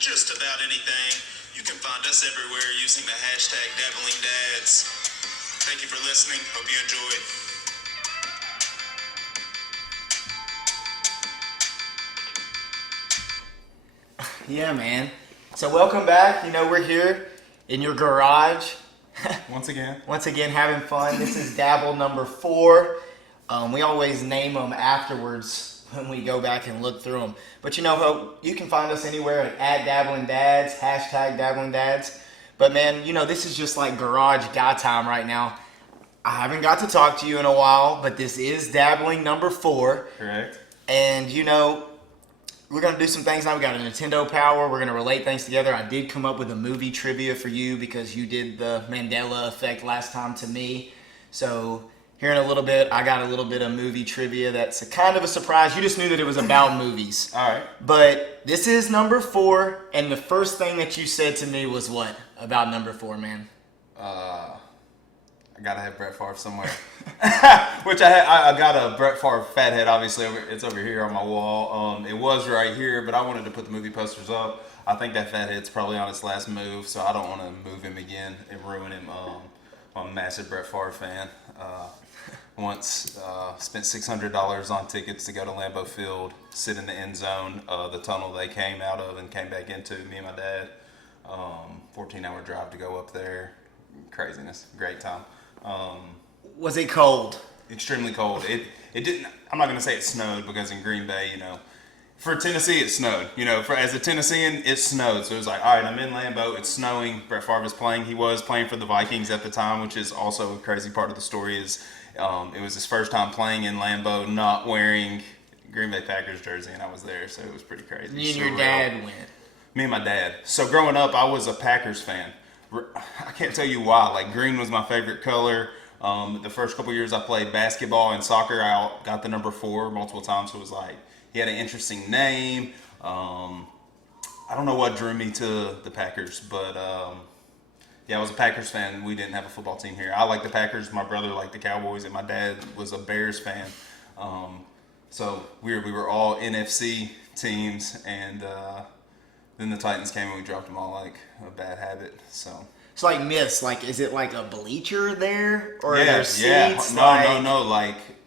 just about anything. You can find us everywhere using the hashtag Dabbling Dads. Thank you for listening. Hope you enjoyed. Yeah, man. So welcome back. You know, we're here in your garage. Once again, having fun. This is Dabble number 4. We always name them afterwards when we go back and look through them. But you know, you can find us anywhere at Dabbling Dads, hashtag Dabbling Dads. But man, you know, this is just like garage guy time right now. I haven't got to talk to you in a while, but this is Dabbling number 4. correct? And you know, we're going to do some things now. We got a Nintendo Power. We're going to relate things together. I did come up with a movie trivia for you because you did the Mandela effect last time to me. So here in a little bit, I got a little bit of movie trivia that's a kind of a surprise. You just knew that it was about movies. All right. But this is number 4, and the first thing that you said to me was what about number 4, man? I gotta have Brett Favre somewhere. Which I got a Brett Favre fathead. Obviously, it's over here on my wall. It was right here, but I wanted to put the movie posters up. I think that fathead's probably on its last move, so I don't want to move him again and ruin him. I'm a massive Brett Favre fan. Once spent $600 on tickets to go to Lambeau Field, sit in the end zone, the tunnel they came out of and came back into. Me and my dad. 14-hour drive to go up there. Craziness. Great time. Was it cold? Extremely cold. It didn't. I'm not gonna say it snowed because in Green Bay, you know, for Tennessee it snowed. You know, as a Tennessean, it snowed. So it was like, all right, I'm in Lambeau. It's snowing. Brett Favre is playing. He was playing for the Vikings at the time, which is also a crazy part of the story. Is it was his first time playing in Lambeau, not wearing Green Bay Packers jersey, and I was there, so it was pretty crazy. You and your dad went. Me and my dad. So growing up, I was a Packers fan. I can't tell you why. Like, green was my favorite color. The first couple years I played basketball and soccer, I got the number 4 multiple times. So it was like, he had an interesting name. I don't know what drew me to the Packers, but yeah, I was a Packers fan. We didn't have a football team here. I liked the Packers. My brother liked the Cowboys, and my dad was a Bears fan. So we were all NFC teams, and then the Titans came and we dropped them all like a bad habit. So it's like myths. Like, is it like a bleacher there, or are yeah, there seats? No.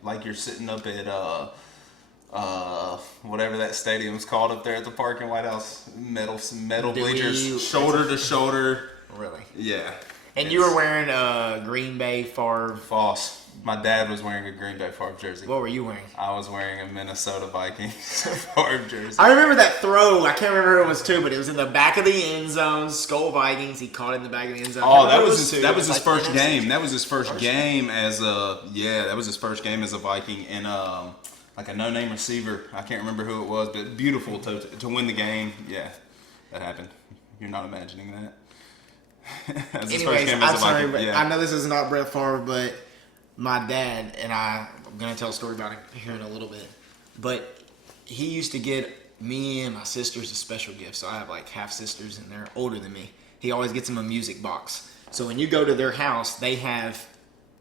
Like you're sitting up at whatever that stadium's called up there at the park in White House. Metal bleachers, shoulder to shoulder. Really? Yeah. And you were wearing a Green Bay Favre. False. My dad was wearing a Green Bay Favre jersey. What were you wearing? I was wearing a Minnesota Vikings Favre jersey. I remember that throw. I can't remember who it was to, but it was in the back of the end zone. Skull Vikings. He caught it in the back of the end zone. Oh, that was his first game. That was his first game as a Viking and like a no-name receiver. I can't remember who it was, but beautiful to win the game. Yeah, that happened. You're not imagining that. Anyways, I'm sorry, but I know this is not Brett Favre, but my dad and I'm going to tell a story about it here in a little bit, but he used to get me and my sisters a special gift. So I have like half sisters and they're older than me. He always gets them a music box. So when you go to their house, they have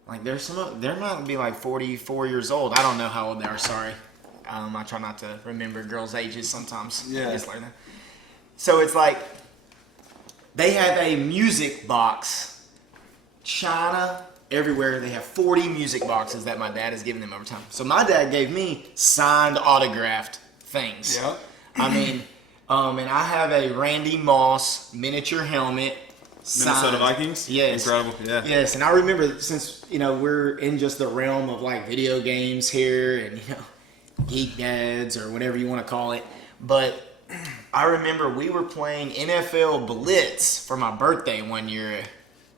like, there might be like 44 years old. I don't know how old they are. Sorry. I try not to remember girls' ages sometimes. Yeah. Just like that. So it's like, they have a music box, China, everywhere. They have 40 music boxes that my dad has given them over time. So my dad gave me signed, autographed things. Yeah. I mean, and I have a Randy Moss miniature helmet. Minnesota Vikings? Yes. Incredible, yeah. Yes, and I remember since, you know, we're in just the realm of like video games here and, you know, geek dads or whatever you want to call it. But I remember we were playing NFL Blitz for my birthday one year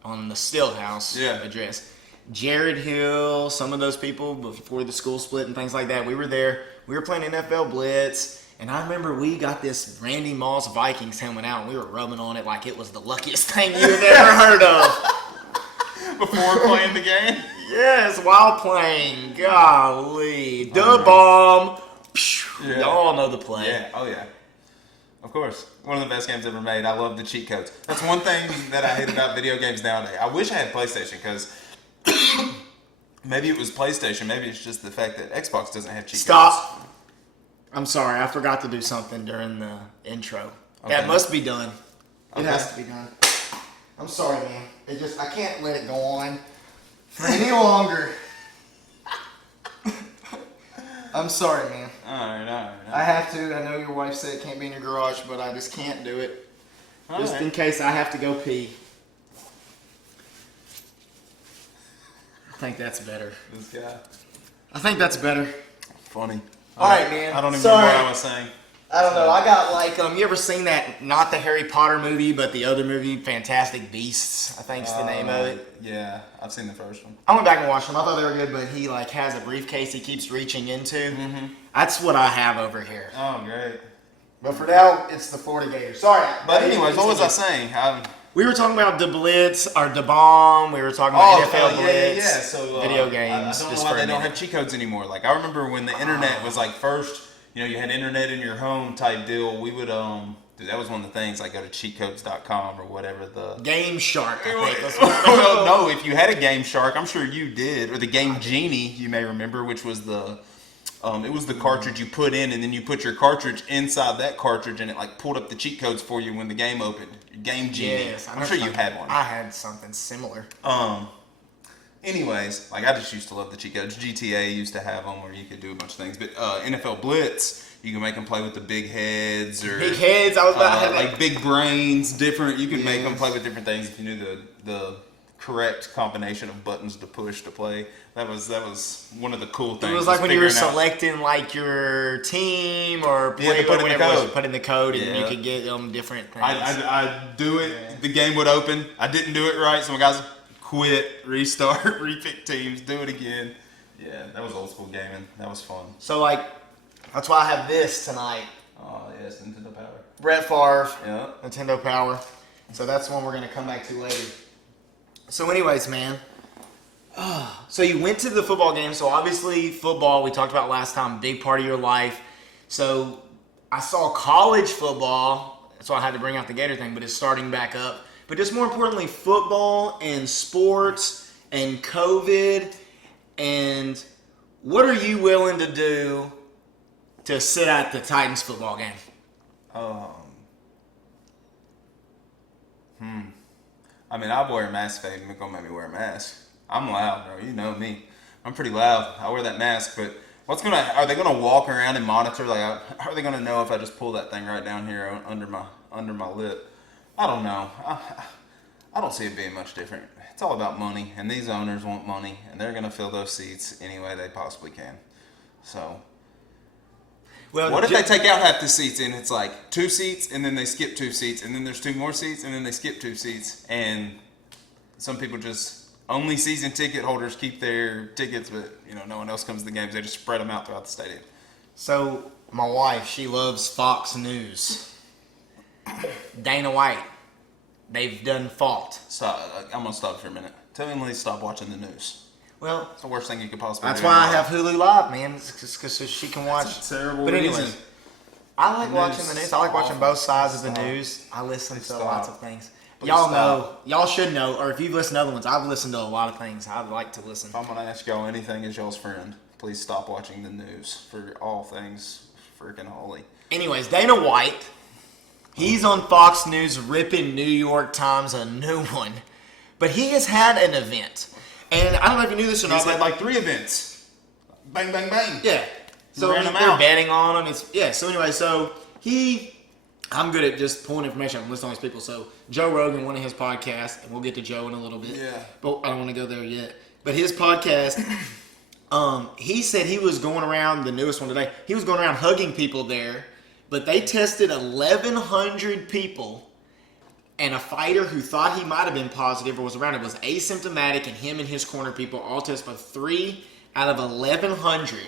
on the Stillhouse address. Jared Hill, some of those people before the school split and things like that, we were there. We were playing NFL Blitz, and I remember we got this Randy Moss Vikings helmet out, and we were rubbing on it like it was the luckiest thing you've ever heard of. Before playing the game? Yes, while playing. Golly. The bomb. Yeah. Y'all know the play. Yeah, oh yeah. Of course. One of the best games ever made. I love the cheat codes. That's one thing that I hate about video games nowadays. I wish I had PlayStation because maybe it was PlayStation. Maybe it's just the fact that Xbox doesn't have cheat codes. Stop. I'm sorry. I forgot to do something during the intro. Okay. That must be done. It Okay. has to be done. I'm sorry, man. I can't let it go on for any longer. I'm sorry, man. All right. I have to. I know your wife said it can't be in your garage, but I just can't do it. Just in case I have to go pee. I think that's better. This guy. I think that's better. Funny. All right, man. I don't even Sorry. remember what I was saying. I don't know. I got like, you ever seen that, not the Harry Potter movie, but the other movie, Fantastic Beasts, I think's the name of it. Yeah, I've seen the first one. I went back and watched them. I thought they were good, but he like has a briefcase he keeps reaching into. Mm-hmm. That's what I have over here. Oh, great. But for now, it's the Florida Gators. Sorry. But anyways, what was I saying? We were talking about the Blitz, or the Bomb. We were talking about NFL Blitz. Yeah. So video games. I don't just know why for a they don't minute. have cheat codes anymore. Like I remember when the internet was like first. You had internet in your home type deal. We would dude, that was one of the things. Like go to cheatcodes.com or whatever the Game Shark, I think. That's well, no, if you had a Game Shark, I'm sure you did, or the Game Genie, you may remember, which was the it was the cartridge you put in, and then you put your cartridge inside that cartridge, and it like pulled up the cheat codes for you when the game opened. Game Genie. Yes, I'm sure you had one. I had something similar. Anyways, like I just used to love the cheat codes. GTA used to have them where you could do a bunch of things, but NFL Blitz, you can make them play with the big heads or Big heads. I was about to have like big brains. Different. You can make them play with different things if you knew the correct combination of buttons to push to play. That was one of the cool things. It was like when you were figuring out- selecting like your team or You had to play put in the whatever it was, code. put in the code, and Yeah. you could get different things. I'd do it. The game would open. I didn't do it right, so my guys quit, restart, repick teams, do it again. Yeah, that was old school gaming. That was fun. So like, that's why I have this tonight. Oh yes, Nintendo Power. Brett Favre, Yeah. Nintendo Power. So that's one we're gonna come back to later. So anyways, man. So you went to the football game. So obviously football, we talked about last time, big part of your life. So I saw college football. That's why I had to bring out the Gator thing, but it's starting back up. But just more importantly, football and sports and COVID. And what are you willing to do to sit at the Titans football game? I mean, I'll wear a mask if they're gonna make me wear a mask. I'm loud, bro. You know me. I'm pretty loud. I wear that mask, but are they gonna walk around and monitor? Like, how are they gonna know if I just pull that thing right down here under my lip? I don't know. I don't see it being much different. It's all about money, and these owners want money, and they're gonna fill those seats any way they possibly can. So, Well, what if they take out half the seats and it's like 2 seats, and then they skip 2 seats, and then there's 2 more seats, and then they skip 2 seats, and some people just only season ticket holders keep their tickets, but no one else comes to the games. They just spread them out throughout the stadium. So my wife, she loves Fox News. Dana White, they've done fault. Stop. I'm gonna stop for a minute. Tell Emily to stop watching the news. Well, It's the worst thing you could possibly that's do. why I have Hulu Live, man. It's because so she can watch. That's a terrible But anyways, reason. I like The watching news the news. is I like watching awful. both sides of the Stop. news. I listen to Stop. lots of things. Please Y'all stop. know, y'all should know, or if you've listened to other ones, I've listened to a lot of things. I'd like to listen. If I'm gonna ask y'all anything as y'all's friend, please stop watching the news for all things freaking holy. Anyways, Dana White, he's on Fox News ripping New York Times a new one. But he has had an event. And I don't know if you knew this or not, He's but had like 3 events. Bang, bang, bang. yeah. So Ran them they're out. betting on him. So anyway, I'm good at just pulling information. I'm listening to these people. So Joe Rogan, one of his podcasts, and we'll get to Joe in a little bit. Yeah. But I don't want to go there yet. But his podcast, he said he was going around, the newest one today, he was going around hugging people there, but they tested 1,100 people, and a fighter who thought he might have been positive or was around it was asymptomatic, and him and his corner people all tested, but 3 out of 1,100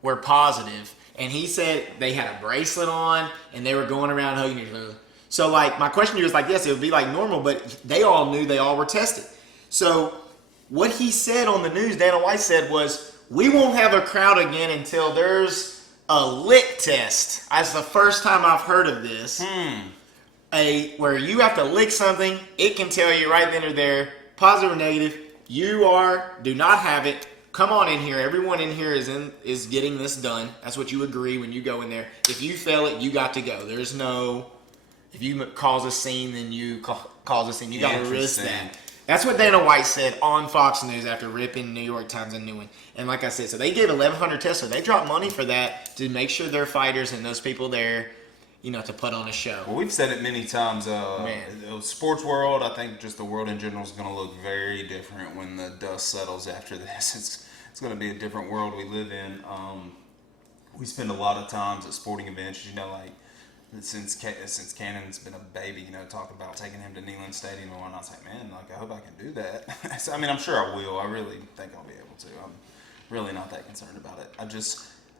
were positive. And he said they had a bracelet on, and they were going around hugging each other. So, like, my question to you is like, yes, it would be like normal, but they all knew they all were tested. So, what he said on the news, Dana White said, was, we won't have a crowd again until there's a lick test. That's the first time I've heard of this. Where you have to lick something, it can tell you right then or there, positive or negative, do not have it, come on in here. Everyone in here is getting this done. That's what you agree when you go in there. If you fail it, you got to go. There's no, if you cause a scene, then you cause a scene. You got to risk that. That's what Dana White said on Fox News after ripping New York Times a new one. And like I said, so they gave 1,100 tests. So they dropped money for that to make sure their fighters and those people there, you know, to put on a show. Well, we've said it many times. The sports world, I think just the world in general is going to look very different when the dust settles after this. It's going to be a different world we live in. We spend a lot of times at sporting events, you know, like since Cannon's been a baby, you know, talking about taking him to Neyland Stadium and whatnot. I was like, man, like I hope I can do that. So, I mean, I'm sure I will. I really think I'll be able to. I'm really not that concerned about it.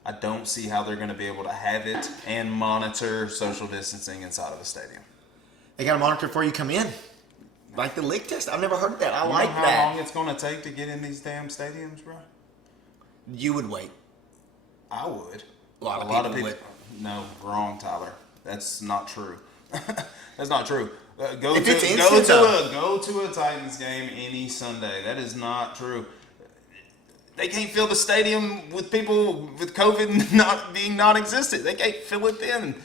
I don't see how they're going to be able to have it and monitor social distancing inside of a stadium. They got a monitor before you come in, like the lick test. I've never heard of that. I like that. How long it's going to take to get in these damn stadiums, bro? You would wait. I would. A lot of people would. No, wrong, Tyler. That's not true. That's not true. Go to a Titans game any Sunday. That is not true. They can't fill the stadium with people with COVID not being non-existent. They can't fill it then.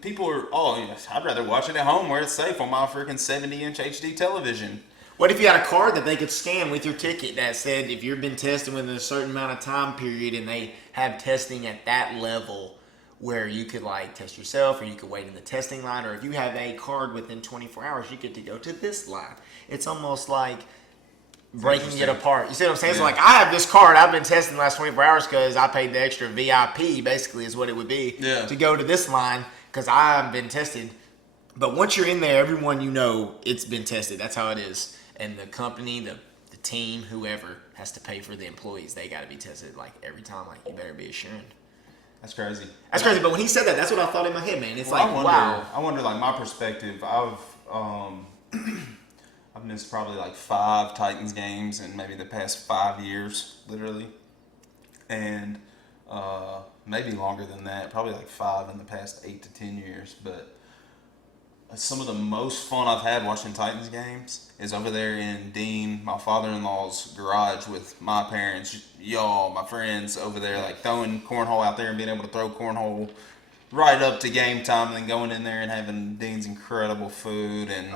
People are, I'd rather watch it at home where it's safe on my freaking 70-inch HD television. What if you had a card that they could scan with your ticket that said if you've been tested within a certain amount of time period and they have testing at that level where you could like test yourself or you could wait in the testing line, or if you have a card within 24 hours, you get to go to this line. It's almost like breaking it apart. You see what I'm saying? Yeah. So like I have this card, I've been testing the last 24 hours because I paid the extra VIP, basically is what it would be, to go to this line because I've been tested. But once you're in there, everyone you know, it's been tested. That's how it is. And the company, the team, whoever has to pay for the employees. They got to be tested like every time. Like you better be assured. That's crazy. That's crazy. But when he said that, that's what I thought in my head, man. It's wow. I wonder, like my perspective. I've missed probably like 5 Titans games in maybe the past 5 years, literally, and maybe longer than that. Probably like 5 in the past 8 to 10 years. But some of the most fun I've had watching Titans games is over there in Dean, my father-in-law's garage with my parents, y'all, my friends over there, like throwing cornhole out there and being able to throw cornhole right up to game time and then going in there and having Dean's incredible food and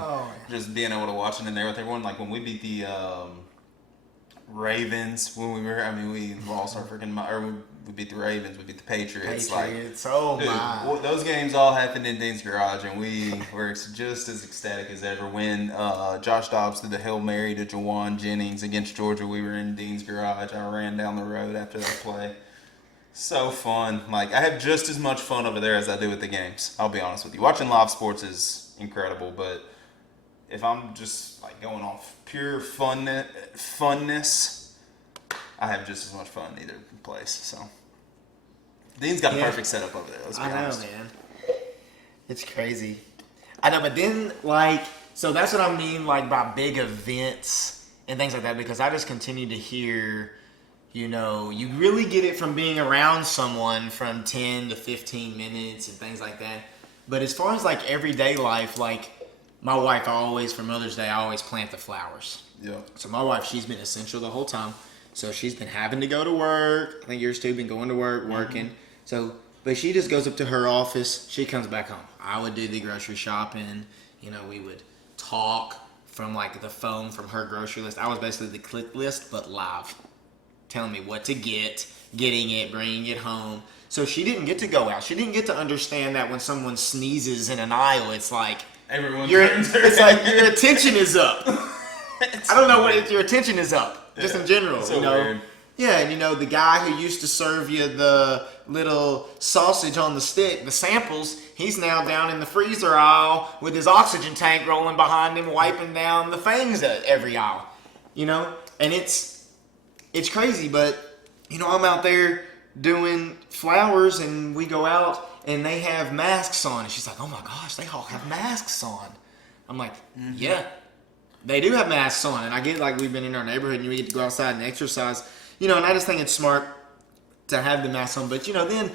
just being able to watch it in there with everyone. Like when we beat the Ravens, when we lost our freaking, we beat the Ravens, we beat the Patriots. Dude, those games all happened in Dean's garage, and we were just as ecstatic as ever. When Josh Dobbs did the Hail Mary to Jawan Jennings against Georgia, we were in Dean's garage. I ran down the road after that play. So fun. Like, I have just as much fun over there as I do at the games. I'll be honest with you. Watching live sports is incredible, but if I'm just like going off pure funness, I have just as much fun in either place. So Dean's got a perfect setup over there. Let's be honest. I know, man. It's crazy. I know, but then like, so that's what I mean, like by big events and things like that, because I just continue to hear, you know, you really get it from being around someone from 10 to 15 minutes and things like that. But as far as like everyday life, like my wife for Mother's Day, I always plant the flowers. Yeah. So my wife, she's been essential the whole time. So she's been having to go to work. I think yours too, been going to work, working. So, but she just goes up to her office. She comes back home. I would do the grocery shopping. You know, we would talk from like the phone from her grocery list. I was basically the click list, but live. Telling me what to get, getting it, bringing it home. So she didn't get to go out. She didn't get to understand that when someone sneezes in an aisle, it's like it's like your attention is up. I don't know what your attention is up. Just in general, so you know. Weird. Yeah, and you know the guy who used to serve you the little sausage on the stick, the samples, he's now down in the freezer aisle with his oxygen tank rolling behind him, wiping down the things at every aisle. You know, and it's crazy, but you know I'm out there doing flowers, and we go out and they have masks on, and she's like, "Oh my gosh, they all have masks on." I'm like, "Yeah." They do have masks on, and I get like we've been in our neighborhood and we get to go outside and exercise, you know, and I just think it's smart to have the mask on. But, you know, then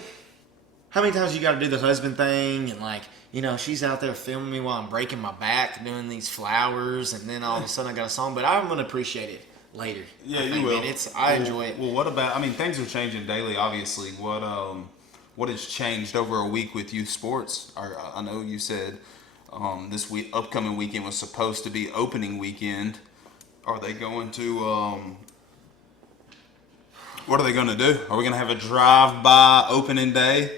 how many times you got to do the husband thing and like, you know, she's out there filming me while I'm breaking my back doing these flowers, and then all of a sudden I got a song, but I'm going to appreciate it. later. Yeah, I you think, will. man, I enjoy it. Well, what about? I mean, things are changing daily. Obviously, what has changed over a week with youth sports? I know you said this upcoming weekend was supposed to be opening weekend. Are they going to? What are they going to do? Are we going to have a drive-by opening day?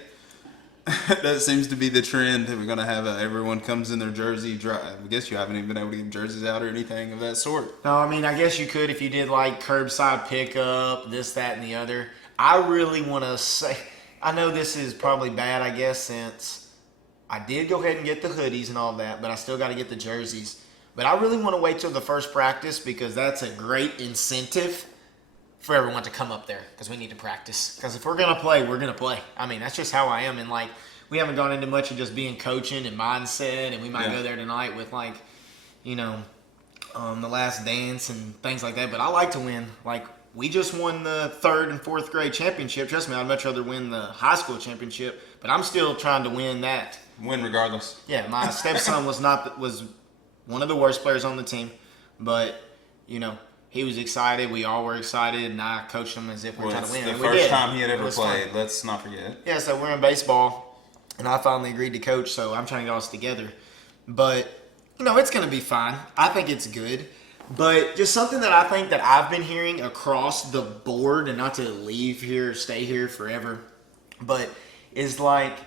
That seems to be the trend. We're going to have everyone comes in their jersey. I guess you haven't even been able to get jerseys out or anything of that sort. No, I mean, I guess you could if you did like curbside pickup, this, that, and the other. I really want to say, I know this is probably bad, I guess, since I did go ahead and get the hoodies and all that, but I still got to get the jerseys. But I really want to wait till the first practice because that's a great incentive for everyone to come up there because we need to practice. Because if we're going to play, we're going to play. I mean, that's just how I am. And, like, we haven't gone into much of just being coaching and mindset. And we might go there tonight with, like, you know, the last dance and things like that. But I like to win. Like, we just won the 3rd and 4th grade championship. Trust me, I'd much rather win the high school championship. But I'm still trying to win that. Win regardless. Yeah, my stepson was one of the worst players on the team. But, you know, he was excited. We all were excited, and I coached him as if we were trying to win. The first time he had ever played. Let's not forget. Yeah, so we're in baseball, and I finally agreed to coach, so I'm trying to get all this together. But, you know, it's going to be fine. I think it's good. But just something that I think that I've been hearing across the board, and not to leave here, stay here forever, but is like,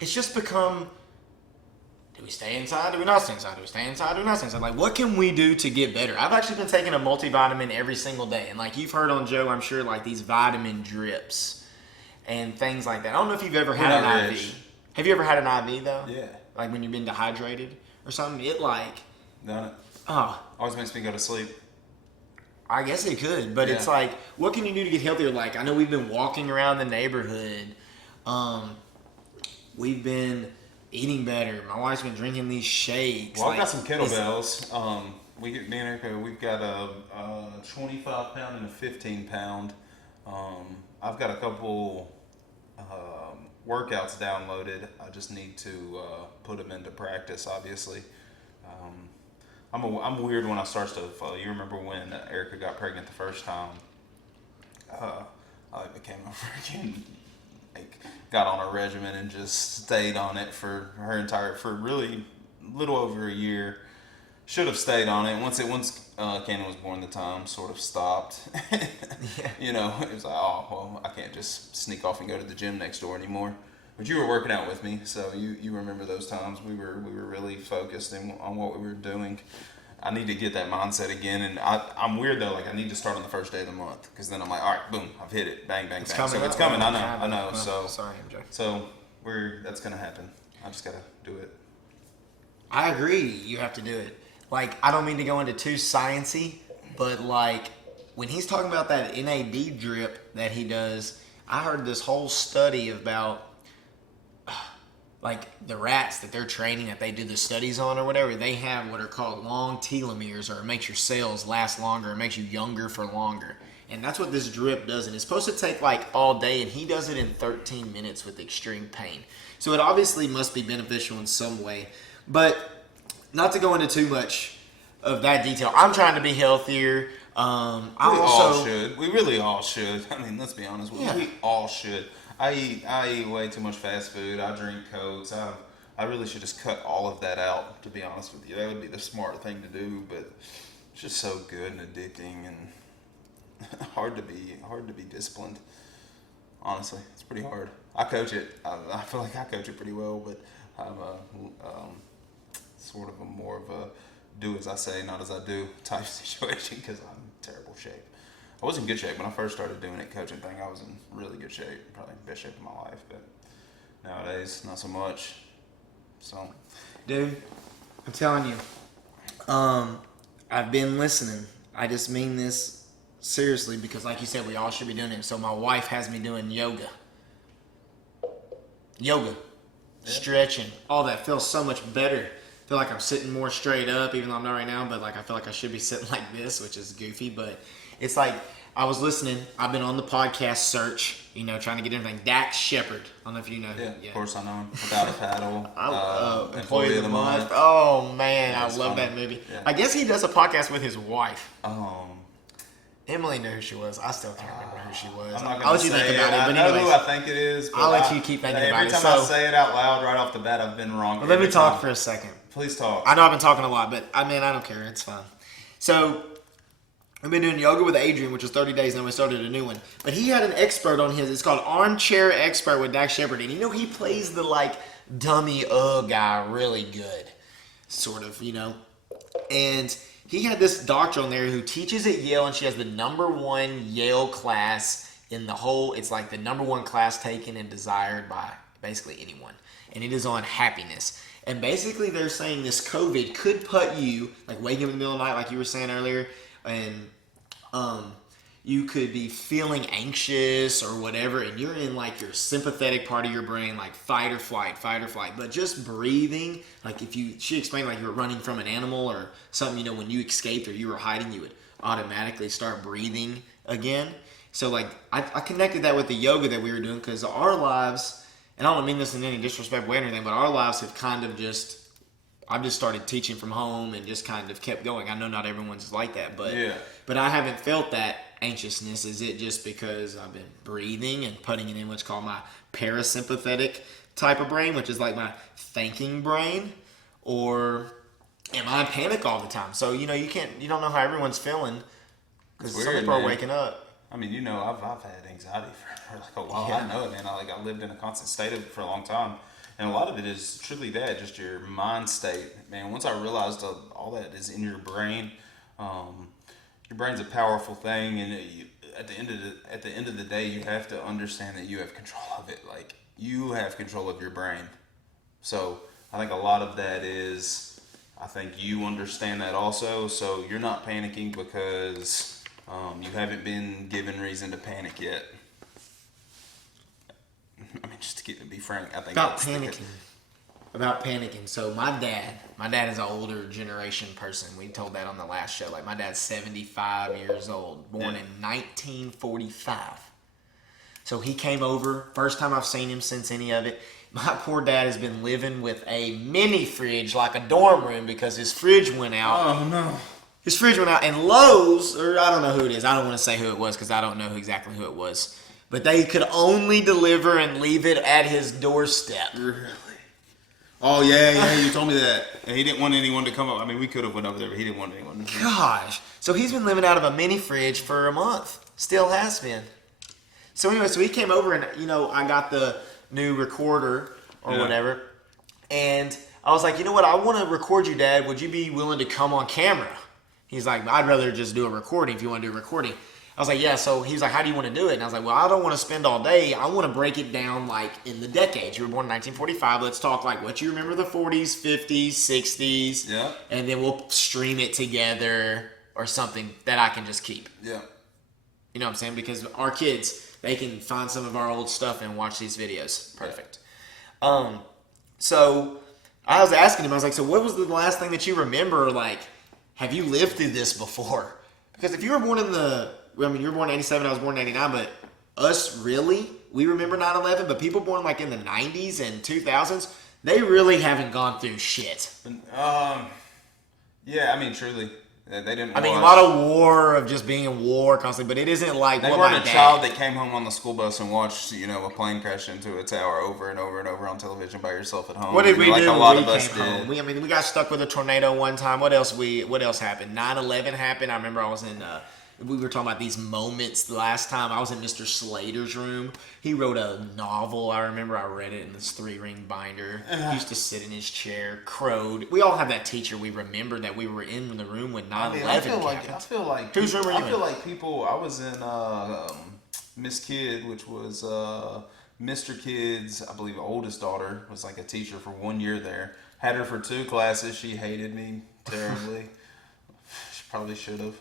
it's just become, do we stay inside? Do we not stay inside? Do we stay inside? Do we not stay inside? Like, what can we do to get better? I've actually been taking a multivitamin every single day. And like you've heard on Joe, I'm sure, like these vitamin drips and things like that. I don't know if you've ever had an IV. Have you ever had an IV, though? Yeah. Like when you've been dehydrated or something? It like... Done it. Oh. Always makes me go to sleep. I guess it could. But it's like, what can you do to get healthier? Like, I know we've been walking around the neighborhood. We've been... eating better. My wife's been drinking these shakes. Well, I've got some kettlebells. Me and Erica, we've got a 25 pound and a 15 pound. I've got a couple workouts downloaded. I just need to put them into practice, obviously. I'm weird when I start stuff. You remember when Erica got pregnant the first time? I became a freaking... got on a regimen and just stayed on it for really little over a year. Should have stayed on it. Once Cannon was born, the time sort of stopped. You know, it was like, oh, well, I can't just sneak off and go to the gym next door anymore. But you were working out with me, so you remember those times. We were really focused on what we were doing. I need to get that mindset again, and I'm weird though. Like I need to start on the first day of the month because then I'm like, all right, boom, I've hit it, bang, bang, bang. So it's coming. I know. Well, sorry, MJ. So that's gonna happen. I just gotta do it. I agree. You have to do it. Like I don't mean to go into too sciencey, but like when he's talking about that NAD drip that he does, I heard this whole study about. Like the rats that they're training, that they do the studies on or whatever, they have what are called long telomeres, or it makes your cells last longer. It makes you younger for longer. And that's what this drip does. And it's supposed to take like all day, and he does it in 13 minutes with extreme pain. So it obviously must be beneficial in some way. But not to go into too much of that detail, I'm trying to be healthier. We really all should. I mean, let's be honest. We all should. I eat way too much fast food. I drink Cokes. I really should just cut all of that out, to be honest with you. That would be the smart thing to do, but it's just so good and addicting and hard to be disciplined. Honestly, it's pretty hard. I coach it. I feel like I coach it pretty well, but I'm sort of more of a do as I say, not as I do type situation because I'm in terrible shape. I was in good shape when I first started doing it, coaching thing. I was in really good shape, probably the best shape of my life. But nowadays, not so much. So, dude, I'm telling you, I've been listening. I just mean this seriously because, like you said, we all should be doing it. So my wife has me doing yoga, stretching, all that feels so much better. I feel like I'm sitting more straight up, even though I'm not right now. But like I feel like I should be sitting like this, which is goofy, but. It's like, I was listening. I've been on the podcast search, trying to get everything. Shephard. I don't know if you know him. Yeah, of course I know him. Without a Paddle. Employee of the Month. Oh, man. Yeah, I love that movie. Yeah. I guess he does a podcast with his wife. Um, Emily knew who she was. I still can't remember who she was. I'm not I'll going let to you say think it. about it. I But know anyways, who I think it is. But I'll let you keep thinking about it. Every time I say it out loud right off the bat, I've been wrong. Let me talk for a second. Please talk. I know I've been talking a lot, but I don't care. It's fine. So, I've been doing yoga with Adrian, which was 30 days, and then we started a new one. But he had an expert on his. It's called ArmChair Expert with Shephard. And he plays the dummy guy really good. Sort of, And he had this doctor on there who teaches at Yale, and she has the #1 Yale class in the whole. It's like the #1 class taken and desired by basically anyone. And it is on happiness. And basically they're saying this COVID could put you, waking up in the middle of the night, like you were saying earlier, and you could be feeling anxious or whatever, and you're in your sympathetic part of your brain, fight or flight. But just breathing, she explained you were running from an animal or something, when you escaped or you were hiding, you would automatically start breathing again. So I connected that with the yoga that we were doing, because our lives, and I don't mean this in any disrespectful way or anything, but our lives have kind of I've just started teaching from home and just kind of kept going. I know not everyone's like that, but I haven't felt that anxiousness. Is it just because I've been breathing and putting it in what's called my parasympathetic type of brain, which is my thinking brain, or am I in panic all the time? So you don't know how everyone's feeling, because some people are waking up. I mean, I've had anxiety for a while. Yeah. I know it, man. I lived in a constant state of it for a long time. And a lot of it is truly that, just your mind state. Man, once I realized all that is in your brain, your brain's a powerful thing, and at the end of the day, you have to understand that you have control of it. You have control of your brain. So I think a lot of that is, I think you understand that also. So you're not panicking because you haven't been given reason to panic yet. I mean, just to be frank, I think About panicking. So my dad is an older generation person. We told that on the last show. My dad's 75 years old, born in 1945. So he came over. First time I've seen him since any of it. My poor dad has been living with a mini fridge, like a dorm room, because his fridge went out. Oh, no. His fridge went out, and Lowe's, or I don't know who it is. I don't want to say who it was because I don't know exactly who it was. But they could only deliver and leave it at his doorstep. Really? Oh, yeah, you told me that. And he didn't want anyone to come up. I mean, we could have went over there, but he didn't want anyone to. Gosh. So he's been living out of a mini fridge for a month. Still has been. So anyway, so he came over, and, I got the new recorder or whatever. And I was like, you know what? I want to record you, Dad. Would you be willing to come on camera? He's like, I'd rather just do a recording if you want to do a recording. I was like, yeah. So he was like, how do you want to do it? And I was like, well, I don't want to spend all day. I want to break it down in the decades. You were born in 1945. Let's talk what you remember the 40s, 50s, 60s. Yeah. And then we'll stream it together or something that I can just keep. Yeah. You know what I'm saying? Because our kids, they can find some of our old stuff and watch these videos. Perfect. So I was asking him, I was like, so what was the last thing that you remember? Have you lived through this before? Because if you were born you were born in 87, I was born in 89, but we remember 9/11, but people born in the 90s and 2000s, they really haven't gone through shit. Yeah, I mean, truly. They didn't. I mean, a lot of war, of just being in war constantly, but it isn't like they weren't a child that came home on the school bus and watched, a plane crash into a tower over and over and over on television by yourself at home. What did we do? A lot when of we us came did. home. We got stuck with a tornado one time. What else happened? 9/11 happened. I remember I was in. We were talking about these moments the last time. I was in Mr. Slater's room. He wrote a novel. I remember I read it in this 3-ring binder. He used to sit in his chair, crowed. We all have that teacher we remember that we were in the room when 9/11 happened. I feel like whose room were you in? I feel like people. I was in Miss Kidd, which was Mr. Kidd's, I believe, oldest daughter was a teacher for 1 year there. Had her for 2 classes. She hated me terribly. She probably should have.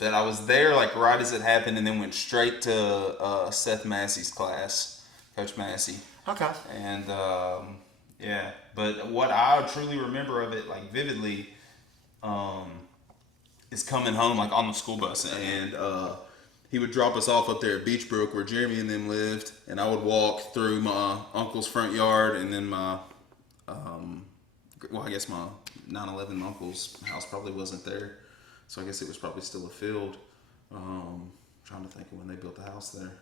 That I was there right as it happened, and then went straight to Seth Massey's class, Coach Massey. Okay. And yeah, but what I truly remember of it vividly is coming home on the school bus, and he would drop us off up there at Beachbrook where Jeremy and them lived, and I would walk through my uncle's front yard, and then my, I guess my 9/11 uncle's house probably wasn't there, so I guess it was probably still a field. Trying to think of when they built the house there.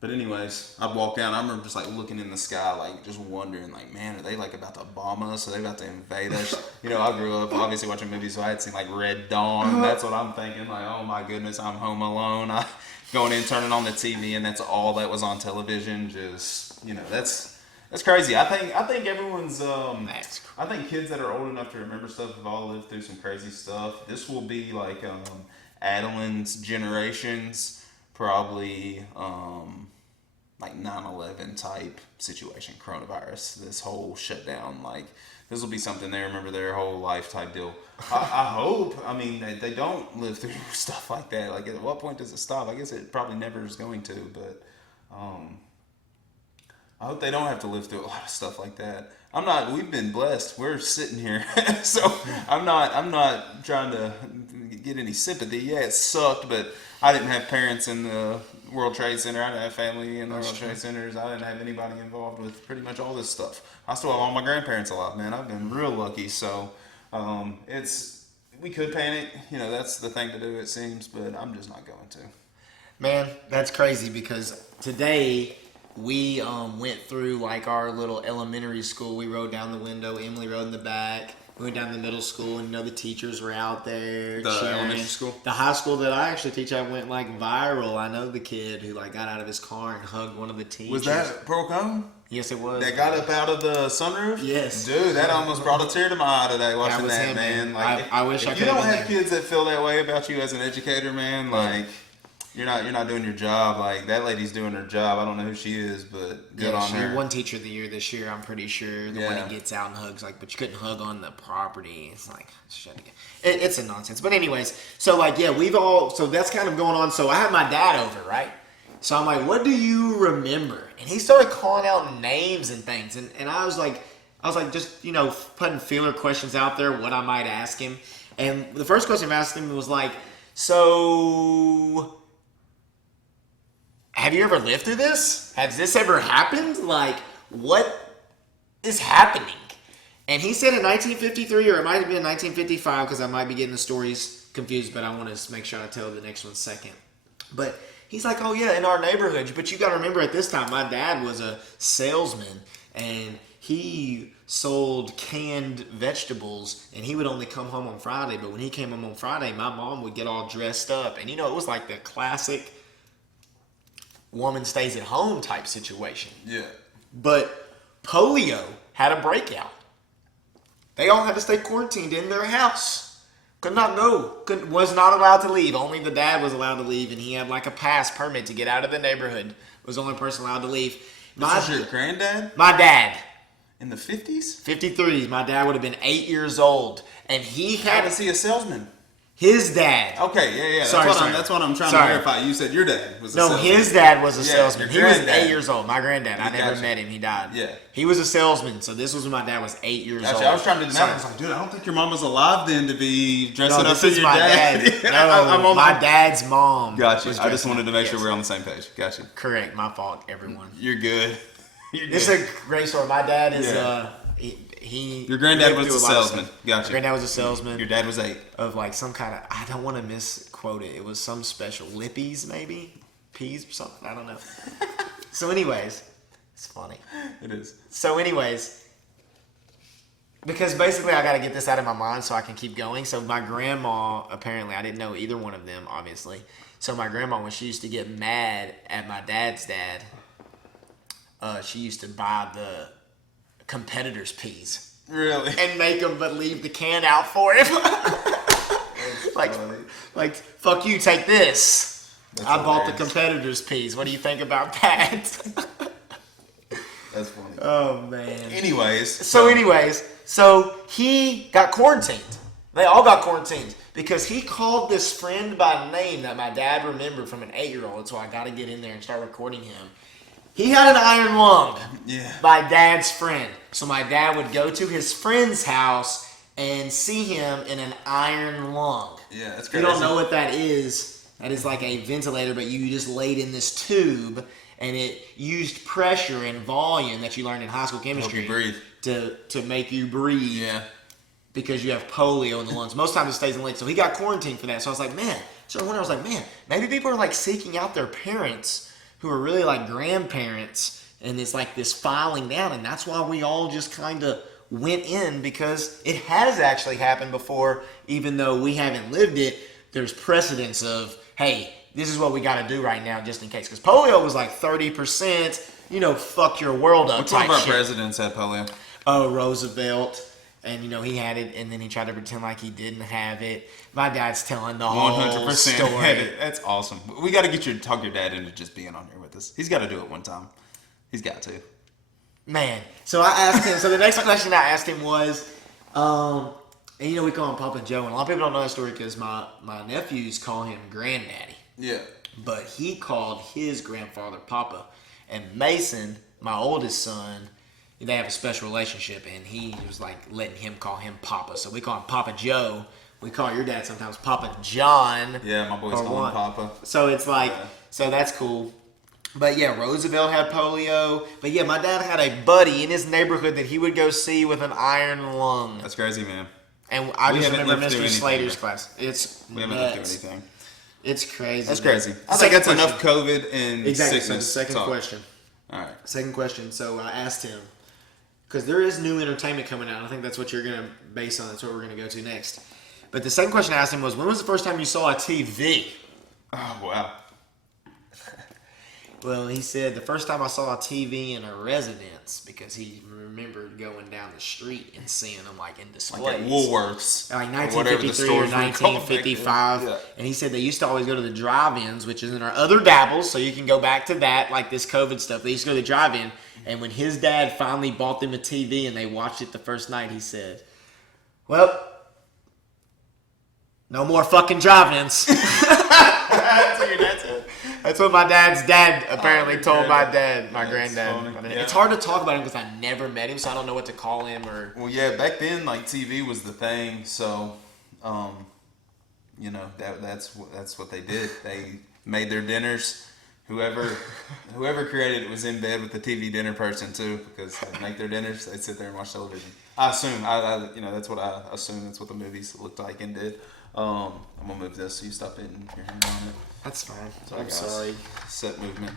But anyways, I'd walk down. I remember just like looking in the sky, like just wondering, like, man, are they like about to bomb us? Are they about to invade us? You know, I grew up obviously watching movies, so I had seen like Red Dawn. That's what I'm thinking. Like, oh my goodness, I'm home alone. I going in, turning on the TV, and that's all that was on television. Just, you know, that's crazy. I think everyone's. I think kids that are old enough to remember stuff have all lived through some crazy stuff. This will be like Adeline's generations, probably. Like 9/11 type situation, coronavirus, this whole shutdown, like this will be something they remember their whole life type deal. I hope, I mean, they don't live through stuff like that. Like at what point does it stop? I guess it probably never is going to, but I hope they don't have to live through a lot of stuff like that. We've been blessed. We're sitting here. So I'm not trying to get any sympathy. Yeah, it sucked, but I didn't have parents in the World Trade Center. I didn't have family in the World Trade Centers. I didn't have anybody involved with pretty much all this stuff. I still have all my grandparents alive, man. I've been real lucky. So we could panic. You know, that's the thing to do, it seems, but I'm just not going to. Man, that's crazy because today we went through like our little elementary school. We rode down the window. Emily rode in the back. We went down to the middle school, and the teachers were out there. The cheering. elementary school? The high school that I actually teach at went like viral. I know the kid who like got out of his car and hugged one of the teachers. Was that Pearl Cone? Yes, it was. That got up out of the sunroof? Yes. Dude, that almost brought a tear to my eye today watching that, him, man. Like, I wish I if could. you don't have kids that feel that way about you as an educator, man, like you're not doing your job. Like that lady's doing her job. I don't know who she is, but good on her. She won Teacher of the Year this year. I'm pretty sure the one that gets out and hugs, like, but you couldn't hug on the property. It's like it's a nonsense. But anyways, so like so that's kind of going on. So I had my dad over, right? So I'm like, what do you remember? And he started calling out names and things, and I was like just putting feeler questions out there, what I might ask him. And the first question I asked him was like, so have you ever lived through this? Has this ever happened? Like, what is happening? And he said in 1953, or it might have been 1955, because I might be getting the stories confused, but I want to make sure I tell the next one second. But he's like, oh yeah, in our neighborhood. But you got to remember at this time, my dad was a salesman, and he sold canned vegetables, and he would only come home on Friday. But when he came home on Friday, my mom would get all dressed up. And it was like the classic woman stays at home type situation. Yeah. But polio had a breakout. They all had to stay quarantined in their house. Could not go. Was not allowed to leave. Only the dad was allowed to leave, and he had like a pass permit to get out of the neighborhood. Was the only person allowed to leave. This is your granddad? My dad. In the 50s? 53. My dad would have been 8 years old, and he had. How was he a salesman? His dad. Okay, yeah. Sorry. That's what I'm trying to verify. You said your dad was a salesman. No, his dad was a salesman. He was granddad. 8 years old. My granddad. I never met him. He died. Yeah. He was a salesman, so this was when my dad was 8 years old. I was trying to do that. I was like, dude, I don't think your mom was alive then to be dressing up as your my dad. No, my dad's mom. Gotcha. I just wanted to make sure we're on the same page. Gotcha. Correct. My fault, everyone. You're good. It's a great story. My dad is Your granddad was a salesman. Gotcha. My granddad was a salesman. Your dad was 8. Of like some kind of, I don't want to misquote it. It was some special lippies maybe, peas or something. I don't know. So anyways, it's funny. It is. So anyways, because basically I got to get this out of my mind so I can keep going. So my grandma, apparently I didn't know either one of them, obviously. So my grandma, when she used to get mad at my dad's dad, she used to buy the competitor's peas. Really? And make him but leave the can out for him. like, fuck you, take this. I bought the competitor's peas. What do you think about that? That's funny. Oh, man. Anyways. So he got quarantined. They all got quarantined because he called this friend by name that my dad remembered from an 8-year-old. So I got to get in there and start recording him. He had an iron lung by dad's friend. So my dad would go to his friend's house and see him in an iron lung. Yeah, that's If crazy. you don't know what that is, that is like a ventilator, but you just laid in this tube, and it used pressure and volume that you learned in high school chemistry breathe. to make you breathe. Yeah. Because you have polio in the lungs. Most times it stays in the legs. So he got quarantined for that. So I was like, man. So I was like, man, maybe people are like seeking out their parents who are really like grandparents, and it's like this filing down, and that's why we all just kind of went in, because it has actually happened before, even though we haven't lived it. There's precedence of, hey, this is what we got to do right now just in case. Because polio was like 30%, fuck your world up Which type one of our shit. presidents had polio? Oh, Roosevelt. And, he had it, and then he tried to pretend like he didn't have it. My dad's telling the whole 100% story. had it. That's awesome. We got to talk your dad into just being on here with us. He's got to do it one time. He's got to. Man. So I asked him, so the next question I asked him was, and we call him Papa Joe, and a lot of people don't know that story because my nephews call him Granddaddy. Yeah. But he called his grandfather Papa. And Mason, my oldest son, they have a special relationship, and he was like letting him call him Papa. So we call him Papa Joe. We call your dad sometimes Papa John. Yeah, my boys call him Papa. So it's like, so that's cool. But yeah, Roosevelt had polio. But yeah, my dad had a buddy in his neighborhood that he would go see with an iron lung. That's crazy, man. And I just haven't remember lived through Mr. Slater's anything. class. It's We haven't nuts. lived through anything. It's crazy. That's man. crazy. I think that's enough COVID and Exactly. sickness. So the second talk. question. All right. Second question. So I asked him, because there is new entertainment coming out. I think that's what you're going to base on. That's what we're going to go to next. But the second question I asked him was, when was the first time you saw a TV? Oh, wow. Well, he said the first time I saw a TV in a residence, because he remembered going down the street and seeing them like in displays. Like at Woolworths. Like or whatever the 1953 or stores were called back then. 1955. Yeah. And he said they used to always go to the drive-ins, which is in our other dabbles, so you can go back to that, like this COVID stuff. They used to go to the drive-in, and when his dad finally bought them a TV and they watched it the first night, he said, well, no more fucking drive-ins. That's what your dad said. That's what my dad's dad apparently told my dad, my granddad. funny. Yeah. It's hard to talk about him because I never met him, so I don't know what to call him or. Well, yeah, back then, like, TV was the thing, so, that's what they did. They made their dinners. Whoever created it was in bed with the TV dinner person, too, because they'd make their dinners, they'd sit there and watch television. I assume, that's what I assume that's what the movies looked like and did. I'm going to move this so you stop hitting your hand on it. That's fine. Sorry, I'm guys. sorry. Set movement.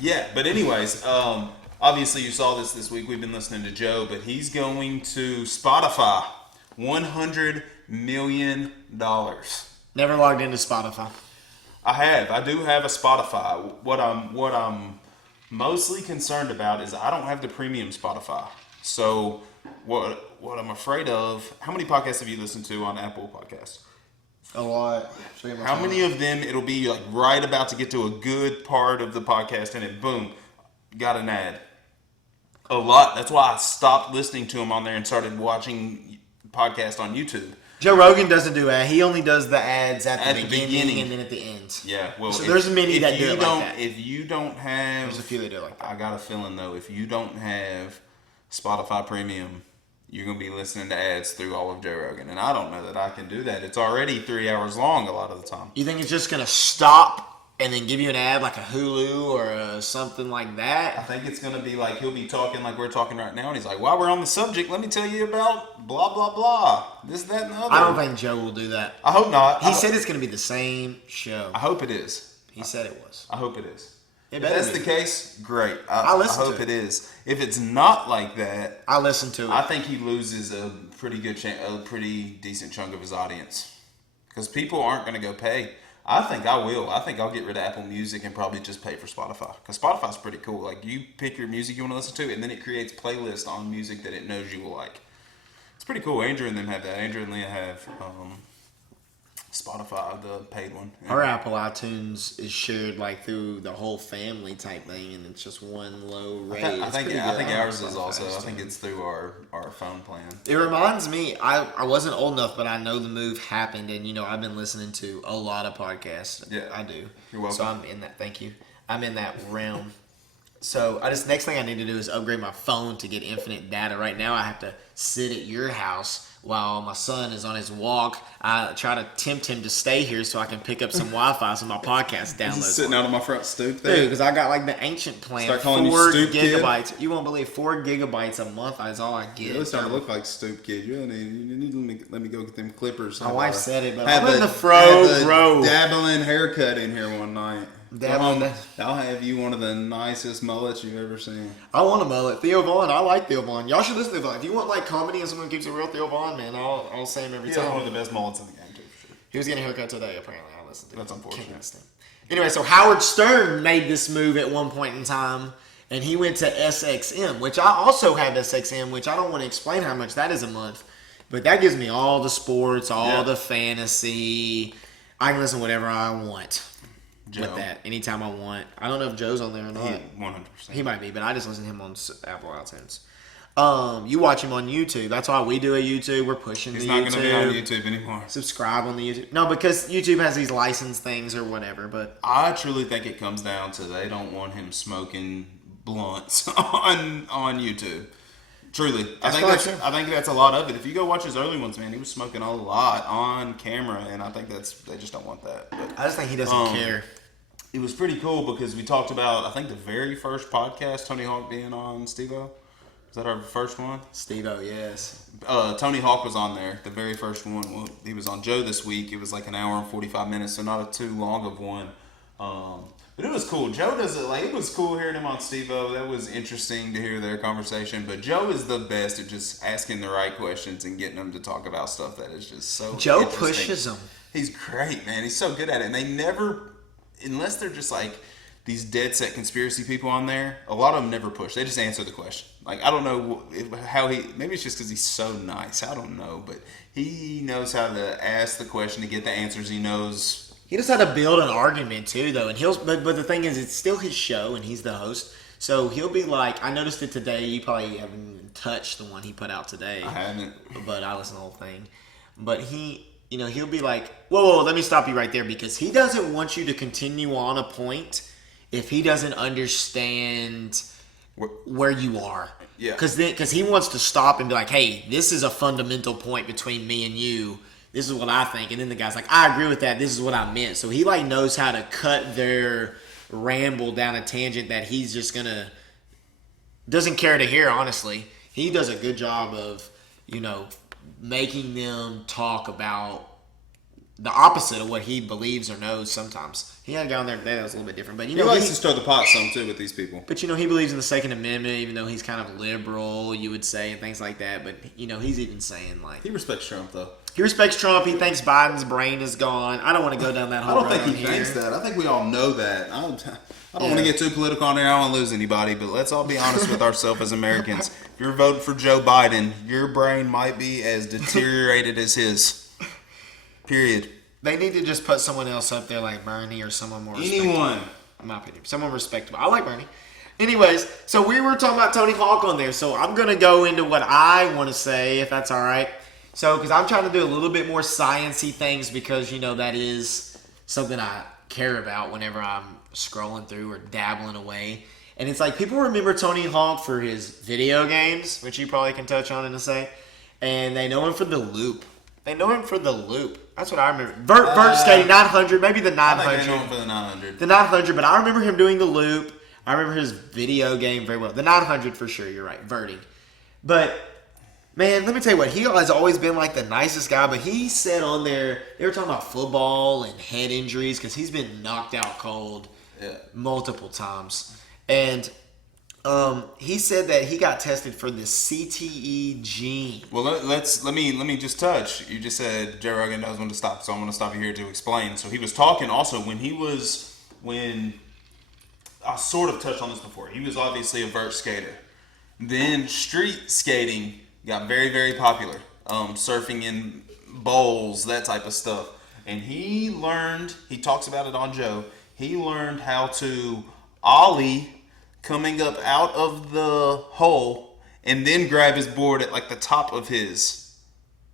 Yeah, but anyways, obviously you saw this week. We've been listening to Joe, but he's going to Spotify. $100 million. Never logged into Spotify. I do have a Spotify. What I'm mostly concerned about is I don't have the premium Spotify. So what I'm afraid of, how many podcasts have you listened to on Apple Podcasts? A lot. How many of them it'll be like right about to get to a good part of the podcast and it boom, got an ad. A lot. That's why I stopped listening to them on there and started watching podcasts on YouTube. Joe Rogan doesn't do ads. He only does the ads at the beginning and then at the end. Yeah, well, so there's many that do it like that. If you don't have, there's a few that do it like that. I got a feeling though, if you don't have Spotify Premium, you're going to be listening to ads through all of Joe Rogan. And I don't know that I can do that. It's already 3 hours long a lot of the time. You think it's just going to stop and then give you an ad like a Hulu or something like that? I think it's going to be like he'll be talking like we're talking right now. And he's like, while we're on the subject, let me tell you about blah, blah, blah. This, that, and the other. I don't think Joe will do that. I hope not. He said it's going to be the same show. I hope it is. He said it was. I hope it is. It If better that's be. the case, great. I I listen hope to it is. If it's not like that, I listened to it. I think he loses a pretty decent chunk of his audience because people aren't going to go pay. I think I will. I think I'll get rid of Apple Music and probably just pay for Spotify because Spotify's pretty cool. Like you pick your music you want to listen to, and then it creates playlists on music that it knows you will like. It's pretty cool. Andrew and them have that. Andrew and Leah have Spotify, the paid one. Yeah. Our Apple iTunes is shared like through the whole family type thing, and it's just one low rate. I think It's pretty good. ours like is also. I Spotify's think too. it's through our phone plan. It reminds me, I wasn't old enough, but I know the move happened, and I've been listening to a lot of podcasts. Yeah. I do. You're welcome. So I'm in that. Thank you. I'm in that realm. So next thing I need to do is upgrade my phone to get infinite data. Right now I have to sit at your house while my son is on his walk, I try to tempt him to stay here so I can pick up some Wi-Fi so my podcast downloads. He's sitting out on my front stoop there. Dude, because I got like the ancient plan. Start calling 4 you Stoop gigabytes. Kid? You won't believe 4 gigabytes a month is all I get. You're starting to look like Stoop Kid. You need to let me go get them clippers. My wife said it, but have I'm in the have grove. Dabbling haircut in here one night. Dabbling. I'll have you one of the nicest mullets you've ever seen. I want a mullet. Theo Vaughn. I like Theo Vaughn. Y'all should listen to Theo Vaughn. If you want like comedy and someone keeps it real, Theo Vaughn, man, I'll say him every He's time. one of the best mullets in the game, too, for sure. He was getting a haircut today, apparently. I listened to it. That's unfortunate. Can't stand it. Anyway, so Howard Stern made this move at one point in time, and he went to SXM, which I also have SXM, which I don't want to explain how much that is a month, but that gives me all the sports, all the fantasy. I can listen to whatever I want. Joe. With that, anytime I want. I don't know if Joe's on there or not. 100%. He might be, but I just listen to him on Apple iTunes. You watch him on YouTube. That's why we do a YouTube. We're pushing He's the not YouTube. going to be on YouTube anymore. Subscribe on the YouTube. No, because YouTube has these license things or whatever. But I truly think it comes down to they don't want him smoking blunts on YouTube. Truly, I think that's a lot of it. If you go watch his early ones, man, he was smoking a lot on camera, and I think they just don't want that. But, I just think he doesn't care. It was pretty cool because we talked about, I think, the very first podcast, Tony Hawk being on Steve-O. Was that our first one? Steve-O, yes. Tony Hawk was on there, the very first one. Well, he was on Joe this week. It was like an hour and 45 minutes, so not too long of one. But it was cool. Joe does it, like, it was cool hearing him on Steve-O. That was interesting to hear their conversation. But Joe is the best at just asking the right questions and getting them to talk about stuff that is just so Joe interesting. pushes them. He's great, man. He's so good at it. And they never, unless they're just like these dead set conspiracy people on there, a lot of them never push. They just answer the question. Like, I don't know how maybe it's just because he's so nice. I don't know. But he knows how to ask the question to get the answers. He knows. He knows how to build an argument too, though, and but the thing is, it's still his show, and he's the host. So he'll be like, I noticed it today. You probably haven't even touched the one he put out today. I haven't, but I listened to the whole thing. But he'll be like, whoa, let me stop you right there, because he doesn't want you to continue on a point if he doesn't understand where you are. Yeah. Because he wants to stop and be like, hey, this is a fundamental point between me and you. This is what I think. And then the guy's like, I agree with that. This is what I meant. So he like knows how to cut their ramble down a tangent that he's just doesn't care to hear, honestly. He does a good job of, making them talk about the opposite of what he believes or knows sometimes. He had a guy on there today that was a little bit different. But, he likes to stir the pot some, too, with these people. But, he believes in the Second Amendment, even though he's kind of liberal, you would say, and things like that. But, he's even saying, like... He respects Trump, though. He respects Trump. He thinks Biden's brain is gone. I don't want to go down that whole road. I don't think he thinks that. I think we all know that. I don't want to get too political on there. I don't want to lose anybody. But let's all be honest with ourselves as Americans. If you're voting for Joe Biden, your brain might be as deteriorated as his. Period. They need to just put someone else up there like Bernie or someone more respectable. Anyone. In my opinion. Someone respectable. I like Bernie. Anyways, so we were talking about Tony Hawk on there. So I'm going to go into what I want to say, if that's all right. So, because I'm trying to do a little bit more science-y things because, that is something I care about whenever I'm scrolling through or dabbling away. And it's like, people remember Tony Hawk for his video games, which you probably can touch on in a sec. And they know him for the loop. That's what I remember. Vert skating, 900, maybe the 900. I think they know him for the 900. The 900, but I remember him doing the loop. I remember his video game very well. The 900 for sure, you're right, verting. But... man, let me tell you what, he has always been like the nicest guy, but he said on there, they were talking about football and head injuries because he's been knocked out cold multiple times. And he said that he got tested for the CTE gene. Well, let me just touch. You just said Joe Rogan knows when to stop, so I'm going to stop you here to explain. So he was talking also when I sort of touched on this before. He was obviously a vert skater. Then street skating got very, very popular. Surfing in bowls, that type of stuff. And he talks about it on Joe, he learned how to ollie coming up out of the hole and then grab his board at like the top of his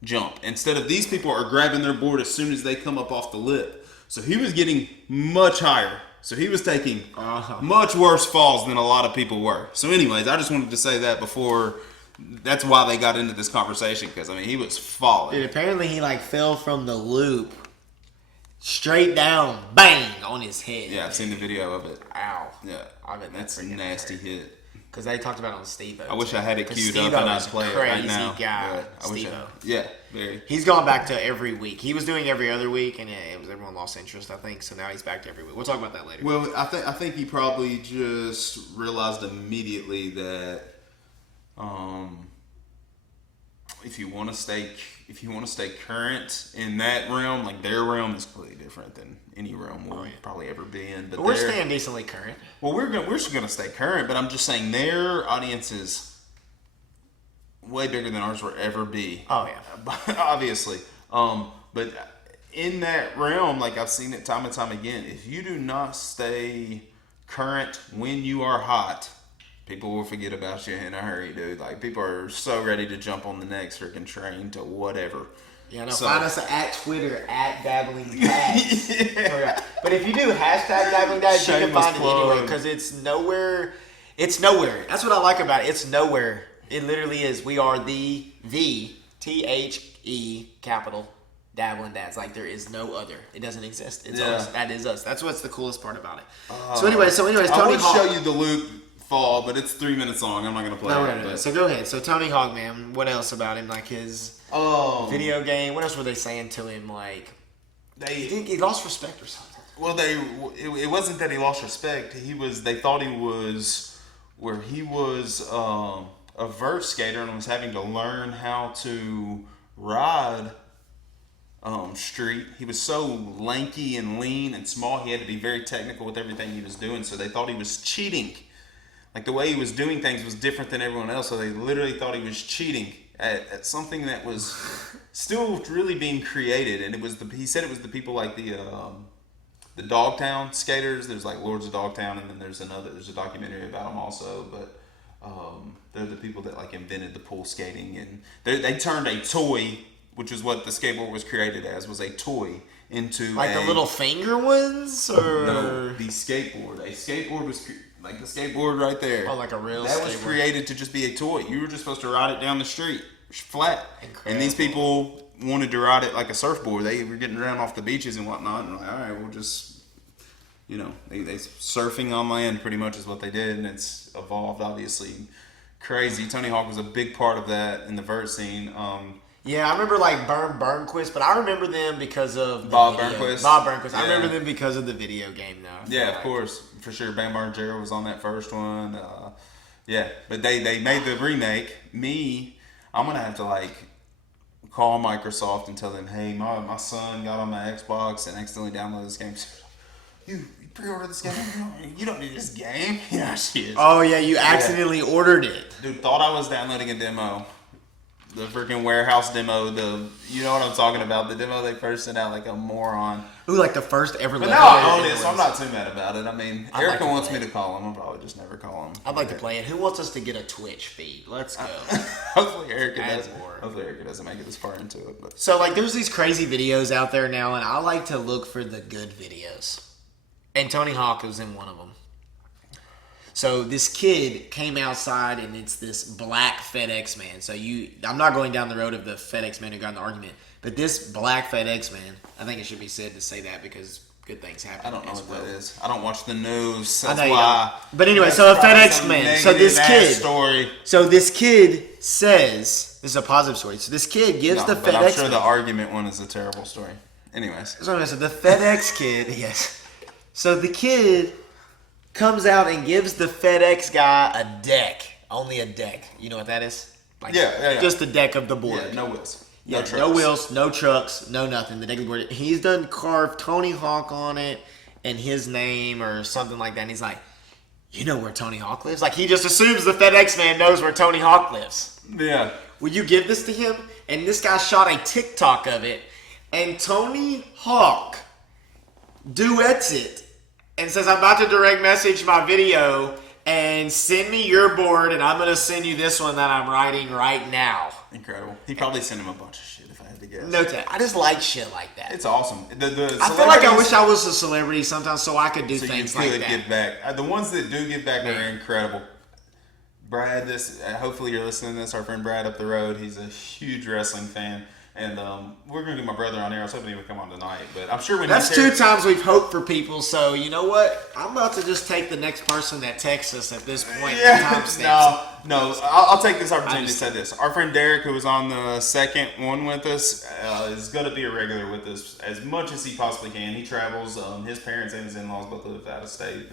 jump. Instead of these people are grabbing their board as soon as they come up off the lip. So he was getting much higher. So he was taking much worse falls than a lot of people were. So anyways, I just wanted to say that before that's why they got into this conversation, because I mean he was falling. Dude, apparently he like fell from the loop straight down, bang, on his head. Yeah, I've seen the video of it. Ow. Yeah, I bet that's a freaking nasty hurt. hit. Because they talked about it on Steve-O. I wish I had it 'Cause queued up Steve-O and I'd is a play it right crazy now. guy, Yeah, I wish Steve-O. yeah, very. He's gone back to every week. He was doing every other week, and it was everyone lost interest, I think. So now he's back to every week. We'll talk about that later. Well, I think he probably just realized immediately that if you want to stay current in that realm, like their realm is completely different than any realm we'll probably ever be in. But we're staying decently current. Well, we're still gonna stay current, but I'm just saying their audience is way bigger than ours will ever be. Oh yeah, obviously. But in that realm, like I've seen it time and time again, if you do not stay current when you are hot, people will forget about you in a hurry, dude. Like people are so ready to jump on the next freaking train to whatever. Yeah, no, find us at Twitter at Dabbling Dads. Yeah. But if you do hashtag Dabbling Dads, you can find it anywhere because it's nowhere. It's nowhere. That's what I like about it. It's nowhere. It literally is. We are the THE capital Dabbling Dads. Like there is no other. It doesn't exist. It's us. That is us. That's what's the coolest part about it. So anyways, Tony I would Hawk. show you the loop fall, but it's 3 minutes long. I'm not gonna play it. No. So go ahead. So Tony Hawk, man. What else about him? Like his video game. What else were they saying to him? Like he lost respect or something. Well, it wasn't that he lost respect. They thought he was a vert skater and was having to learn how to ride street. He was so lanky and lean and small. He had to be very technical with everything he was doing. So they thought he was cheating. Like the way he was doing things was different than everyone else. So they literally thought he was cheating at something that was still really being created. And he said it was the people like the Dogtown skaters. There's like Lords of Dogtown, and then there's a documentary about them also. But they're the people that like invented the pool skating, and they turned a toy, which is what the skateboard was created as, was a toy, into like the little finger ones, or no, the skateboard. A skateboard was like the skateboard right there. Oh, like a real that skateboard. was created to just be a toy. You were just supposed to ride it down the street flat. Incredible. And these people wanted to ride it like a surfboard. They were getting around off the beaches and whatnot, and like, all right, we'll just, they surfing on land pretty much is what they did, and it's evolved obviously. Crazy. Tony Hawk was a big part of that in the vert scene. Yeah, I remember like Burnquist, but I remember them because of the Bob video. Burnquist. Bob Burnquist. Yeah. I remember them because of the video game, though. Yeah, of course, for sure. Bam Margera was on that first one. Yeah, but they made the remake. I'm gonna have to like call Microsoft and tell them, hey, my son got on my Xbox and accidentally downloaded this game. You pre-ordered this game? You don't need this game. Yeah, she is. Oh yeah, you accidentally ordered it. Dude, thought I was downloading a demo. The freaking warehouse demo, you know what I'm talking about, the demo they first sent out like a moron. Ooh, like the first ever. But now I own it, so I'm not too mad about it. I mean, I'd Erica like wants me to call him. I'll probably just never call him. I'd like to play it. Who wants us to get a Twitch feed? Let's go. Hopefully Erica Add does. more. Hopefully Erica doesn't make it this far into it. But So like, there's these crazy videos out there now, and I like to look for the good videos. And Tony Hawk was in one of them. So this kid came outside, and it's this black FedEx man. So I'm not going down the road of the FedEx man who got in the argument, but this black FedEx man, I think it should be said to say that because good things happen. I don't know as what well. that is. I don't watch the news. I That's know you why. don't. But anyway, so a FedEx man. So this kid. Story. So this kid says, this is a positive story. So this kid gives the but FedEx I'm sure man. the argument one is a terrible story. Anyways. So the FedEx kid, yes. So the kid comes out and gives the FedEx guy a deck. Only a deck. You know what that is? Like, Yeah. Just the deck of the board. Yeah, no wheels. Yeah, trucks. no wheels, no trucks, no nothing. The deck of the board. He's done carved Tony Hawk on it and his name or something like that. And he's like, you know where Tony Hawk lives? Like, he just assumes the FedEx man knows where Tony Hawk lives. Yeah. Will you give this to him? And this guy shot a TikTok of it. And Tony Hawk duets it and says, I'm about to direct message my video and send me your board, and I'm going to send you this one that I'm writing right now. Incredible. He probably sent him a bunch of shit if I had to guess. No, I just like shit like that. It's awesome. I feel like I wish I was a celebrity sometimes so I could do so things you like could that. give back. The ones that do give back are incredible. Brad, hopefully you're listening to this. Our friend Brad up the road, he's a huge wrestling fan. And we're going to get my brother on here. I was hoping he would come on tonight. But I'm sure when That's 2 times we've hoped for people. So, you know what? I'm about to just take the next person that texts us at this point. No. I'll take this opportunity to say this. Our friend Derek, who was on the second one with us, is going to be a regular with us as much as he possibly can. He travels. His parents and his in-laws both live out of state,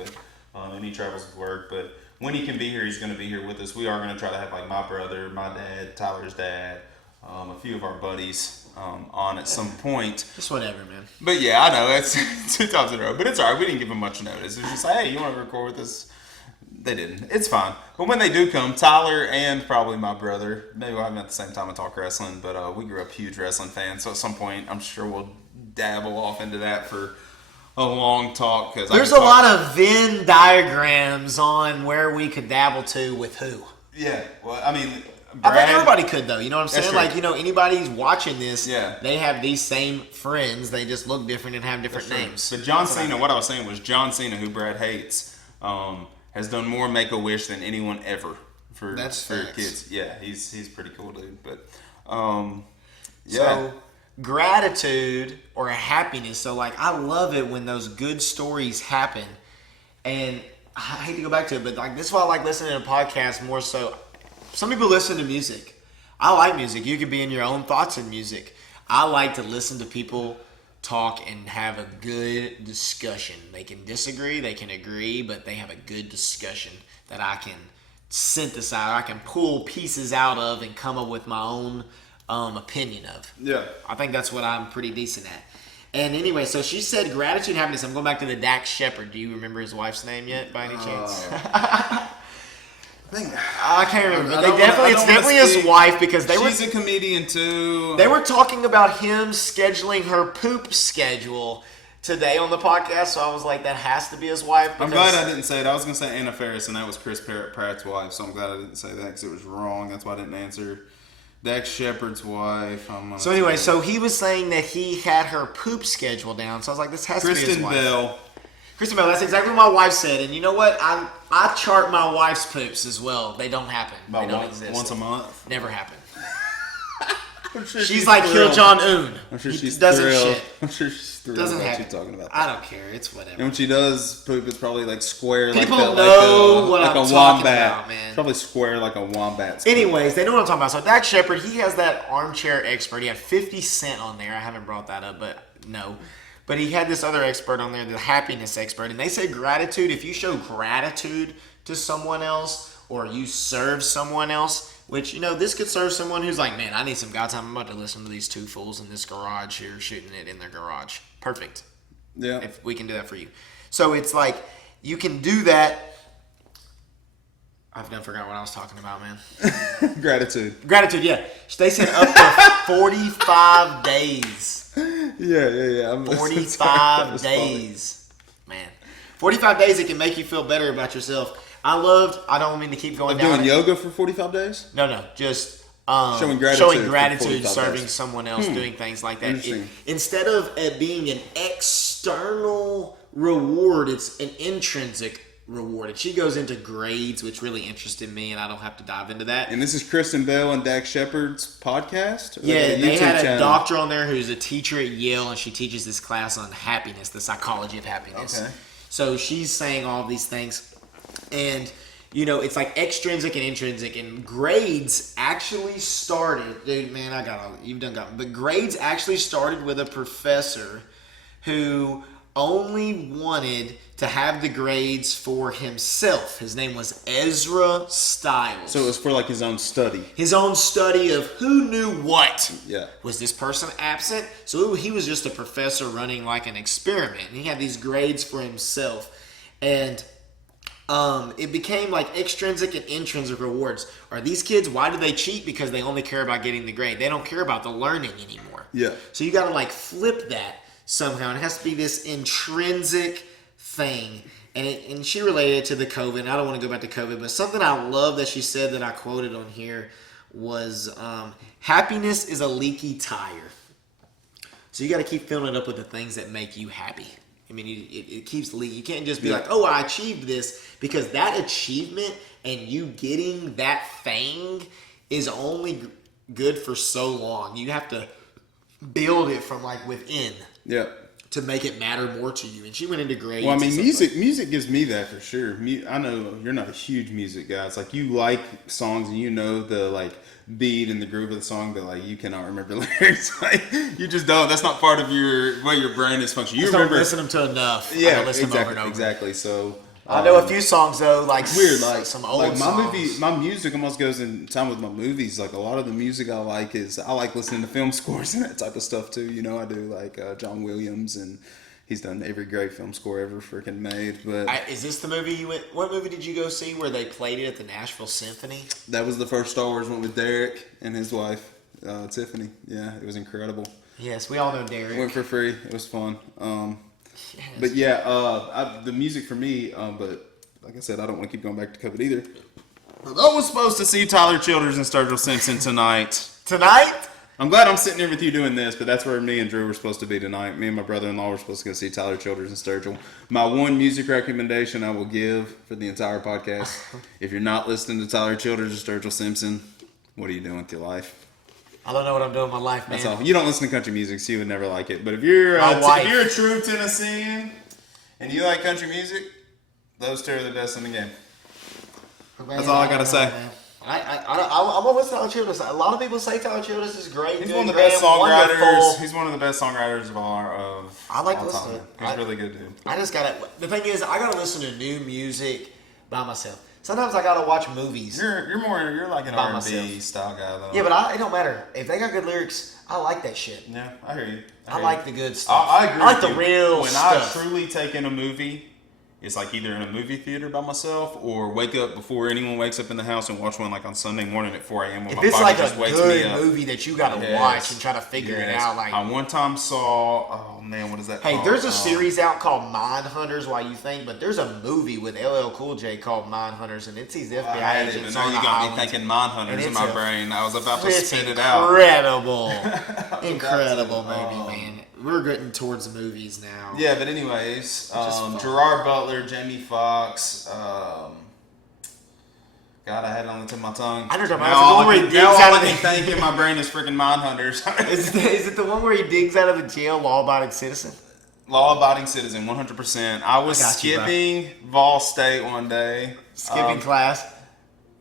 and he travels with work. But when he can be here, he's going to be here with us. We are going to try to have like my brother, my dad, Tyler's dad, a few of our buddies on at some point. Just whatever, man. But yeah, I know it's 2 times in a row. But it's all right. We didn't give them much notice. It was just like, hey, you want to record with us? They didn't. It's fine. But when they do come, Tyler and probably my brother, maybe we'll have them at the same time and talk wrestling. But we grew up huge wrestling fans. So at some point, I'm sure we'll dabble off into that for a long talk. Cause there's a lot of Venn diagrams on where we could dabble to with who. Yeah. Well, I mean, I think everybody could, though. You know what I'm saying? True. Like, anybody who's watching this, yeah, they have these same friends. They just look different and have different names. But John Cena, what I was saying was John Cena, who Brad hates, has done more Make-A-Wish than anyone ever for kids. Yeah, he's pretty cool, dude. But, yeah. So, gratitude or happiness. So, like, I love it when those good stories happen. And I hate to go back to it, but, like, this is why I like listening to podcasts more so. Some people listen to music. I like music. You can be in your own thoughts in music. I like to listen to people talk and have a good discussion. They can disagree, they can agree, but they have a good discussion that I can synthesize. I can pull pieces out of and come up with my own opinion of. Yeah. I think that's what I'm pretty decent at. And anyway, so she said gratitude and happiness. I'm going back to the Shephard. Do you remember his wife's name yet, by any chance? I can't remember. It's definitely his wife because she's a comedian too. They were talking about him scheduling her poop schedule today on the podcast, so I was like, that has to be his wife. I'm glad I didn't say it. I was going to say Anna Faris, and that was Chris Pratt's wife, so I'm glad I didn't say that because it was wrong. That's why I didn't answer. Dax Shepard's wife. So anyway, so he was saying that he had her poop schedule down, so I was like, this has to be his wife. Kristen Bell, that's exactly what my wife said. And you know what? I chart my wife's poops as well. They don't happen. They don't exist. Once a month? Never happen. Sure she's like Kim Jong-un. I'm sure she's doesn't thrilled. shit. I'm sure she's thrilled doesn't about happen. you talking about that. I don't care. It's whatever. And when she does poop, it's probably like square People like know what like I'm a talking wombat. about, man. Probably square like a wombat. Anyways, they know what I'm talking about. So Dax Shepard, he has that ArmChair expert. He had 50 Cent on there. I haven't brought that up, but no. But he had this other expert on there, the happiness expert. And they say gratitude, if you show gratitude to someone else or you serve someone else, which, this could serve someone who's like, man, I need some God time. I'm about to listen to these 2 fools in this garage here shooting it in their garage. Perfect. Yeah. If we can do that for you. So it's like, you can do that. I've done forgot what I was talking about, man. Gratitude, yeah. They said up to 45 days. Yeah. 45 days. Man. 45 days, it can make you feel better about yourself. I don't mean to keep going down. Doing yoga for 45 days? No. Just showing gratitude, serving someone else, doing things like that. Instead of it being an external reward, it's an intrinsic reward. And she goes into grades, which really interested me, and I don't have to dive into that. And this is Kristen Bell and Dax Shepard's podcast? Yeah, they had a doctor on there who's a teacher at Yale, and she teaches this class on happiness, the psychology of happiness. Okay. So she's saying all of these things. And, it's like extrinsic and intrinsic. And grades actually started, dude, man, but grades actually started with a professor who only wanted to have the grades for himself. His name was Ezra Stiles. So it was for like his own study. His own study of who knew what. Yeah. Was this person absent? So he was just a professor running like an experiment. And he had these grades for himself. And it became like extrinsic and intrinsic rewards. Are these kids, why do they cheat? Because they only care about getting the grade. They don't care about the learning anymore. Yeah. So you got to like flip that somehow. And it has to be this intrinsic thing. And she related it to the COVID. And I don't want to go back to COVID, but something I love that she said that I quoted on here was happiness is a leaky tire. So you got to keep filling it up with the things that make you happy. I mean, it keeps leading. You can't just be like, oh, I achieved this, because that achievement and you getting that thing is only good for so long. You have to build it from like within. Yeah. To make it matter more to you. And she went into grades. Well, I mean, music gives me that for sure. I know you're not a huge music guy. It's like you like songs and you know the like beat and the groove of the song, but like you cannot remember lyrics. Like you just don't. That's not part of your way your brain is functioning. You remember listen them to enough. Yeah, listen exactly. over and over. Exactly. So I know a few songs though, like weird, like some old like songs. my music almost goes in time with my movies. Like a lot of the music I like listening to film scores and that type of stuff too. You know, I do like John Williams, and he's done every great film score ever freaking made. But is this the movie you went? What movie did you go see where they played it at the Nashville Symphony? that was the first Star Wars one with Derek and his wife Tiffany. Yeah, it was incredible. Yes, we all know Derek. Went for free. It was fun. Yes. But yeah, the music for me. But like I said, I don't want to keep going back to COVID either. I was supposed to see Tyler Childers and Sturgill Simpson tonight. Tonight? I'm glad I'm sitting here with you doing this, but that's where me and Drew were supposed to be tonight. Me and my brother-in-law were supposed to go see Tyler Childers and Sturgill. My one music recommendation I will give for the entire podcast: if you're not listening to Tyler Childers or Sturgill Simpson, what are you doing with your life? I don't know what I'm doing with my life, man. That's all. You don't listen to country music, so you would never like it. But if you're If you're a true Tennessean and you like country music, those two are the best in the game. That's all I gotta say. I'm gonna listen to Tyler Childers. A lot of people say Tyler Childers is great. He's good, one of the best songwriters. wonderful. He's one of the best songwriters of all. I like to all listen time. to it. He's really good, dude. I just gotta. The thing is, I gotta listen to new music by myself. Sometimes I gotta watch movies. You're like an By R&B myself. style guy though. Yeah, but it don't matter if they got good lyrics. I like that shit. Yeah, I hear you. I like the good stuff. I agree. I like with the you. real When stuff. I truly take in a movie, it's like either in a movie theater by myself or wake up before anyone wakes up in the house and watch one like on Sunday morning at 4 a.m. when If my it's father like just a wakes me good up. movie that you gotta Yes. watch and try to figure it Yes. out, like. I one time saw. Oh man, what is that? Hey, called? there's a series out called Mindhunters, Why You Think, but there's a movie with LL Cool J called Mindhunters, and it's these FBI I had it, agents but now on you the got me island. thinking Mindhunters And in it's my a brain. I was about to It's spit it out. incredible. Incredible movie, man. We're getting towards the movies now. Yeah, but anyways, fun. Gerard Butler, Jamie Foxx. God, I had it on the tip of my tongue. I know what you're talking about. Now all I It's the one where he can- now digs all out I of can the- think in my brain is freaking Mindhunters. Is it the one where he digs out of the jail, law-abiding citizen? Law-abiding citizen, 100%. I was I got you, bro. skipping Vol State one day. Skipping class.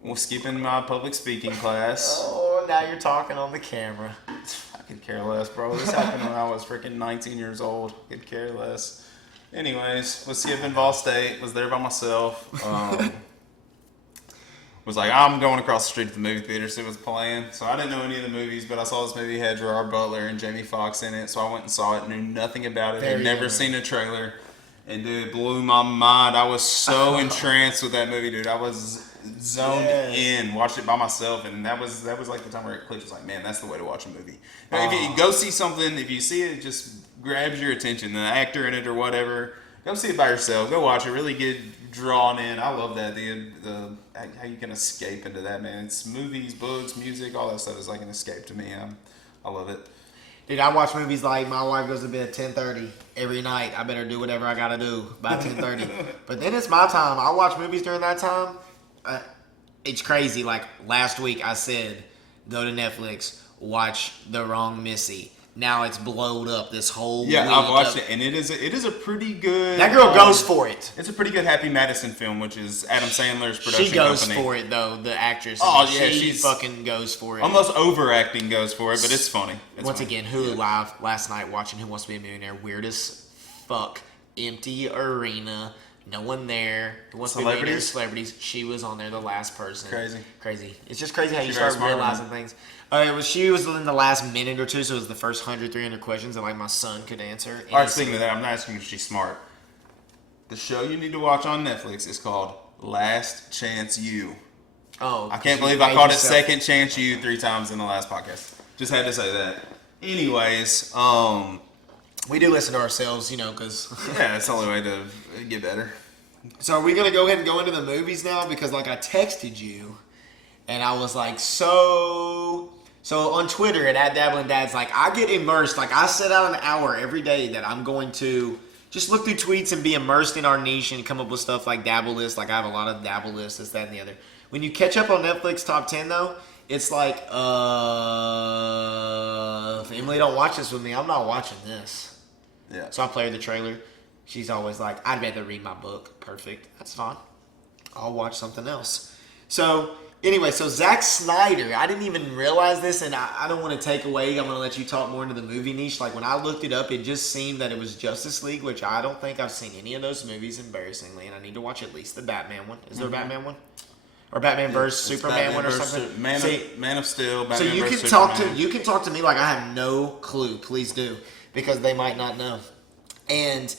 Was skipping my public speaking class. Oh, now you're talking on the camera. I could care less, bro. This happened when I was freaking 19 years old. Could care less. Anyways, was skipping Vol State. Was there by myself. Was like, I'm going across the street to the movie theater, so it was playing. So I didn't know any of the movies, but I saw this movie had Gerard Butler and Jamie Foxx in it. So I went and saw it, knew nothing about it, Very had never good. seen a trailer. And dude, it blew my mind. I was so entranced with that movie, dude. I was zoned in, watched it by myself, and that was like the time where it clicked. It was like, man, that's the way to watch a movie. Now, if you go see something, if you see it, it just grabs your attention, the actor in it or whatever, go see it by yourself. Go watch it. Really get drawn in. I love that. The how you can escape into that, man. It's movies, books, music, all that stuff is like an escape to me. I love it. Dude, I watch movies like my wife goes to bed at 10:30 every night. I better do whatever I gotta do by 10:30. But then it's my time. I watch movies during that time. It's crazy. Like last week, I said, go to Netflix, watch The Wrong Missy. Now it's blowed up this whole Yeah, week. I've watched it, and it is a pretty good. That girl goes for it. It's a pretty good Happy Madison film, which is Adam Sandler's production She goes company. for it though. The actress. Oh, yeah, she she's- fucking goes for it. Almost overacting goes for it, but it's funny. It's Once funny. again, Hulu Live last night watching Who Wants to Be a Millionaire. Weird as fuck. Empty arena. No one there. Who Wants to Be a Millionaire? Celebrities. She was on there, the last person. Crazy. It's just crazy how you very start smart, realizing man. things. She was in the last minute or two, so it was the first 100, 300 questions that like my son could answer. All right, speaking of that, I'm not asking if she's smart. The show you need to watch on Netflix is called Last Chance You. Oh, I can't believe I called it Second Chance You 3 times in the last podcast. Just had to say that. Anyways, we do listen to ourselves, because. yeah, that's the only way to get better. So are we gonna go ahead and go into the movies now? Because like I texted you, and I was like, so on Twitter and at Dabbling Dads, like I get immersed. Like I set out an hour every day that I'm going to just look through tweets and be immersed in our niche and come up with stuff like Dabble lists. Like I have a lot of Dabble lists, this, that, and the other. When you catch up on Netflix top 10 though, it's like, if Emily don't watch this with me, I'm not watching this. Yeah. So I play her the trailer. She's always like, I'd rather read my book. Perfect. That's fine. I'll watch something else. So anyway, so Zack Snyder, I didn't even realize this, and I don't want to take away. I'm going to let you talk more into the movie niche. Like when I looked it up, it just seemed that it was Justice League, which I don't think I've seen any of those movies, embarrassingly, and I need to watch at least the Batman one. Is there a Batman one? Or Batman vs Superman Batman one or versus something? Man of Steel. Batman So you versus can Superman. you can talk to me like I have no clue. Please do, because they might not know. And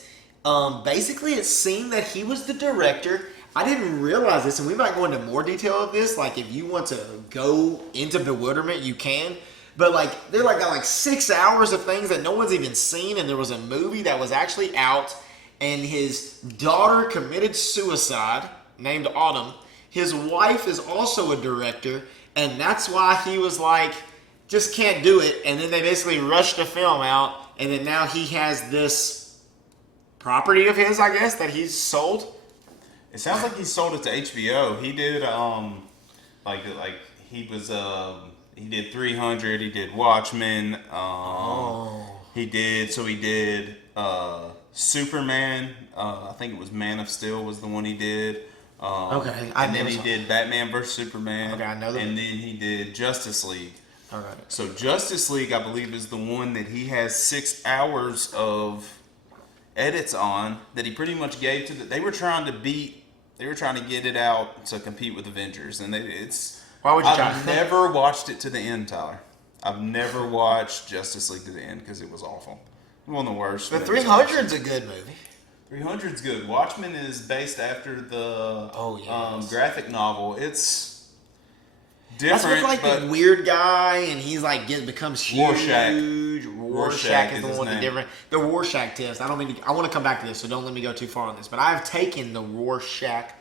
basically, it seemed that he was the director. I didn't realize this, and we might go into more detail of this. Like, if you want to go into bewilderment, you can. But like, they're like got like 6 hours of things that no one's even seen, and there was a movie that was actually out, and his daughter committed suicide, named Autumn. His wife is also a director, and that's why he was like, just can't do it. And then they basically rushed the film out, and then now he has this property of his, I guess, that he's sold. It sounds like he sold it to HBO. He did he did 300. He did Watchmen. He did Superman. I think it was Man of Steel was the one he did. Okay, and then he did Batman vs Superman. Okay, I know that. And then he did Justice League. All right. So Justice League, I believe, is the one that he has 6 hours of edits on that he pretty much gave to they were trying to get it out to compete with Avengers, and Why would you try? I've never watched it to the end, Tyler. I've never watched Justice League to the end because it was awful. One of the worst. But 300's a good movie. 300's good. Watchmen is based after the graphic novel. It's different. That's with like the weird guy, and he's like becomes huge. Rorschach is the one that's different. The Rorschach test. I want to come back to this, so don't let me go too far on this. But I've taken the Rorschach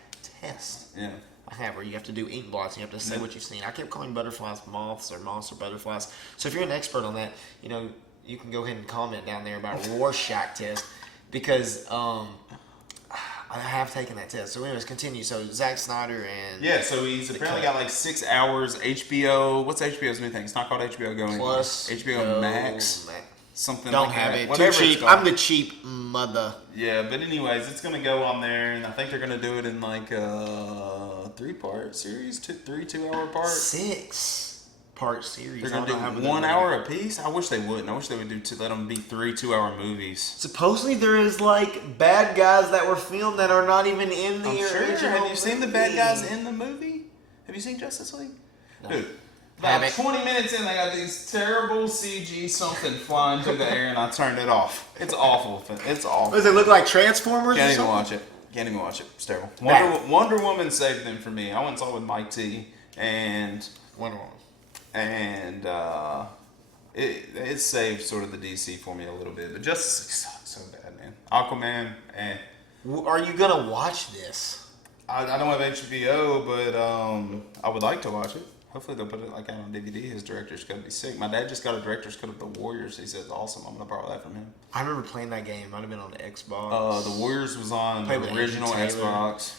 test. Yeah. I have, where you have to do ink blots and you have to say what you've seen. I kept calling butterflies moths or butterflies. So if you're an expert on that, you can go ahead and comment down there about Rorschach test, because I have taken that test. So anyways, continue. So Zack Snyder and so he's apparently got like 6 hours. HBO. What's HBO's new thing? It's not called HBO Go anymore. Plus HBO Max. Something don't like have that. it. Whatever Too cheap. I'm the cheap mother. Yeah, but anyways, it's gonna go on there, and I think they're gonna do it in like a 3-part series, 3 2-hour parts. 6-part series. They're gonna do 1 hour a piece. I wish they wouldn't. I wish they would let them be 3 2-hour movies. Supposedly there is like bad guys that were filmed that are not even in the original. Sure. Have you seen the bad guys in the movie? Have you seen Justice League? No. Dude. About 20 minutes in, they got these terrible CG something flying through the air, and I turned it off. It's awful. It's awful. Does it look like Transformers? Can't or even something? watch it. Can't even watch it. It's terrible. Wonder Woman saved them for me. I went and saw it with Mike T. And Wonder Woman. And it saved sort of the DC for me a little bit. But Justice League sucks so bad, man. Aquaman, Are you gonna watch this? I don't have HBO, but I would like to watch it. Hopefully they'll put it like out on DVD. His director's gonna be sick. My dad just got a director's cut of The Warriors. He said it's awesome. I'm gonna borrow that from him. I remember playing that game. Might have been on the Xbox. The Warriors was on Played with the original Adrian Taylor. Xbox.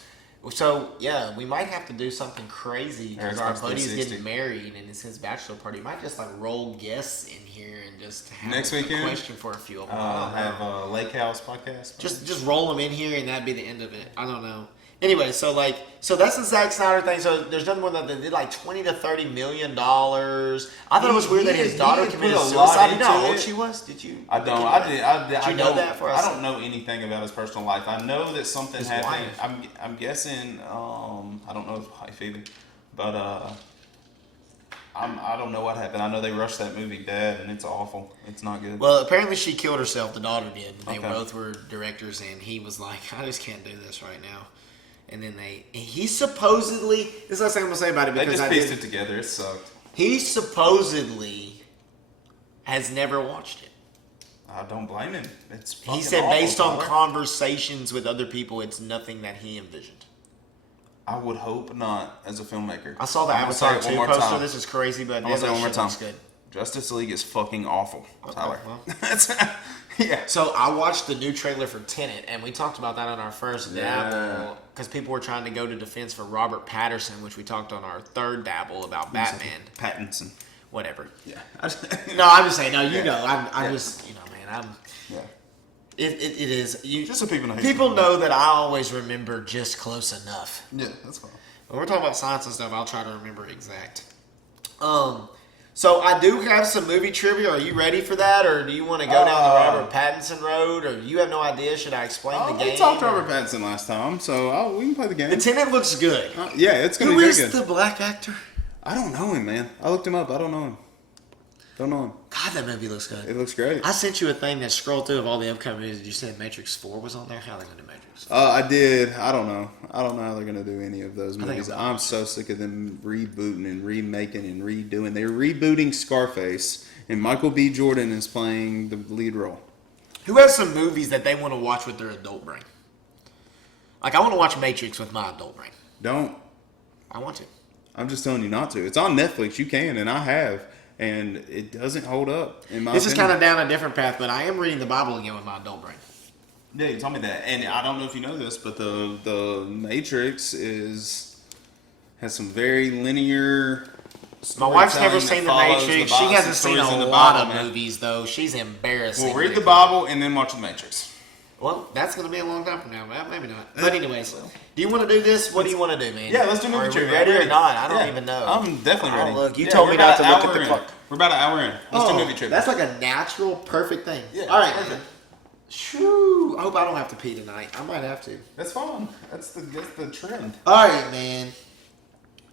So yeah, we might have to do something crazy because our Xbox buddy's 360. getting married and it's his bachelor party. We might just like roll guests in here and just have Next a weekend? question for a few of them. Have a Lake House podcast. Just roll them in here and that'd be the end of it. I don't know. Anyway, so that's the Zack Snyder thing. So there's nothing more than they did like $20 to $30 million. I thought it was weird that his daughter committed suicide. You know how old she was? Did you? I don't. Did you know that for us? I don't know anything about his personal life. I know that something His happened. wife. I'm guessing. I don't know his wife either, but I don't know what happened. I know they rushed that movie Dad, and it's awful. It's not good. Well, apparently she killed herself. The daughter did. They Okay. both were directors, and he was like, "I just can't do this right now." And then he supposedly, this is the last thing I'm gonna say about it They because just pieced it together. It sucked. he supposedly has never watched it. I don't blame him. It's He fucking said awful, based on Tyler. conversations with other people, it's nothing that he envisioned. I would hope not as a filmmaker. I saw the I'm gonna say Avatar it one 2 more poster. time. This is crazy, but I'm gonna say it one more time. looks good. Justice League is fucking awful, Tyler. well. Yeah. So I watched the new trailer for Tenet, and we talked about that on our first Dabble, because people were trying to go to defense for Robert Pattinson, which we talked on our third Dabble about Batman. Pattinson. Whatever. Yeah. No, I'm just saying. No, you Yeah. know. I'm Yeah. just, man. Yeah. It is. Just so people know. People know that I always remember just close enough. Yeah, that's fine. When we're talking about science and stuff, I'll try to remember exact. So I do have some movie trivia. Are you ready for that, or do you want to go down the Robert Pattinson road, or you have no idea? Should I explain the game? We talked to Robert Pattinson last time, so we can play the game. The Tenet looks good. Yeah, it's gonna Who be very is good. the black actor? I don't know him, man. I looked him up. I don't know him. Don't know him. God, that movie looks good. It looks great. I sent you a thing that scrolled through of all the upcoming movies. You said Matrix 4 was on there. How are they going to do Matrix? I did. I don't know. I don't know how they're gonna do any of those think movies. I'm- I'm so sick of them rebooting and remaking and redoing. They're rebooting Scarface, and Michael B. Jordan is playing the lead role. Who has some movies that they want to watch with their adult brain? Like, I want to watch Matrix with my adult brain. Don't. I want to. I'm just telling you not to. It's on Netflix. You can, and I have, and it doesn't hold up. In my This is kind opinion. of down a different path, but I am reading the Bible again with my adult brain. Yeah, you told me that, and I don't know if you know this, but the Matrix has some very linear. My wife's never storytelling seen that The follows Matrix. the She Bible- hasn't seen stories a in the lot Bible, of man. movies, though. She's embarrassed. We'll read the Bible and then watch the Matrix. Well, that's going to be a long time from now. Well, maybe not. But anyways, do you want to do this? What do you want to do, man? Yeah, let's do movie Are we trivia. ready I'm or ready. not? I don't Yeah, even know. I'm definitely ready. Oh, look, you Yeah, told we're me not about to an look at hour the in. clock. We're about an hour in. Let's do movie trivia. That's like a natural, perfect thing. Yeah, All right. perfect. Shoo. I hope I don't have to pee tonight. I might have to. That's fine. That's the trend. All right, man.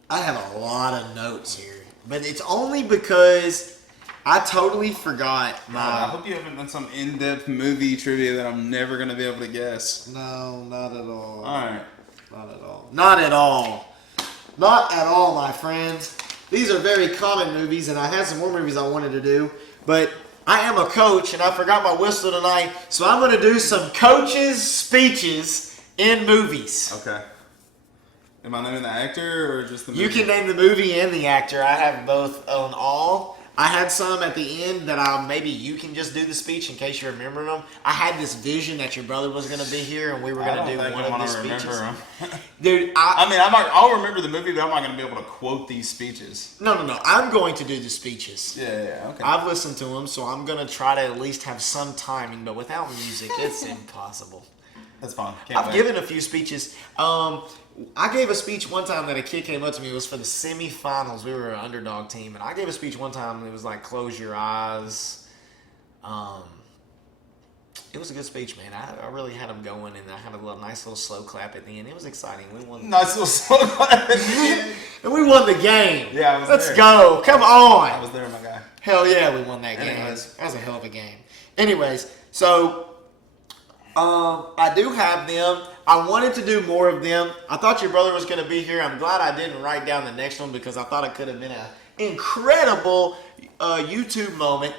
I have a lot of notes here, but it's only because I totally forgot I my. hope you haven't done some in-depth movie trivia that I'm never gonna be able to guess. No, not at all. All right. Not at all. Not at all. Not at all, my friends. These are very common movies, and I had some more movies I wanted to do, but I am a coach, and I forgot my whistle tonight, so I'm going to do some coaches' speeches in movies. Okay. Am I naming the actor or just the movie? You can name the movie and the actor. I have both on all. I had some at the end that maybe you can just do the speech in case you remember them. I had this vision that your brother was going to be here, and we were going to do one of these speeches. Dude, I'll remember the movie, but I'm not going to be able to quote these speeches. No. I'm going to do the speeches. Yeah, okay. I've listened to them, so I'm going to try to at least have some timing, but without music, it's impossible. That's fine. Can't I've wait. given a few speeches. I gave a speech one time that a kid came up to me. It was for the semifinals. We were an underdog team, and I gave a speech one time, and it was like, close your eyes. It was a good speech, man. I really had them going, and I had a nice little slow clap at the end. It was exciting. We won. Nice little slow clap at the end. And we won the game. Yeah, I was Let's there. go. Come on. I was there, my guy. Hell yeah, we won that game. Anyways. That was a hell of a game. Anyways, so I do have them. I wanted to do more of them. I thought your brother was going to be here. I'm glad I didn't write down the next one because I thought it could have been an incredible YouTube moment.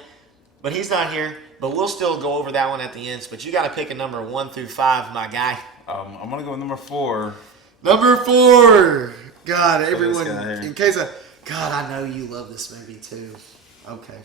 But he's not here. But we'll still go over that one at the end. But you got to pick a number 1 through 5, my guy. I'm going to go with number 4. Number 4. God, everyone. guy here. In case God, I know you love this movie too. Okay.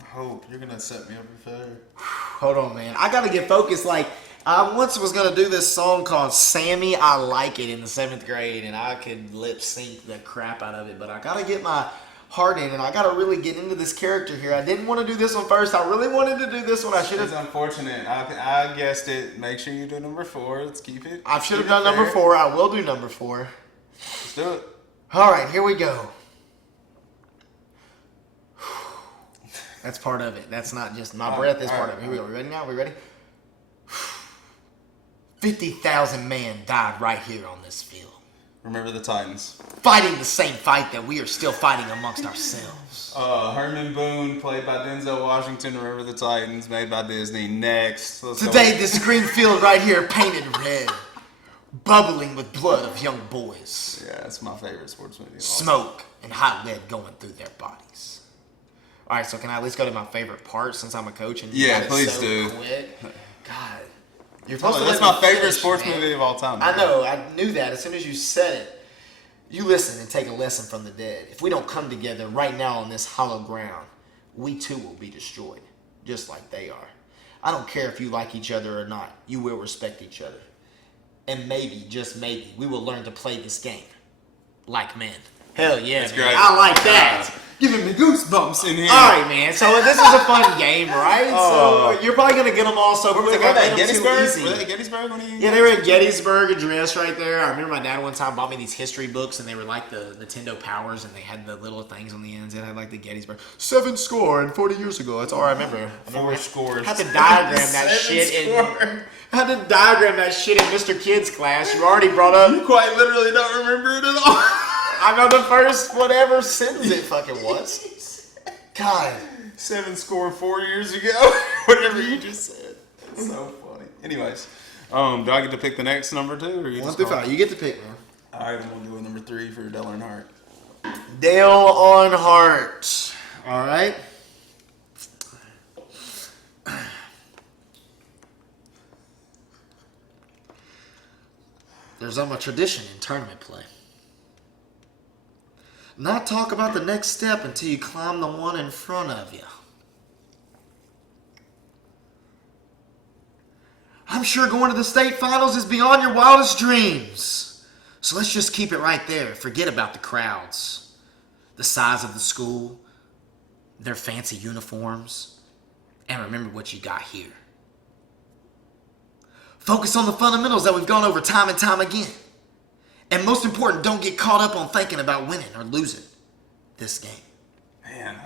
I hope you're going to set me up for failure. Hold on, man. I gotta get focused. Like, I once was gonna do this song called "Sammy, I Like It" in the 7th grade, and I could lip sync the crap out of it. But I gotta get my heart in, and I gotta really get into this character here. I didn't want to do this one first. I really wanted to do this one. I should It's have. unfortunate. I guessed it. Make sure you do number 4. Let's keep it. I should have keep done it number fair. 4. I will do number 4. Let's do it. All right, here we go. That's part of it. That's not just my breath is part of it. Here we go. We ready now? We ready? 50,000 men died right here on this field, Remember the Titans. fighting the same fight that we are still fighting amongst ourselves. Herman Boone, played by Denzel Washington. Remember the Titans, made by Disney. Next. Let's go. Today, this green field right here, painted red, bubbling with blood of young boys, Yeah, that's my favorite sports movie. smoke and hot lead going through their bodies. All right, so can I at least go to my favorite part since I'm a coach? And you Yeah, got it please so do. Quick? God, you're Oh, supposed to that's let my me favorite finish, sports man. movie of all time. I know, I knew that as soon as you said it. You listen and take a lesson from the dead. If we don't come together right now on this hollow ground, we too will be destroyed, just like they are. I don't care if you like each other or not. You will respect each other. And maybe, just maybe, we will learn to play this game like men. Hell yeah, That's man. great. I like that. Giving me goosebumps in here. All right, man. So this is a fun game, right? So you're probably gonna get them all so quick. Were I they made them too Gettysburg? easy. Were they Gettysburg when you? Yeah, they were at Gettysburg Address right there. I remember my dad one time bought me these history books, and they were like the Nintendo Powers, and they had the little things on the ends. It had like the Gettysburg 7 score and 40 years ago. That's all I remember. 4 scores. I had to diagram that 7 shit score. I had to diagram that shit in Mr. Kid's class. You already brought up. You quite literally don't remember it at all. I know the first whatever sentence it fucking was. God. 7 score 4 years ago. Whatever you just said. That's so funny. Anyways, do I get to pick the next number too, or you 1 just through call? 5. You get to pick, man. All right, I'm gonna go with number 3 for Dale Earnhardt. Dale Earnhardt. All right. There's a tradition in tournament play. Not talk about the next step until you climb the one in front of you. I'm sure going to the state finals is beyond your wildest dreams. So let's just keep it right there. Forget about the crowds, the size of the school, their fancy uniforms, and remember what you got here. Focus on the fundamentals that we've gone over time and time again. And most important, don't get caught up on thinking about winning or losing this game. Man,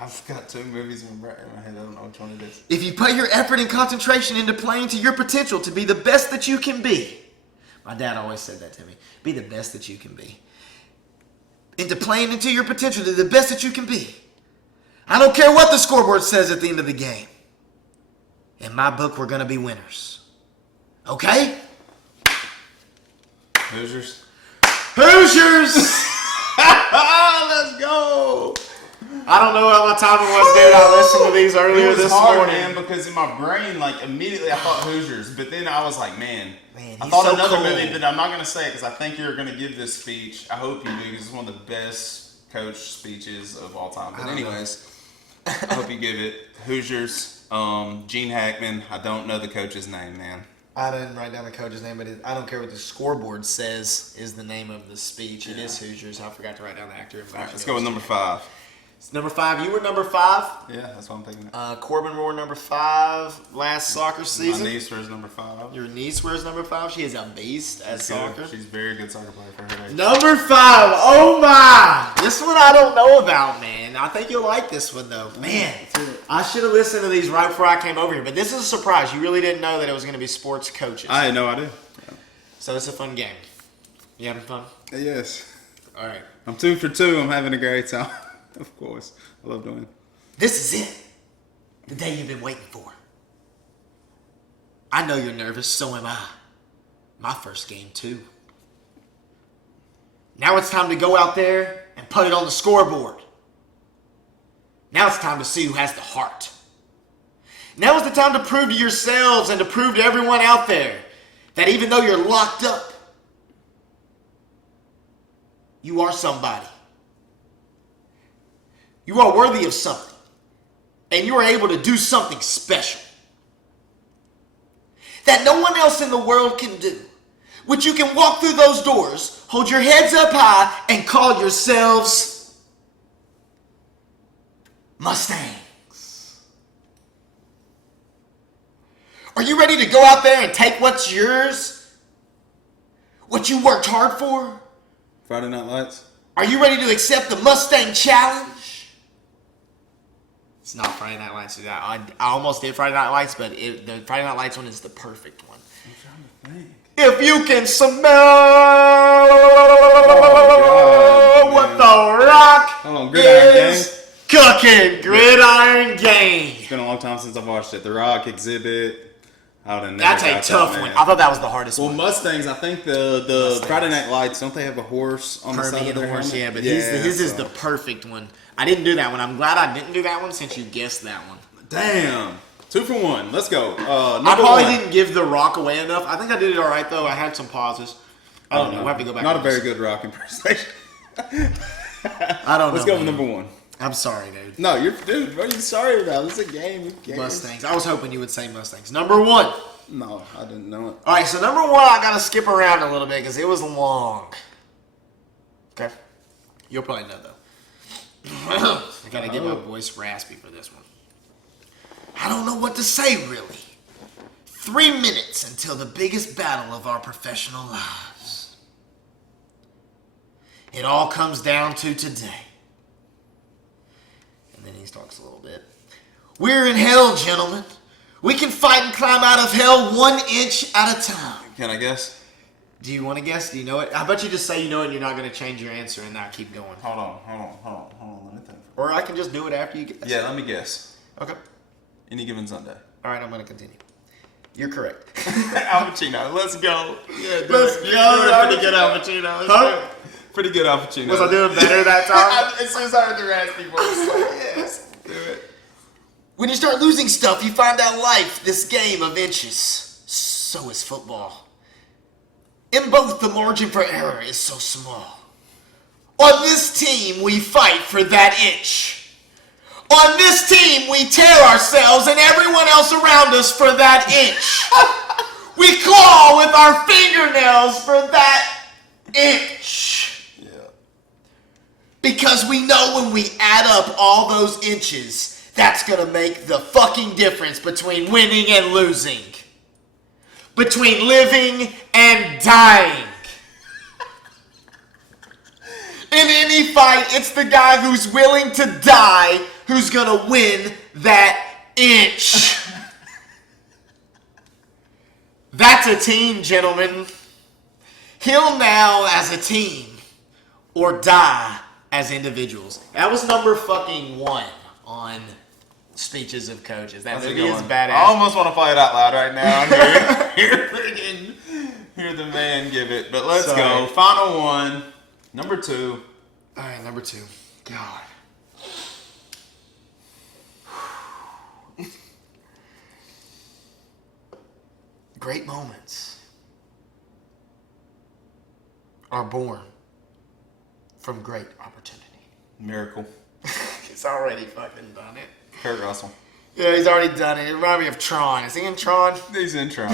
I've got 2 movies in my head. I don't know which one it is. If you put your effort and concentration into playing to your potential to be the best that you can be. My dad always said that to me. Be the best that you can be. Into playing into your potential to the best that you can be. I don't care what the scoreboard says at the end of the game. In my book, we're going to be winners. Okay? Hoosiers. Hoosiers! Let's go. I don't know how my timing was, dude. I listened to these earlier It was this hard, morning. man, because in my brain, like, immediately I thought Hoosiers, but then I was like, man Man, I he's thought so another cool. movie, but I'm not going to say it because I think you're going to give this speech. I hope you do because it's one of the best coach speeches of all time. But anyways, I hope you give it. Hoosiers, Gene Hackman. I don't know the coach's name, man. I didn't write down the coach's name, but I don't care what the scoreboard says is the name of the speech. It is Hoosiers. I forgot to write down the actor. All right, let's go with number 5. It's number 5. You were number 5. Yeah, that's what I'm thinking. Corbin wore number 5 last soccer My season. niece wears number 5. Your niece wears number 5. She is a beast at soccer. She's a very good soccer player for her age. Number 5. Oh my! This one I don't know about, man. I think you'll like this one though. Man, I should have listened to these right before I came over here. But this is a surprise. You really didn't know that it was going to be sports coaches. I had no idea. So it's a fun game. You having fun? Yes. All right. I'm 2 for 2. I'm having a great time. Of course. I love doing it. This is it. The day you've been waiting for. I know you're nervous, so am I. My first game too. Now it's time to go out there and put it on the scoreboard. Now it's time to see who has the heart. Now is the time to prove to yourselves and to prove to everyone out there that even though you're locked up, you are somebody. You are worthy of something. And you are able to do something special that no one else in the world can do. Which you can walk through those doors, hold your heads up high, and call yourselves Mustangs. Are you ready to go out there and take what's yours? What you worked hard for? Friday Night Lights. Are you ready to accept the Mustang Challenge? It's not Friday Night Lights. I almost did Friday Night Lights, but the Friday Night Lights one is the perfect one. I'm trying to think. If you can smell God, what man. the rock Hold on, Gridiron is cooking, Gridiron Gang. It's been a long time since I've watched it. The Rock, Exhibit. I would have never That's a got tough that, one. man. I thought that was the hardest Well, one. Mustangs, I think the Mustangs. Friday Night Lights, don't they have a horse on the side of Permian their horse, helmet? yeah, but his is so- the perfect one. I didn't do that one. I'm glad I didn't do that one since you guessed that one. Damn. 2 for 1. Let's go. I Number probably 1. didn't give the rock away enough. I think I did it all right though. I had some pauses. I don't know. We'll have to go back. Not a and very listen. good Rock impersonation. I don't know. Let's go with man. number 1. I'm sorry, dude. No, dude. What are you sorry about? It's a game. Who cares? Mustangs. I was hoping you would say Mustangs. Number 1. No, I didn't know it. All right, so number 1, I gotta skip around a little bit because it was long. Okay, you'll probably know though. I gotta get my voice raspy for this one. I don't know what to say really. 3 minutes until the biggest battle of our professional lives. It all comes down to today. And then he talks a little bit. We're in hell, gentlemen. We can fight and climb out of hell 1 inch at a time. Can I guess? Do you want to guess? Do you know it? How about you just say you know it and you're not going to change your answer and not keep going? Hold on. Let me think. Or I can just do it after you guess. Yeah, let me guess. Okay. Any given Sunday. All right, I'm going to continue. You're correct. Al Pacino, let's go. Yeah, Let's go. Pretty good Al Pacino. Huh? Pretty good Al Pacino. Was I doing better that time? As soon as I heard the raspy voice, yes, do it. When you start losing stuff, you find out life, this game of inches. So is football. In both, the margin for error is so small. On this team, we fight for that inch. On this team, we tear ourselves and everyone else around us for that inch. We claw with our fingernails for that inch. Yeah. Because we know when we add up all those inches, that's going to make the fucking difference between winning and losing. Between living and dying. In any fight, it's the guy who's willing to die who's gonna win that inch. That's a team, gentlemen. Heal now as a team or die as individuals. That was number fucking 1 on speeches of coaches. That movie is badass. I almost want to play it out loud right now. Hear the man give it. But let's go. Final one. Number 2. All right, number 2. God. Great moments are born from great opportunity. Miracle. He's already fucking done it. Kurt Russell. Yeah, he's already done it. It reminded me of Tron. Is he in Tron? He's in Tron.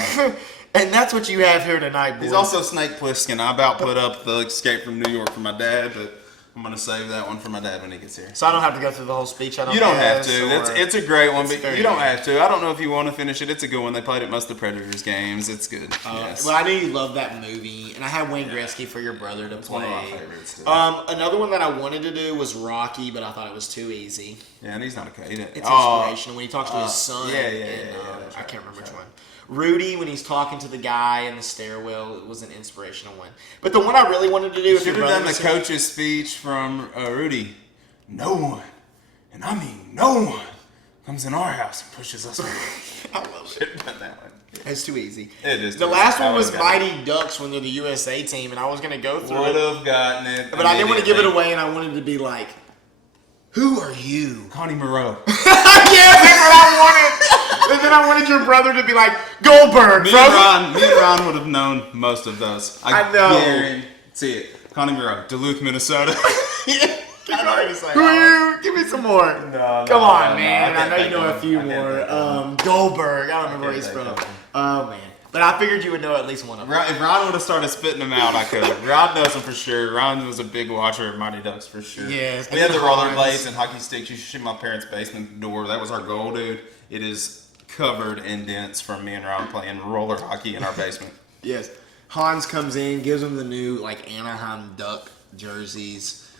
And that's what you have here tonight, boys. He's also Snake Plissken. I about put up the Escape from New York for my dad, but I'm going to save that one for my dad when he gets here. So I don't have to go through the whole speech. You don't have to. It's a great one, but you don't good. have to. I don't know if you want to finish it. It's a good one. They played at most of the Predators games. It's good. Yes. Well, I knew you loved that movie, and I had Wayne Gretzky for your brother to play. One of my favorites, too. Another one that I wanted to do was Rocky, but I thought it was too easy. Yeah, and he's not okay. It's inspirational when he talks to his son. Yeah. I can't remember which one. Rudy, when he's talking to the guy in the stairwell, it was an inspirational one. But the one I really wanted to do, Should have done the coach's speech from Rudy. No one, and I mean no one, comes in our house and pushes us away. I love Should have done that one. It's too easy. It is. The last one was Mighty Ducks when they're the USA team, and I was going to go through Would it. have gotten it. But I didn't want to give it away, and I wanted to be like, who are you? Connie Moreau. Yeah, that's what I wanted. And then I wanted your brother to be like, Goldberg. Me and Ron would have known most of those. I know. Guarantee it. Connie Moreau, Duluth, Minnesota. Who are you? Give me some more. Come on, man. I know you know a few more. Goldberg. I don't remember where he's from. Oh, man. But I figured you would know at least one of them. If Ron would have started spitting them out, I could have. Ron knows them for sure. Ron was a big watcher of Mighty Ducks for sure. Yes. We had the rollerblades and hockey sticks. You should see my parents' basement door. That was our goal, dude. It is covered in dents from me and Ron playing roller hockey in our basement. Yes. Hans comes in, gives them the new like Anaheim Duck jerseys.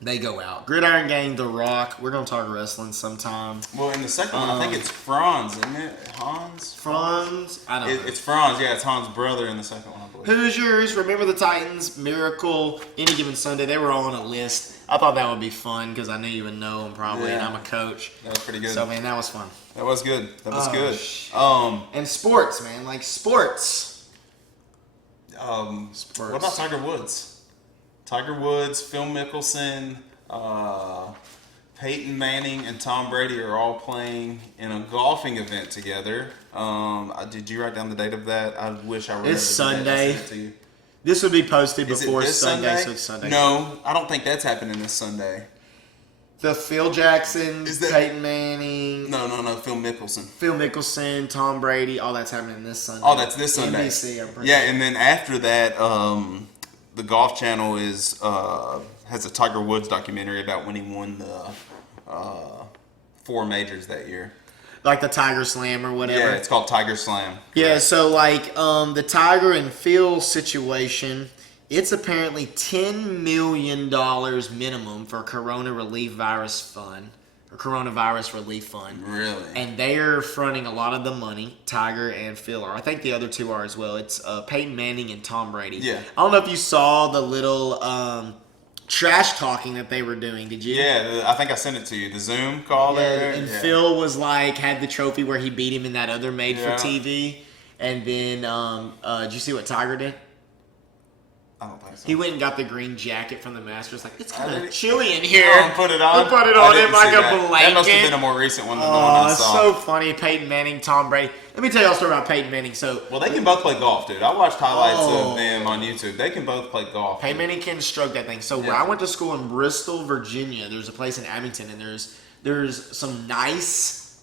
They go out. Gridiron Gang, The Rock. We're gonna talk wrestling sometime. Well, in the second one, I think it's Franz, isn't it? Hans? Franz? I don't know. It's Franz, yeah. It's Hans' brother in the second one, I believe. Hoosiers, Remember the Titans, Miracle, Any Given Sunday. They were all on a list. I thought that would be fun because I knew you would know them probably, and Yeah. I'm a coach. That was pretty good. So, man, that was fun. That was good. That was good. And sports, man. Like, sports. What about Tiger Woods? Tiger Woods, Phil Mickelson, Peyton Manning, and Tom Brady are all playing in a golfing event together. Did you write down the date of that? I wish I remembered. It's Sunday. To you. This would be posted Is it before this Sunday, Sunday? so it's Sunday. No, I don't think that's happening this Sunday. The Phil Jackson, Is that- Peyton Manning, No, Phil Mickelson. Phil Mickelson, Tom Brady, all that's happening this Sunday. Oh, that's this Sunday. NBC, I'm pretty Yeah, sure. and then after that, the Golf Channel has a Tiger Woods documentary about when he won the 4 majors that year. Like the Tiger Slam or whatever. Yeah, it's called Tiger Slam. Yeah, so like the Tiger and Phil situation, it's apparently $10 million minimum for coronavirus relief fund. Really? And they're fronting a lot of the money. Tiger and Phil are. I think the other two are as well. It's Peyton Manning and Tom Brady. Yeah. I don't know if you saw the little trash talking that they were doing. Did you? Yeah, I think I sent it to you. The Zoom call there. And Yeah. Phil was like, had the trophy where he beat him in that other made Yeah. for TV. And then, did you see what Tiger did? I don't think so. He went and got the green jacket from the Masters. Like, it's kind did of he? chilly in here. Oh, and put it on. He put it I on didn't him like see a that. blanket. That must have been a more recent one than the one Oh, I it's saw. so funny. Peyton Manning, Tom Brady. Let me tell you a story about Peyton Manning. So, Well, they can both play golf, dude. I watched highlights Oh. of them on YouTube. They can both play golf. Peyton Manning can stroke that thing. So, where Yeah. I went to school in Bristol, Virginia, there's a place in Abington, and there's some nice,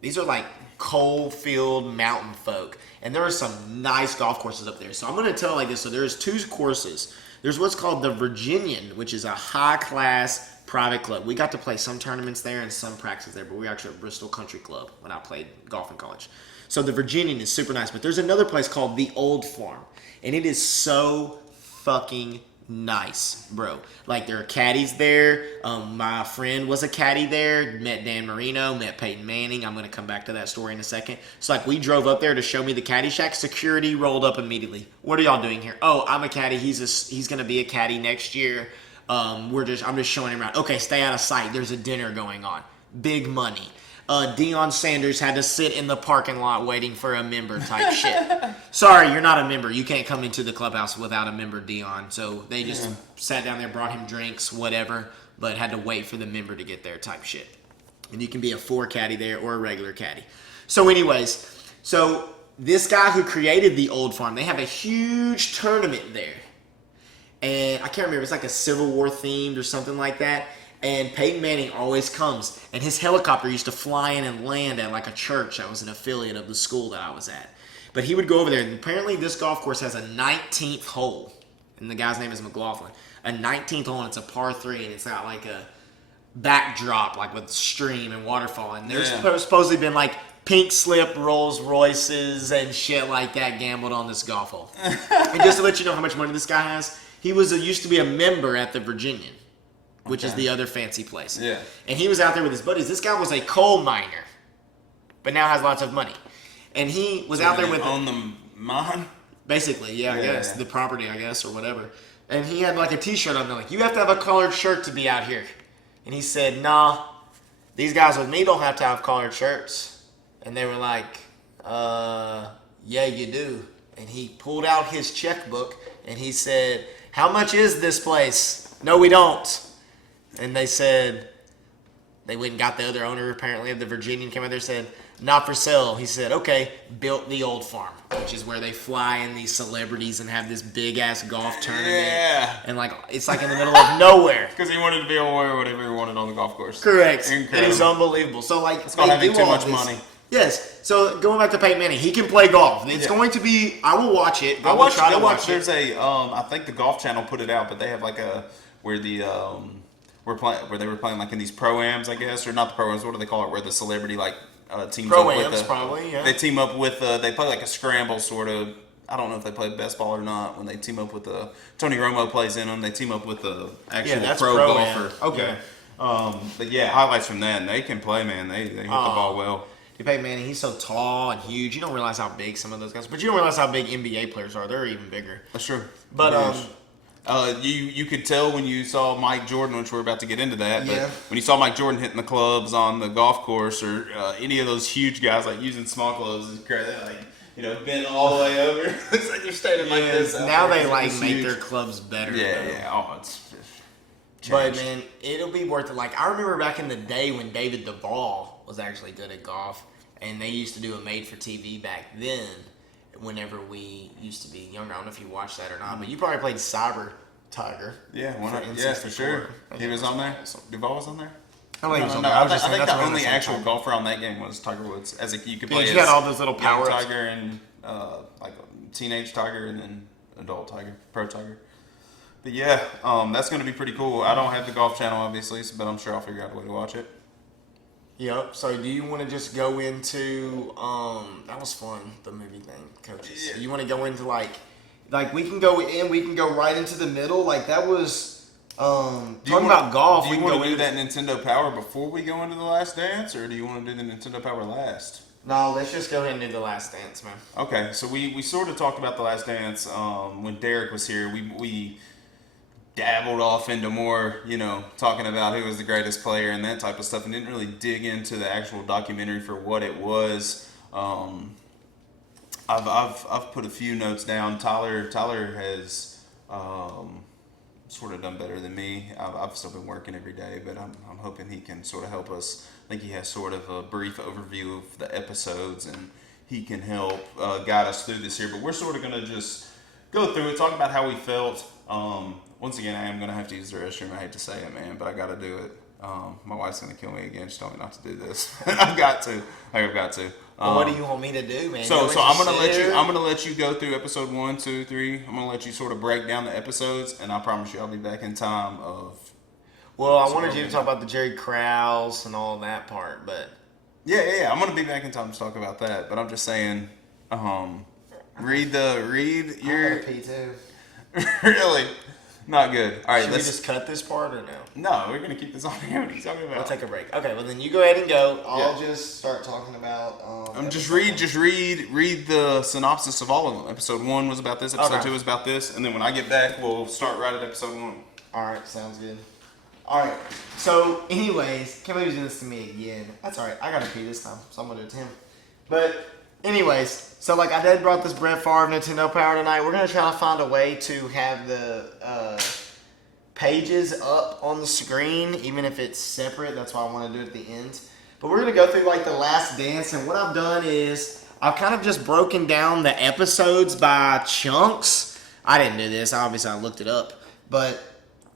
these are like coal field mountain folk. And there are some nice golf courses up there. So I'm going to tell like this. So there's 2 courses. There's what's called the Virginian, which is a high-class private club. We got to play some tournaments there and some practices there, but we were actually at Bristol Country Club when I played golf in college. So the Virginian is super nice. But there's another place called the Old Farm. And it is so fucking nice, bro. Like, there are caddies there. My friend was a caddy there. Met Dan Marino, met Peyton Manning. I'm going to come back to that story in a second. So, like, we drove up there to show me the caddy shack. Security rolled up immediately. What are y'all doing here? Oh, I'm a caddy. He's going to be a caddy next year. I'm just showing him around. Okay, stay out of sight. There's a dinner going on. Big money. Deion Sanders had to sit in the parking lot waiting for a member type shit. Sorry, you're not a member. You can't come into the clubhouse without a member, Deion. So they just sat down there, brought him drinks, whatever, but had to wait for the member to get there type shit. And you can be a 4 caddy there or a regular caddy. So anyways, this guy who created the Old Farm, they have a huge tournament there. And I can't remember, it's like a Civil War themed or something like that. And Peyton Manning always comes. And his helicopter used to fly in and land at like a church that was an affiliate of the school that I was at. But he would go over there. And apparently this golf course has a 19th hole. And the guy's name is McLaughlin. A 19th hole, and it's a par 3. And it's got like a backdrop, like with stream and waterfall. And there's supposedly been like pink slip Rolls Royces and shit like that gambled on this golf hole. And just to let you know how much money this guy has, he used to be a member at the Virginian, which is the other fancy place. Yeah. And he was out there with his buddies. This guy was a coal miner, but now has lots of money. And he was out there with on the mine. basically, I guess, Yeah. the property, I guess, or whatever. And he had like a T-shirt on there, like, you have to have a collared shirt to be out here. And he said, nah, these guys with me don't have to have collared shirts. And they were like, yeah, you do. And he pulled out his checkbook and he said, how much is this place? No, we don't. And they said, they went and got the other owner, apparently, of the Virginian, came out there and said, not for sale. He said, okay, built the Old Farm, which is where they fly in these celebrities and have this big-ass golf tournament. Yeah. And, like, it's like in the middle of nowhere. Because he wanted to be able to wear whatever he wanted on the golf course. Correct. Incredible. It is unbelievable. So, like, It's called they having do too all much this. money. Yes. So, going back to Peyton Manning, he can play golf. It's going to be, I will watch it. I will try to watch it. There's a, I think the Golf Channel put it out, but they have like where the, where they were playing like in these pro-ams, I guess, or not the pro-ams, what do they call it, where the celebrity like teams up with Pro-ams, probably, yeah. They team up with, they play like a scramble sort of. I don't know if they play best ball or not. When they team up with Tony Romo plays in them, they team up with the actual that's pro pro-am. golfer. Okay. Yeah. But yeah, highlights from that, and they can play, man. They hit the ball well. Dude, Peyton Manning, he's so tall and huge. You don't realize how big some of those guys, but you don't realize how big NBA players are. They're even bigger. That's true. But you could tell when you saw Mike Jordan, which we're about to get into that. But Yeah. when you saw Mike Jordan hitting the clubs on the golf course, or any of those huge guys like using small clubs, it's crazy. Like bent all the way over. It's like they're standing like this. out now there. they like It's make huge. their clubs better. Yeah, though. yeah. Oh, it's just But changed. man, it'll be worth it. Like I remember back in the day when David Duvall was actually good at golf, and they used to do a made-for-TV back then. Whenever we used to be younger, I don't know if you watched that or not, but you probably played Tiger. Yeah, For yeah, for N64. sure. And He it was on there. awesome. Duval was on there. I think he was on No, there. I, was just I saying, think that's the around only same actual time. golfer on that game was Tiger Woods. As you could play you as had all those little young power-ups. Tiger and like teenage Tiger and then adult Tiger, pro Tiger. But yeah, that's going to be pretty cool. I don't have the golf channel obviously, but I'm sure I'll figure out a way to watch it. Yep. So do you want to just go into that was fun, the movie thing, coaches. Yeah. You want to go into like we can go right into the middle. Like that was talking about golf. Do We you can want go to do into that Nintendo Power before we go into the Last Dance, or do you want to do the Nintendo Power last? No, let's just go ahead and do the Last Dance, man. Okay, so we sort of talked about the Last Dance when Derek was here. We dabbled off into more, talking about who was the greatest player and that type of stuff, and didn't really dig into the actual documentary for what it was. I've put a few notes down. Tyler has sort of done better than me. I've still been working every day, but I'm hoping he can sort of help us. I think he has sort of a brief overview of the episodes, and he can help guide us through this here. But we're sort of going to just go through it, talk about how we felt. Once again, I am going to have to use the restroom. I hate to say it, man, but I got to do it. My wife's going to kill me again. She told me not to do this. I've got to. Well, what do you want me to do, man? So I'm gonna let you go through episode 1, 2, 3. I'm gonna let you sort of break down the episodes, and I promise you I'll be back in time of. Well, I wanted you to talk about the Jerry Krause and all that part, but Yeah. I'm gonna be back in time to talk about that, but I'm just saying, read your pee too. really not good. All right, Should we just cut this part or no? No, we're gonna keep this on here. What are you talking about? We'll take a break. Okay, well then you go ahead and go. I'll Yeah. just start talking about. Just read the synopsis of all of them. Episode 1 was about this. Episode 2 was about this, and then when I get back, we'll start right at episode 1. All right, sounds good. All right. So, anyways, can't believe he's doing this to me again. That's all right. I gotta pee this time, so I'm gonna do it to him. But, anyways, so like I did brought this Brett Favre Nintendo Power tonight. We're gonna try to find a way to have the pages up on the screen, even if it's separate. That's why I want to do it at the end. But we're gonna go through like the Last Dance, and what I've done is I've kind of just broken down the episodes by chunks. I didn't do this. Obviously, I looked it up, but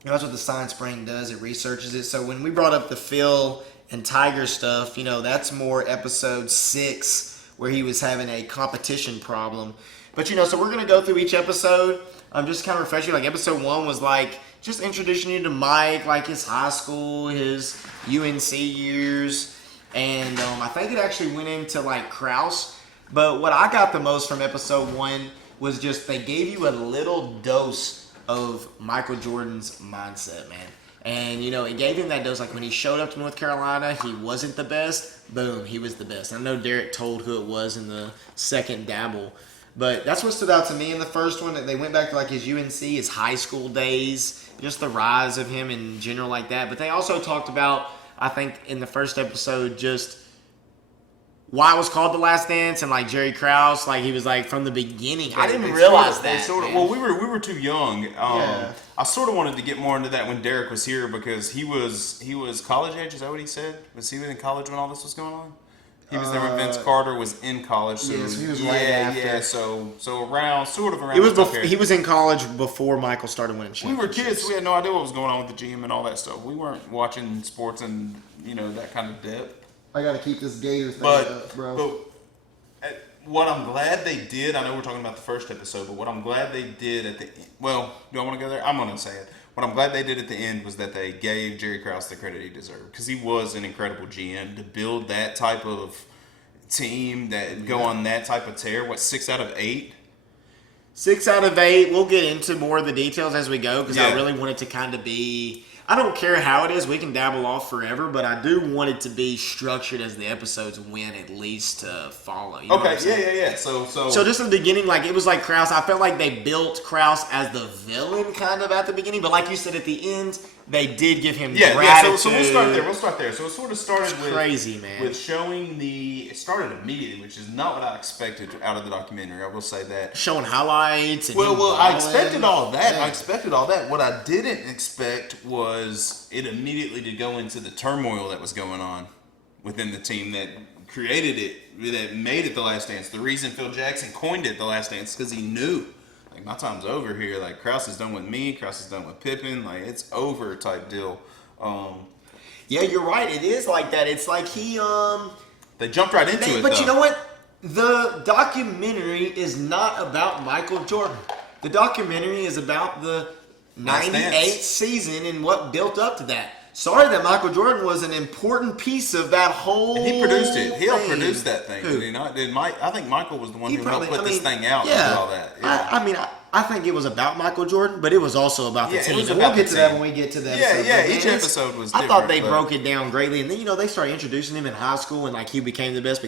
that's what the science brain does. It researches it. So when we brought up the Phil and Tiger stuff, that's more episode 6 where he was having a competition problem. But so we're gonna go through each episode. Just kind of refresh you. Like episode 1 was like just introducing you to Mike, like his high school, his UNC years, and I think it actually went into like Krause. But what I got the most from episode 1 was just they gave you a little dose of Michael Jordan's mindset, man. And, it gave him that dose. Like, when he showed up to North Carolina, he wasn't the best. Boom, he was the best. I know Derek told who it was in the second Dabble. But that's what stood out to me in the first one. They went back to, like, his UNC, his high school days, just the rise of him in general like that. But they also talked about, I think, in the first episode, just why it was called The Last Dance, and like Jerry Krause, like he was like from the beginning. I didn't realize that. Well, we were too young. Yeah. I sort of wanted to get more into that when Derek was here because he was college age. Is that what he said? Was he in college when all this was going on? He was there when Vince Carter was in college. So yeah, so he was right after. Yeah, so around. It was he was in college before Michael started winning We were championships. kids. So we had no idea what was going on with the GM and all that stuff. We weren't watching sports and that kind of depth. I gotta keep this Gator thing But up, bro. what I'm glad they did, I know we're talking about the first episode, but what I'm glad they did at the end, well, do I want to go there? I'm going to say it. What I'm glad they did at the end was that they gave Jerry Krause the credit he deserved because he was an incredible GM to build that type of team that go on that type of tear. What, 6 out of 8? 6 out of 8. We'll get into more of the details as we go because I Yeah. really want it to kind of be. I don't care how it is. We can dabble off forever, but I do want it to be structured as the episodes went at least to follow. You know what I'm saying? Yeah. So just in the beginning, like it was like Krause. I felt like they built Krause as the villain kind of at the beginning, but like you said at the end, they did give him gratitude. So we'll start there. So it sort of started with crazy, man. with showing it started immediately, which is not what I expected out of the documentary. I will say that. Showing highlights. And Well, him I balling. expected all that. Yeah. I expected all that. What I didn't expect was it immediately to go into the turmoil that was going on within the team that created it, that made it The Last Dance. The reason Phil Jackson coined it The Last Dance because he knew Like, my time's over here. Like, Krause is done with me. Krause is done with Pippen. Like, it's over type deal. Yeah, you're right. It is like that. It's like They jumped right into it, but though. you know what? The documentary is not about Michael Jordan. The documentary is about the Last 98 Dance. season and what built up to that. Sorry that Michael Jordan was an important piece of that whole And he produced it. He helped thing. produce that thing, Who? did he not? Did Mike? I think Michael was the one He who probably- helped put I this mean, thing out yeah. and do all that. Yeah. I mean, I think it was about Michael Jordan, but it was also about the Yeah, it team. was And about we'll get the to that team. when we get to that. Yeah, episode. yeah, But each man, episode was I thought different, they but- broke it down greatly, and then they started introducing him in high school, and like he became the best.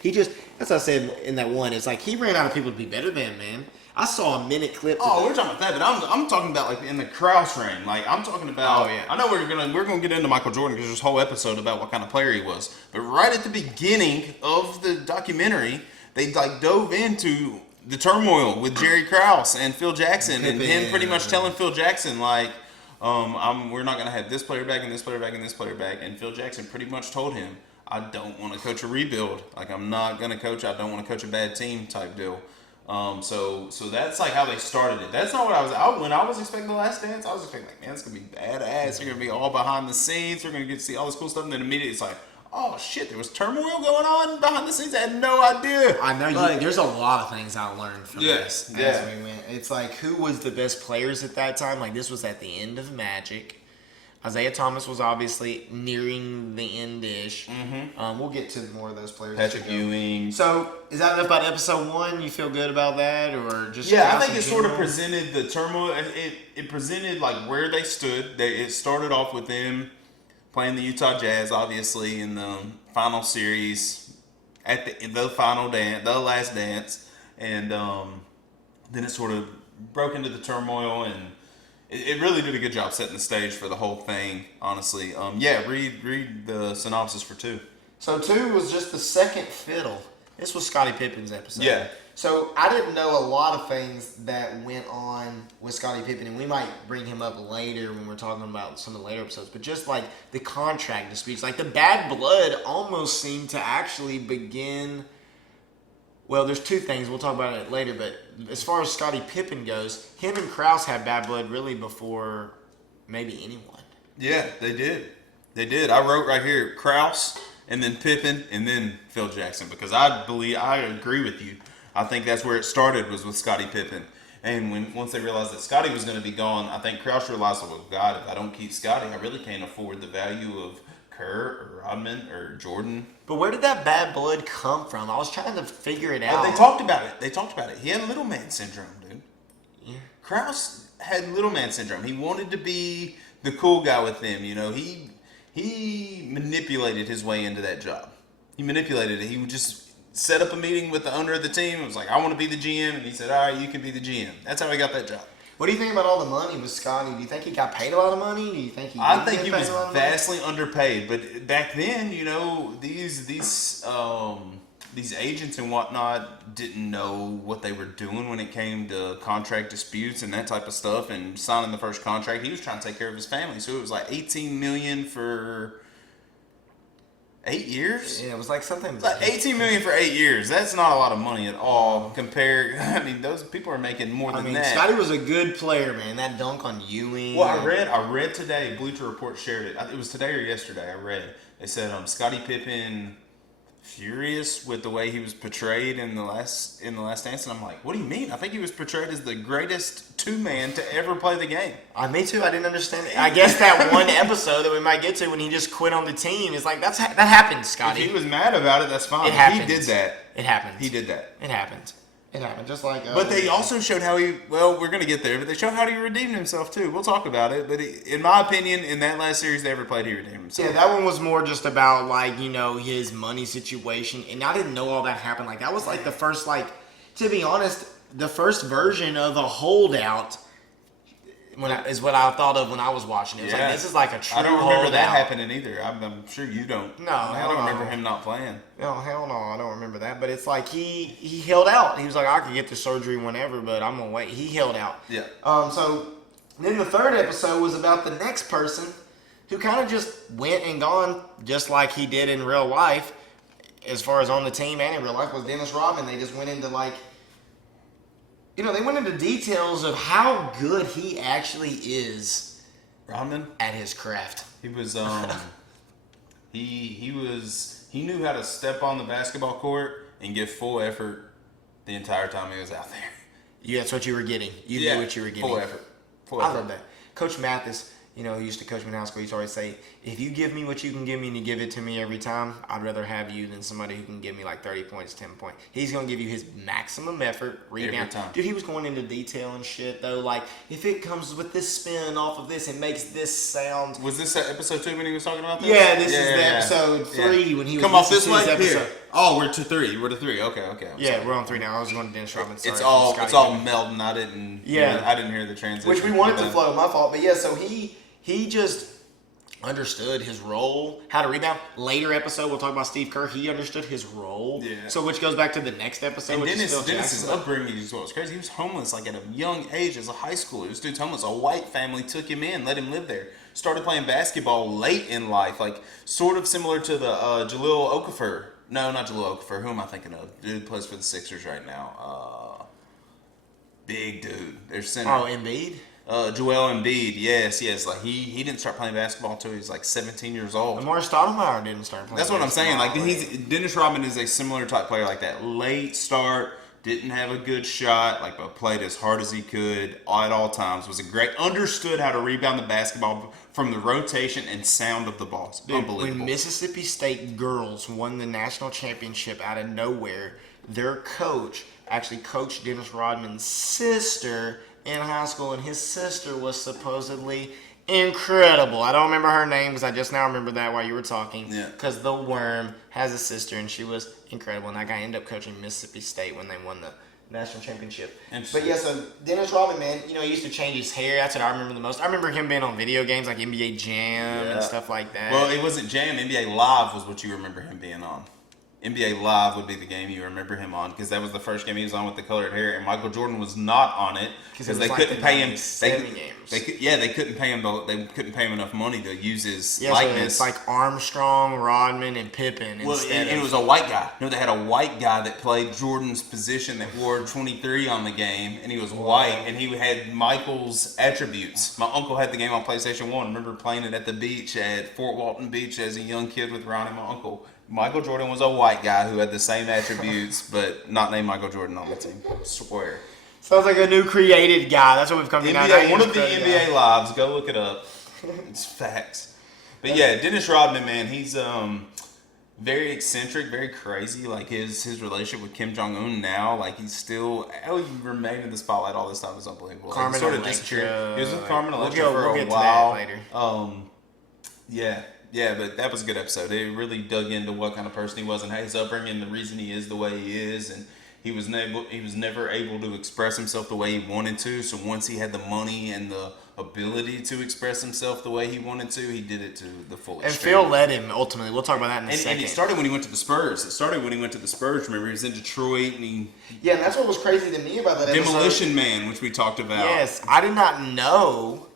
He just, as I said in that one, it's like he ran out of people to be better than, man. I saw a minute clip. Oh, we're talking about that, but I'm talking about like in the Krause reign. Like I'm talking about. Oh, yeah. I know we're gonna get into Michael Jordan because there's a whole episode about what kind of player he was. But right at the beginning of the documentary, they like dove into the turmoil with Jerry Krause and Phil Jackson, and him pretty much telling Phil Jackson like, we're not gonna have this player back and this player back and this player back. And Phil Jackson pretty much told him, I don't want to coach a rebuild. Like I'm not gonna coach. I don't want to coach a bad team type deal. So that's like how they started it. That's not what I was. When I was expecting The Last Dance, I was expecting like, man, it's gonna be badass. You're gonna be all behind the scenes. We're gonna get to see all this cool stuff. And then immediately it's like, oh shit, there was turmoil going on behind the scenes. I had no idea. I know Like, there's a lot of things I learned from Yes, this yeah. as we went. It's like who was the best players at that time? Like this was at the end of Magic. Isaiah Thomas was obviously nearing the end-ish. Mm-hmm. We'll get to more of those players. Patrick Ewing. So is that enough about episode 1? You feel good about that, or just Yeah, I Krause think in it sort of general? presented the turmoil. It presented like where they stood. It started off with them playing the Utah Jazz, obviously, in the final series at the final dance, the last dance, and then it sort of broke into the turmoil, and it really did a good job setting the stage for the whole thing. Honestly, read the synopsis for 2. So 2 was just the second fiddle. This was Scottie Pippen's episode. Yeah. So I didn't know a lot of things that went on with Scottie Pippen, and we might bring him up later when we're talking about some of the later episodes. But just like the contract disputes, like the bad blood almost seemed to actually begin. Well, there's 2 things. We'll talk about it later. But as far as Scottie Pippen goes, him and Krause had bad blood really before maybe anyone. Yeah, they did. They did. I wrote right here Krause, and then Pippen, and then Phil Jackson, because I agree with you. I think that's where it started, was with Scottie Pippen. And once they realized that Scottie was going to be gone, I think Krause realized, well, God, if I don't keep Scottie, I really can't afford the value of Kerr or Rodman or Jordan. But where did that bad blood come from? I was trying to figure it out. They talked about it. He had little man syndrome, dude. Yeah. Krause had little man syndrome. He wanted to be the cool guy with them. You know, he manipulated his way into that job. He manipulated it. He would just set up a meeting with the owner of the team. It was like, I want to be the GM. And he said, all right, you can be the GM. That's how he got that job. What do you think about all the money with Scotty? Do you think he got paid a lot of money? Do you think I didn't think get he paid was a lot of money? vastly underpaid. But back then, you know, these agents and whatnot didn't know what they were doing when it came to contract disputes and that type of stuff and signing the first contract. He was trying to take care of his family. So it was like $18 million for 8 years? Yeah, it was like something. It's like $18 million for 8 years. That's not a lot of money at all compared. I mean, those people are making more than that. Scotty was a good player, man. That dunk on Ewing. Well, I read today. Bleacher Report shared it. It was today or yesterday. I read. They said Scottie Pippen furious with the way he was portrayed in the last dance, and I'm like, what do you mean? I think he was portrayed as the greatest 2-man to ever play the game. Me too. I didn't understand it. I guess that one episode that we might get to when he just quit on the team is like that happened, Scotty. If he was mad about it, that's fine. It happened. He did that. It happened. He did that. It happened. It happened. Just like. But they also showed how we're going to get there, but they showed how he redeemed himself too. We'll talk about it. But in my opinion, in that last series they ever played, he redeemed himself. Yeah, that one was more just about like, his money situation. And I didn't know all that happened. Like that was like the first, to be honest, the first version of a holdout is what I thought of when I was watching it. It was like, this is like a true I don't remember holdout. that happening either. I'm sure you don't. No, I don't remember him not playing. No, hell no, I don't remember that. But it's like he held out. He was like, I could get the surgery whenever, but I'm gonna wait. He held out. Yeah. So then the third episode was about the next person who kind of just went and gone, just like he did in real life, as far as on the team and in real life, was Dennis Rodman. They just went into they went into details of how good he actually is Rodman, at his craft. he was he knew how to step on the basketball court and give full effort the entire time he was out there. Yeah, that's what you were getting. You knew what you were getting. Full effort. I love that. Coach Mathis, who used to coach me in high school, he used to always say, if you give me what you can give me and you give it to me every time, I'd rather have you than somebody who can give me like 30 points, 10 points. He's going to give you his maximum effort, rebound. Every time. Dude, he was going into detail and shit, though. Like, if it comes with this spin off of this, it makes this sound. Was this episode 2 when he was talking about this? Yeah, this is the episode 3 when he was Come off this listening way? to his episode. Here. Oh, we're to 3. We're to 3. Okay. Yeah, we're on 3 now. I was going to Dennis Rodman. Sorry, It's all melding. I didn't hear the transition. Which we wanted to flow, my fault. But yeah, so he just understood his role, how to rebound. Later episode, we'll talk about Steve Kerr. He understood his role. Yeah. So which goes back to the next episode. And which is Phil Dennis's Jackson. upbringing is what was crazy. He was homeless like at a young age as a high schooler. This dude's homeless. A white family took him in, let him live there. Started playing basketball late in life, like sort of similar to the Jahlil Okafor. No, not Jahlil Okafor. Who am I thinking of? Dude plays for the Sixers right now. Big dude. There's center. Oh, Embiid? Joel Embiid. Yes. Like he didn't start playing basketball until he was like 17 years old. Lamar Stoudemire didn't start playing. That's what I'm saying. Like basketball. Dennis Rodman is a similar type player like that. Late start, didn't have a good shot, but played as hard as he could at all times. Understood how to rebound the basketball from the rotation and sound of the balls. Dude, Unbelievable. when Mississippi State girls won the national championship out of nowhere, their coach actually coached Dennis Rodman's sister in high school, and his sister was supposedly incredible. I don't remember her name because I just now remember that while you were talking. Yeah. Because the Worm has a sister, and she was incredible. And that guy ended up coaching Mississippi State when they won the national championship. But yeah, so Dennis Rodman, man, he used to change his hair. That's what I remember the most. I remember him being on video games like NBA Jam and stuff like that. Well, it wasn't Jam. NBA Live was what you remember him being on. NBA Live would be the game you remember him on because that was the first game he was on with the colored hair, and Michael Jordan was not on it because they couldn't pay him. They couldn't pay him. They couldn't pay him enough money to use his likeness. So it's like Armstrong, Rodman, and Pippen. Well, and it was a white guy. No, they had a white guy that played Jordan's position that wore 23 on the game, and he was white, and he had Michael's attributes. My uncle had the game on PlayStation 1. I remember playing it at the beach at Fort Walton Beach as a young kid with Ron and my uncle. Michael Jordan was a white guy who had the same attributes, but not named Michael Jordan on the team. I swear. Sounds like a new created guy. That's what we've come to now. One of the NBA lives. Go look it up. It's facts. But yeah, Dennis Rodman, man, he's very eccentric, very crazy. Like his relationship with Kim Jong-un now, like he's still he remained in the spotlight all this time is unbelievable. Carmen sort of Electra. disappeared. He was with Carmen Electra for we'll a get while. to that later. Yeah, but that was a good episode. It really dug into what kind of person he was and his upbringing, the reason he is the way he is, and he was never able to express himself the way he wanted to. So once he had the money and the ability to express himself the way he wanted to, he did it to the full extent. And Phil led him ultimately. We'll talk about that in a second. And it started when he went to the Spurs. Remember, he was in Detroit and yeah, and that's what was crazy to me about that episode. Demolition Man, which we talked about. Yes, I did not know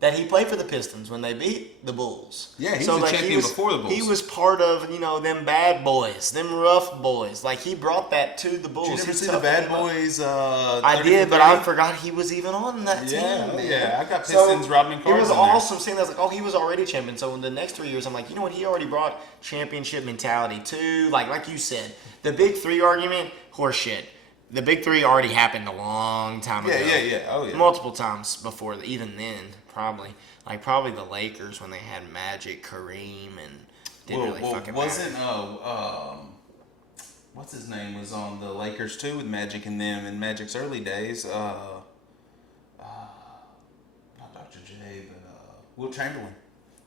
that he played for the Pistons when they beat the Bulls. Yeah, he was a champion before the Bulls. He was part of, them bad boys, them rough boys. Like, he brought that to the Bulls. Did you ever see the Bad Boys? I did, but I forgot he was even on that team, man. Yeah, I got Pistons Rodman cards. It was in there. awesome seeing that. I was like, he was already champion. So in the next 3 years, I'm like, you know what? He already brought championship mentality too. Like you said, the Big Three argument, horseshit. The Big Three already happened a long time ago. Yeah. Oh, yeah. Multiple times before, even then, probably. Like, probably the Lakers when they had Magic, Kareem, and didn't really fucking matter. What's his name was on the Lakers too with Magic and them in Magic's early days. Not Dr. J, but Will Chamberlain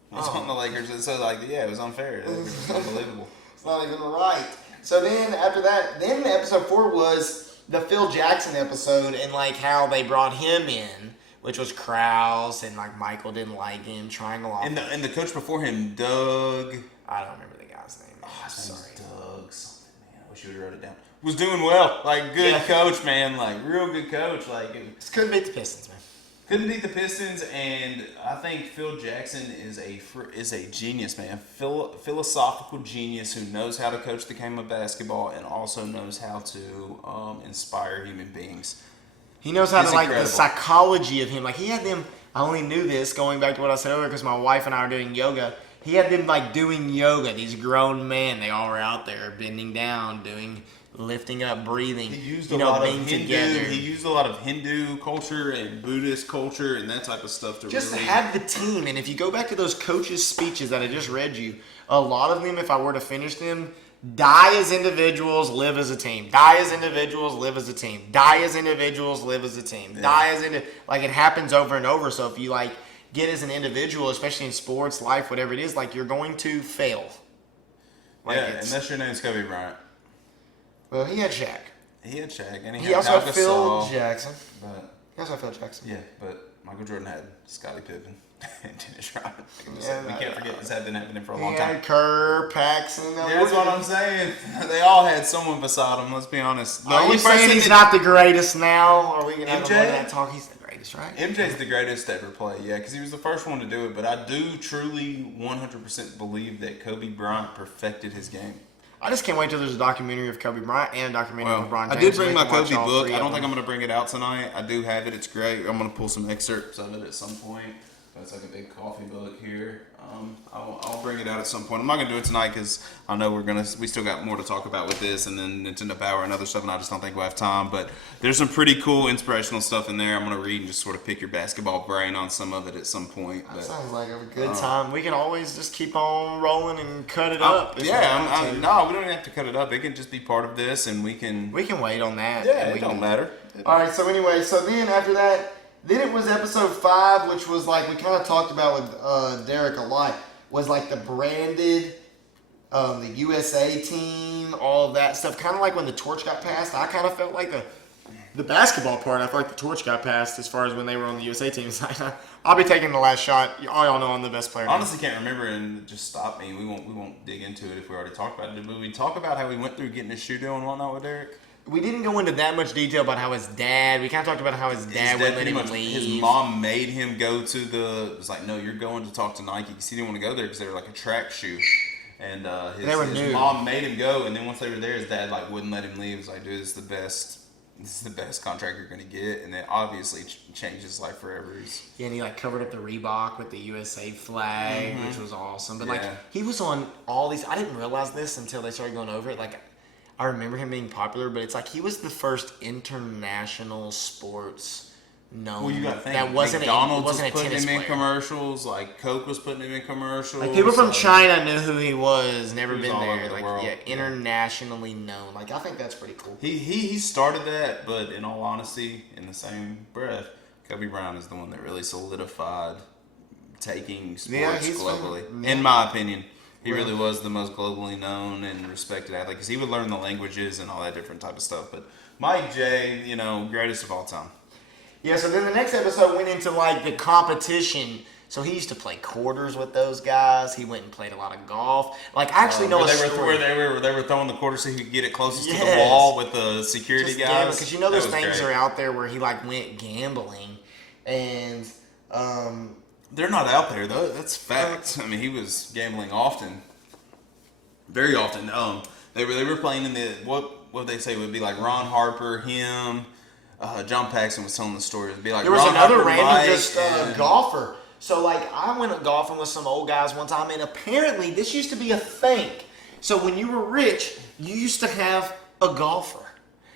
was on the Lakers. And so, it was unfair. It was unbelievable. It's not even right. So then, after that, episode 4 was the Phil Jackson episode and, how they brought him in, which was Krause, and, Michael didn't like him, Triangle Off. And the coach before him, Doug. I don't remember the guy's name. His name's Doug something, man. I wish you would have wrote it down. Was doing well. Good coach, man. Real good coach. Just couldn't beat the Pistons, man. Couldn't beat the Pistons, and I think Phil Jackson is a genius, man. Philosophical genius who knows how to coach the game of basketball and also knows how to inspire human beings. He knows how He's to, like, incredible. the psychology of him. Like, he had them, I only knew this going back to what I said earlier because my wife and I are doing yoga. He had them, like, doing yoga. These grown men, they all were out there bending down, lifting up, breathing. He used being together. He used a lot of Hindu culture and Buddhist culture and that type of stuff to Just really have the team. And if you go back to those coaches' speeches that I just read you, a lot of them, if I were to finish them, die as individuals, live as a team. Die as individuals, live as a team. Die as individuals, live as a team. Yeah. Die as like it happens over and over. So if you like get as an individual, especially in sports, life, whatever it is, like you're going to fail. Like unless your name's Kobe Bryant. Well, he had Shaq. He had Shaq, and He had also Pau had Phil Gasol, Jackson. But He also had Phil Jackson. yeah, but Michael Jordan had Scottie Pippen and Dennis Rodman. Yeah, we can't forget this had been happening for a He long time. had Kerr, Paxson. That's what I'm saying. They all had someone beside them. Let's be honest. The Are only you saying person he's that- not the greatest now? Are we going to have MJ? more of that talk? He's the greatest, right? MJ's the greatest to ever play, yeah, because he was the first one to do it. But I do truly 100% believe that Kobe Bryant perfected his game. I just can't wait till there's a documentary of Kobe Bryant and a documentary of LeBron James. I did so we bring my can watch Kobe all book. three I of don't think them. I'm going to bring it out tonight. I do have it. It's great. I'm going to pull some excerpts of it at some point. That's like a big coffee book here. I'll bring it out at some point. I'm not going to do it tonight because I know we still got more to talk about with this and then Nintendo Power and other stuff, and I just don't think we'll have time. But there's some pretty cool inspirational stuff in there. I'm going to read and just sort of pick your basketball brain on some of it at some point. That But, sounds like a good time. We can always just keep on rolling and cut it up. if we want to. no, we don't even have to cut it up. It can just be part of this, and we can. We can wait on that. Yeah, and we it don't can- matter. All right. So anyway, so then after that, then it was episode 5, which was like we kind of talked about with Derek a lot. Was like the branded, the USA team, all of that stuff. Kind of like when the torch got passed. I kind of felt like the basketball part. I felt like the torch got passed as far as when they were on the USA team. I'll be taking the last shot. All y'all know I'm the best player. now. Honestly, can't remember, and just stop me. We won't dig into it if we already talked about it. Did we talk about how we went through getting his shoe deal and whatnot with Derek? We didn't go into that much detail about how his dad. We kind of talked about how his dad wouldn't let him leave. His mom made him go to it was like, no, you're going to talk to Nike because he didn't want to go there because they were like a track shoe. And his mom made him go, and then once they were there, his dad like wouldn't let him leave. He was like, dude, this is the best contract you're gonna get, and it obviously changed his life forever. Yeah, and he like covered up the Reebok with the USA flag, which was awesome. But like Yeah. he was on all these. I didn't realize this until they started going over it. Like I remember him being popular, but it's like he was the first international sports known. Well, you got to think. that wasn't McDonald's wasn't a was putting tennis him in player. commercials. Like Coke was putting him in commercials. Like people from like- China knew who he was. Never He was been all there. over the Like world. yeah, internationally known. Like I think that's pretty cool. He started that, but in all honesty, in the same breath, Kobe Bryant is the one that really solidified taking sports he's globally. fun. In my opinion, he Right. really was the most globally known and respected athlete because he would learn the languages and all that different type of stuff. But Mike J, greatest of all time. Yeah, so then the next episode went into like the competition. So he used to play quarters with those guys. He went and played a lot of golf. Like I actually know a story. Where they were throwing the quarter so he could get it closest to the Yes. wall with the security guys. Because you know those That was things great. are out there where he like went gambling, and They're not out there though. That's fact. I mean, he was gambling often, very often. They were playing in the what they say would be like Ron Harper, him, John Paxson was telling the story. It'd be like there was Ron another Harper, random Mike, just and- golfer. So like I went golfing with some old guys one time, and apparently this used to be a thing. So when you were rich, you used to have a golfer,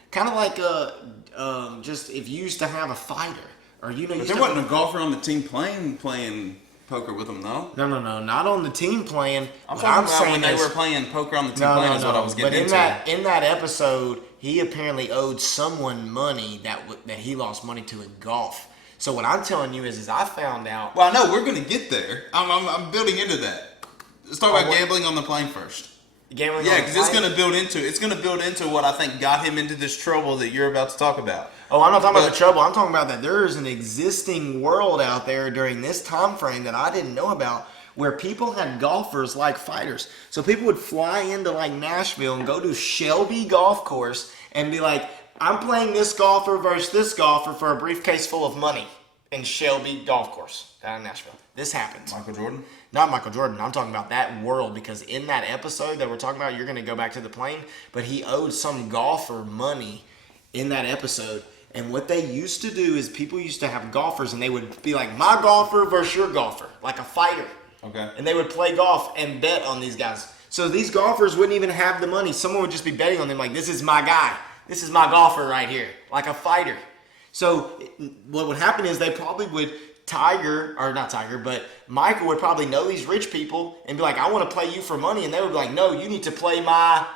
kind of like just if you used to have a fighter, or you know. But there wasn't a golfer on the team playing poker with them, though. No, not on the team playing. I'm What talking about saying when they is- were playing poker on the team playing is what I was getting but into. in that episode, he apparently owed someone money that he lost money to in golf. So what I'm telling you is I found out. Well, I know we're gonna get there. I'm building into that. Let's talk about what? gambling on the plane first. Gambling Yeah, on because the plane. it's gonna build into what I think got him into this trouble that you're about to talk about. Oh, I'm not talking about But- the trouble. I'm talking about that there is an existing world out there during this time frame that I didn't know about, where people had golfers like fighters. So people would fly into like Nashville and go to Shelby Golf Course and be like, I'm playing this golfer versus this golfer for a briefcase full of money. in Shelby Golf Course down in Nashville. This happened. Michael Jordan? Not Michael Jordan. I'm talking about that world, because in that episode that we're talking about, you're going to go back to the plane, but he owed some golfer money in that episode. And what they used to do is people used to have golfers, and they would be like, my golfer versus your golfer, like a fighter. Okay. And they would play golf and bet on these guys. So these golfers wouldn't even have the money. Someone would just be betting on them like, this is my guy. This is my golfer right here, like a fighter. So what would happen is they probably would but Michael would probably know these rich people and be like, I want to play you for money. And they would be like, no, you need to play my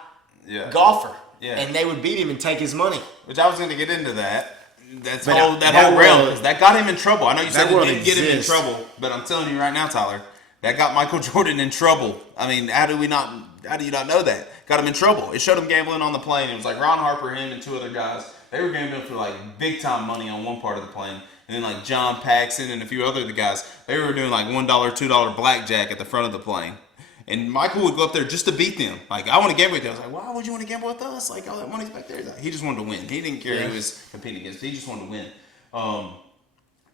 golfer. Yeah. And they would beat him and take his money. Which I was going to get into that. That whole realm, because that got him in trouble. I know you said it didn't get him in trouble, but I'm telling you right now, Tyler, that got Michael Jordan in trouble. I mean, how do you not know that? Got him in trouble. It showed him gambling on the plane. It was like Ron Harper, him, and two other guys. They were gambling for like big time money on one part of the plane. And then like John Paxson and a few other guys, they were doing like $1, $2 blackjack at the front of the plane. And Michael would go up there just to beat them. Like, I want to gamble with you. I was like, why would you want to gamble with us? Like, all that money's back there. He just wanted to win. He didn't care who he was competing against. He just wanted to win.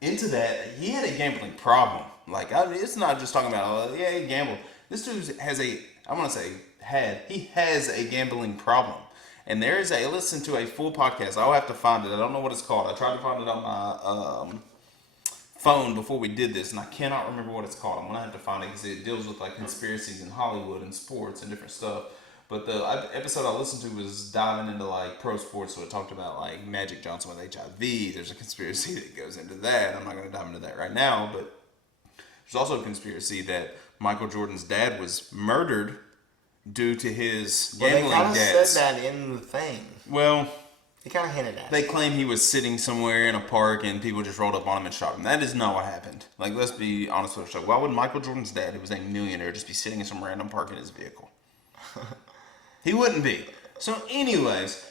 Into that, he had a gambling problem. Like, it's not just talking about, he gambled. This dude has he has a gambling problem. And there is listen to a full podcast. I'll have to find it. I don't know what it's called. I tried to find it on my phone before we did this, and I cannot remember what it's called. I'm going to have to find it because it deals with like conspiracies in Hollywood and sports and different stuff. But the episode I listened to was diving into like pro sports, so it talked about like Magic Johnson with HIV. There's a conspiracy that goes into that. I'm not going to dive into that right now, but there's also a conspiracy that Michael Jordan's dad was murdered due to his gambling debts. Well, they kind of said that in the thing. Well, they kind of hinted at it. They claim he was sitting somewhere in a park and people just rolled up on him and shot him. That is not what happened. Like, let's be honest with ourselves. Why would Michael Jordan's dad, who was a millionaire, just be sitting in some random park in his vehicle? He wouldn't be. So anyways,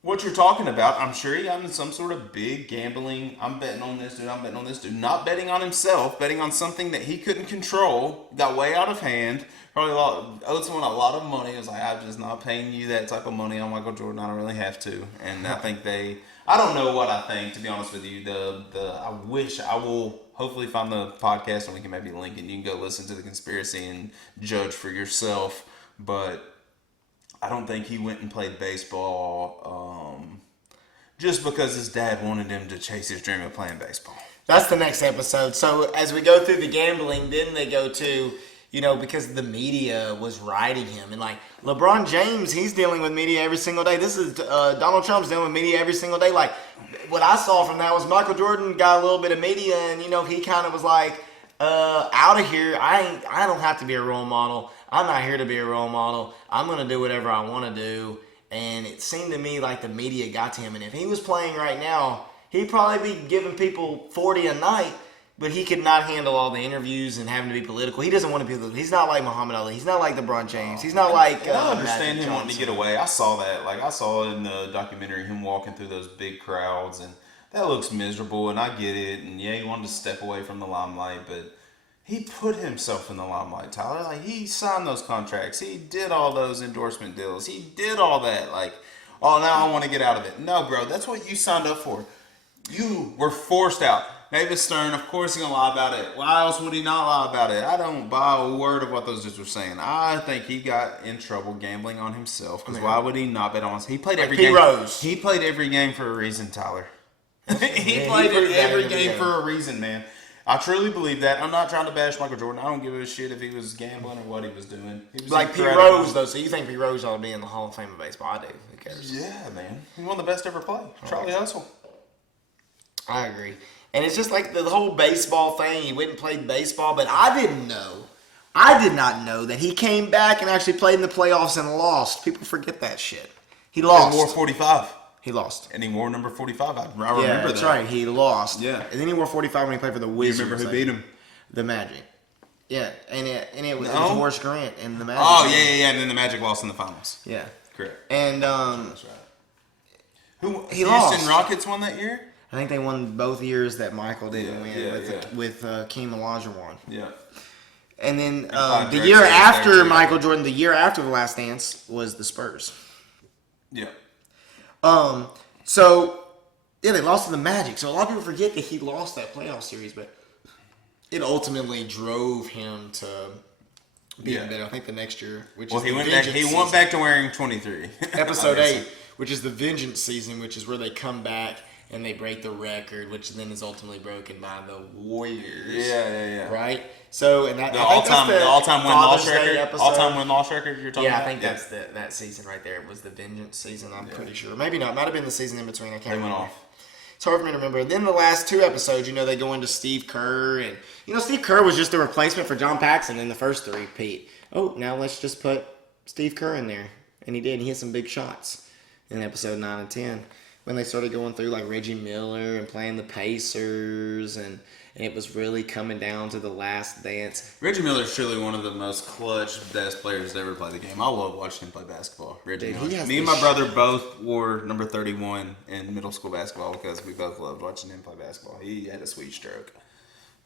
what you're talking about, I'm sure he got into some sort of big gambling, I'm betting on this dude, not betting on himself, betting on something that he couldn't control, got way out of hand, probably owed someone a lot of money. It was like, I'm just not paying you that type of money on Michael Jordan, I don't really have to. And I think I don't know what I think, to be honest with you. I wish I will hopefully find the podcast and we can maybe link it and you can go listen to the conspiracy and judge for yourself. But I don't think he went and played baseball just because his dad wanted him to chase his dream of playing baseball. That's the next episode. So as we go through the gambling, then they go to, because the media was riding him. And like LeBron James, he's dealing with media every single day. This is Donald Trump's dealing with media every single day. Like what I saw from that was Michael Jordan got a little bit of media and, he kind of was like, out of here. I don't have to be a role model. I'm not here to be a role model. I'm going to do whatever I want to do. And it seemed to me like the media got to him. And if he was playing right now, he'd probably be giving people 40 a night, but he could not handle all the interviews and having to be political. He doesn't want to be political. He's not like Muhammad Ali. He's not like LeBron James. He's not like I understand him wanting to get away. I saw that. Like, I saw in the documentary him walking through those big crowds, and that looks miserable, and I get it. And yeah, he wanted to step away from the limelight, but he put himself in the limelight, Tyler. Like, he signed those contracts. He did all those endorsement deals. He did all that. Like, oh, now I want to get out of it. No, bro, that's what you signed up for. You were forced out. Mavis Stern, of course he's going to lie about it. Why else would he not lie about it? I don't buy a word of what those dudes were saying. I think he got in trouble gambling on himself. Because why would he not bet on us? He played every game. He played every game for a reason, Tyler. He played every game for a reason, man. I truly believe that. I'm not trying to bash Michael Jordan. I don't give a shit if he was gambling or what he was doing. He was like Pete Rose, though. So you think Pete Rose ought to be in the Hall of Fame of baseball? I do. Who cares? Yeah, man. He's one of the best ever played. Charlie Hustle. I agree. And it's just like the whole baseball thing. He went and played baseball, but I did not know that he came back and actually played in the playoffs and lost. People forget that shit. He lost. He wore 45. He lost. And he wore number 45. I remember that. That's right. He lost. Yeah. And then he wore 45 when he played for the Wizards. You remember who beat him? The Magic. Yeah. And it was Horace Grant and the Magic. Oh, yeah. And then the Magic lost in the finals. Yeah. Correct. And that's right. He lost. Houston Rockets won that year? I think they won both years that Michael didn't win with Keem Olajuwon. Yeah. And then the year after Michael Jordan, the year after The Last Dance was the Spurs. Yeah. So Yeah, they lost to the Magic. So a lot of people forget that he lost that playoff series, but it ultimately drove him to being better. I think the next year, which is he the went back. Vengeance He went season. back to wearing 23. Episode Obviously. 8, which is the Vengeance season, which is where they come back and they break the record, which then is ultimately broken by the Warriors. Yeah. Right. So and that The I think that's all-time win-loss Father's Day record. episode. All-time win-loss record. You're talking Yeah, about? I think that's that season right there. It was the Vengeance season. I'm pretty sure. Maybe not. It might have been the season in between. I can't They remember. went off. It's hard for me to remember. And then the last 2 episodes, they go into Steve Kerr. And, Steve Kerr was just a replacement for John Paxson in the first 3, Pete. Oh, now let's just put Steve Kerr in there. And he did. And he hit some big shots in episode 9 and 10. When they started going through, like, Reggie Miller and playing the Pacers. And it was really coming down to the last dance. Reggie Miller is truly one of the most clutch, best players to ever play the game. I love watching him play basketball. Reggie Dude, he Miller. has Me and the my brother both wore number 31 in middle school basketball because we both loved watching him play basketball. He had a sweet stroke.